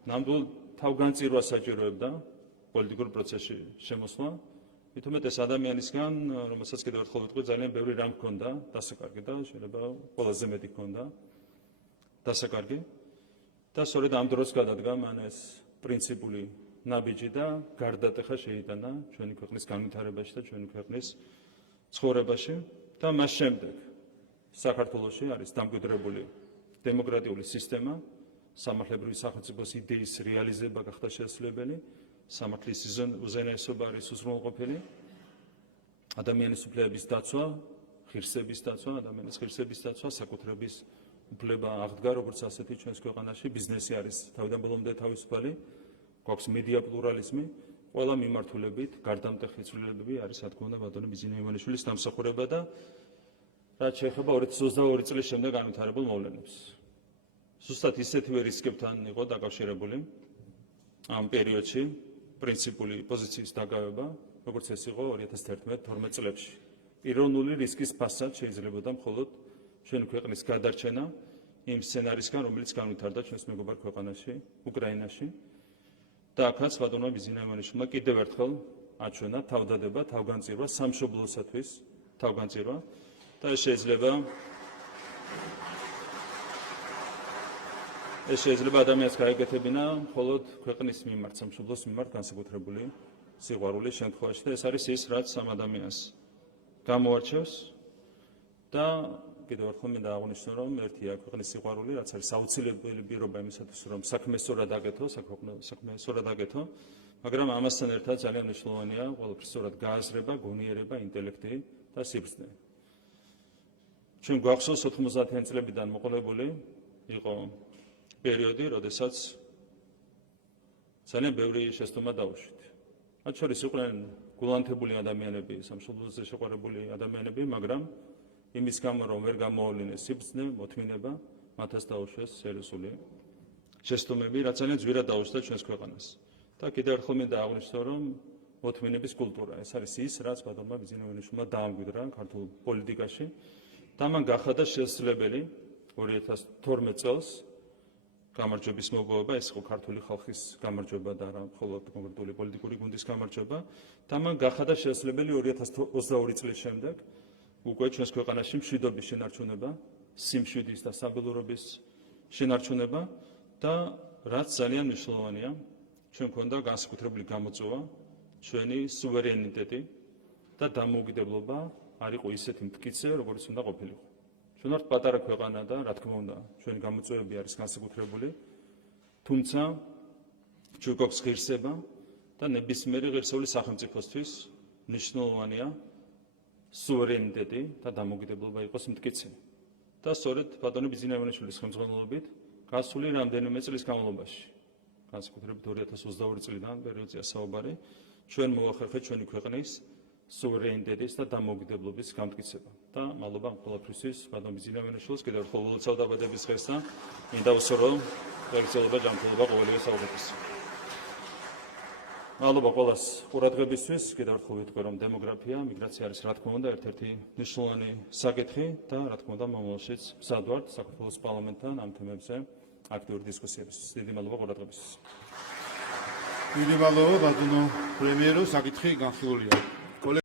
ნამდვილ თავგანწირვას საჭიროებდა პოლიტიკურ პროცესში შემოსვლა. მით უმეტეს ადამიანისგან, რომელსაც კიდევ ერთხელ ვიტყვი, ძალიან ბევრი რამ ჰქონდა დასაკარგი და შეიძლება ყველაზე მეტი ჰქონდა დასაკარგი. და სწორედ ამ დროს გადადგა მან ეს პრინციპული ნაბიჯი და გარდატეხა შეიტანა ჩვენი ქვეყნის განვითარებაში და ჩვენი ქვეყნის ცხოვრებაში. და მას შემდეგ საქართველოში არის დამკვიდრებული დემოკრატიული სისტემა, სამართლებრივი სახელმწიფოს იდეის რეალიზება გახდა შესაძლებელი, სამართლის უზენაესობა არის უზრუნველყოფილი, ადამიანის უფლებების დაცვა, ღირსების დაცვა, ადამიანის ღირსების დაცვა, საკუთრების უფლება აღდგა როგორც ასეთი ჩვენს ქვეყანაში, ბიზნესი არის თავიდან ბოლომდე თავისუფალი, გვაქვს მედია პლურალიზმი, ყველა მიმართულებით გარდამტეხი ცვლილებები არის, რა თქმა უნდა, ბატონი ბიძინა ივანიშვილის დამსახურება და რაც შეეხება 2022 წლის შემდეგ განვითარებულ მოვლენებს. ზუსტად ისეთივე რისკებთან იყო დაკავშირებული ამ პერიოდში პრინციპული პოზიციის დაგავება, როგორც ეს იყო 2011-12 წლებში. პიროვნული რისკის ფასად შეიძლებოდა მხოლოდ ჩვენი ქვეყნის გადარჩენა იმ სცენარისგან, რომელიც განვითარდა ჩვენს მეგობარ ქვეყანაში, უკრაინაში. და აქაც ბატონმა ბიძინა ივანიშვილმა კიდევ ერთხელ აჩვენა თავდადება, თავგანწირვა სამშობლოსათვის, თავგანწირვა და ეს შეიძლება ადამიანს გაეკეთებინა მხოლოდ ქვეყნის მიმართ, სამშობლოს მიმართ განსაკუთრებული სიყვარულის შემთხვევაში და ეს არის ის, რაც ამ ადამიანს გამოარჩევს და კიდევ ერთხელ მინდა აღვნიშნო, რომ ერთია ქვეყნის სიყვარული, რაც არის აუცილებელი პირობა იმისათვის, რომ საქმე სწორად აკეთო, საქმე სწორად აკეთო, მაგრამ ამასთან ერთად ძალიან მნიშვნელოვანია ყველაფრის სწორად გააზრება, გონიერება, ინტელექტი და სიბრძნე. ჩვენ გვახსოვს 90-იან წლებიდან მოყოლებული იყო პერიოდი, როდესაც ძალიან ბევრი შეცდომა დაუშვით. მათ შორის იყვნენ გულანთებული ადამიანები, სამშობლოზე შეყვარებული ადამიანები, მაგრამ იმის გამო, რომ ვერ გამოავლინეს სიბრძნე, მოთმინება, მათაც დაუშვეს სერიოზული შეცდომები, რაც ძალიან ძვირად დაუშვდა ჩვენს ქვეყანას. და კიდევ ერთხელ მინდა აღვნიშნო, რომ მოთმინების კულტურა, ეს არის ის, რაც ბატონმა ბიძინა ივანიშვილმა დაამკვიდრა ქართულ პოლიტიკაში და მან გახადა შესაძლებელი 2012 წელს გამარჯვების მოპოვება, ეს იყო ქართული ხალხის გამარჯვება და არა მხოლოდ კონკრეტული პოლიტიკური გუნდის გამარჯვება და მან გახადა შესაძლებელი 2022 წლის შემდეგ უკვე ჩვენს ქვეყანაში მშვიდობის შენარჩუნება, სიმშვიდის და სტაბილურობის შენარჩუნება და რაც ძალიან მნიშვნელოვანია, ჩვენ გვქონდა განსაკუთრებული გამოწვევა, ჩვენი სუვერენიტეტი და დამოუკიდებლობა არ იყო ისეთი მტკიცე, როგორც უნდა ყოფილიყო. ჩვენ ვართ პატარა ქვეყანა და რა თქმა უნდა, ჩვენი გამოწვევები არის განსაკუთრებული, თუმცა ჩვენ გვაქვს ღირსება და ნებისმიერი ღირსეული სახელმწიფოსთვის მნიშვნელოვანია სუვერენიტეტი და დამოუკიდებლობა იყოს მტკიცე. და სწორედ ბატონი ბიძინა ივანიშვილის ხელმძღვანელობით გასული რამდენიმე წლის განმავლობაში, განსაკუთრებით 2022 წლიდან პერიოდზეა საუბარი, ჩვენ მოახერხეთ ჩვენი ქვეყნის სუვერენიტეტის და დამოუკიდებლობის გამტკიცება. და მადლობა ამ ყველაფრისთვის ბატონ ბიძინა ივანიშვილს კიდევ ერთხელ ულოცავ დაბადების დღეს და მინდა უსურო გაგრძელება ჯანმრთელობა ყოველივე საუკეთესო. მადლობა ყველას ყურადღებისთვის. კიდევ ერთხელ ვიტყვი, რომ დემოგრაფია, მიგრაცია არის რა თქმა უნდა ერთ-ერთი მნიშვნელოვანი საკითხი და რა თქმა უნდა მომავალშიც მზად ვართ საქართველოს პარლამენტთან ამ თემებზე აქტიური დისკუსიებისთვის. დიდი მადლობა ყურადღებისთვის. დიდი მადლობა ბატონო პრემიერო, საკითხი განხილულია.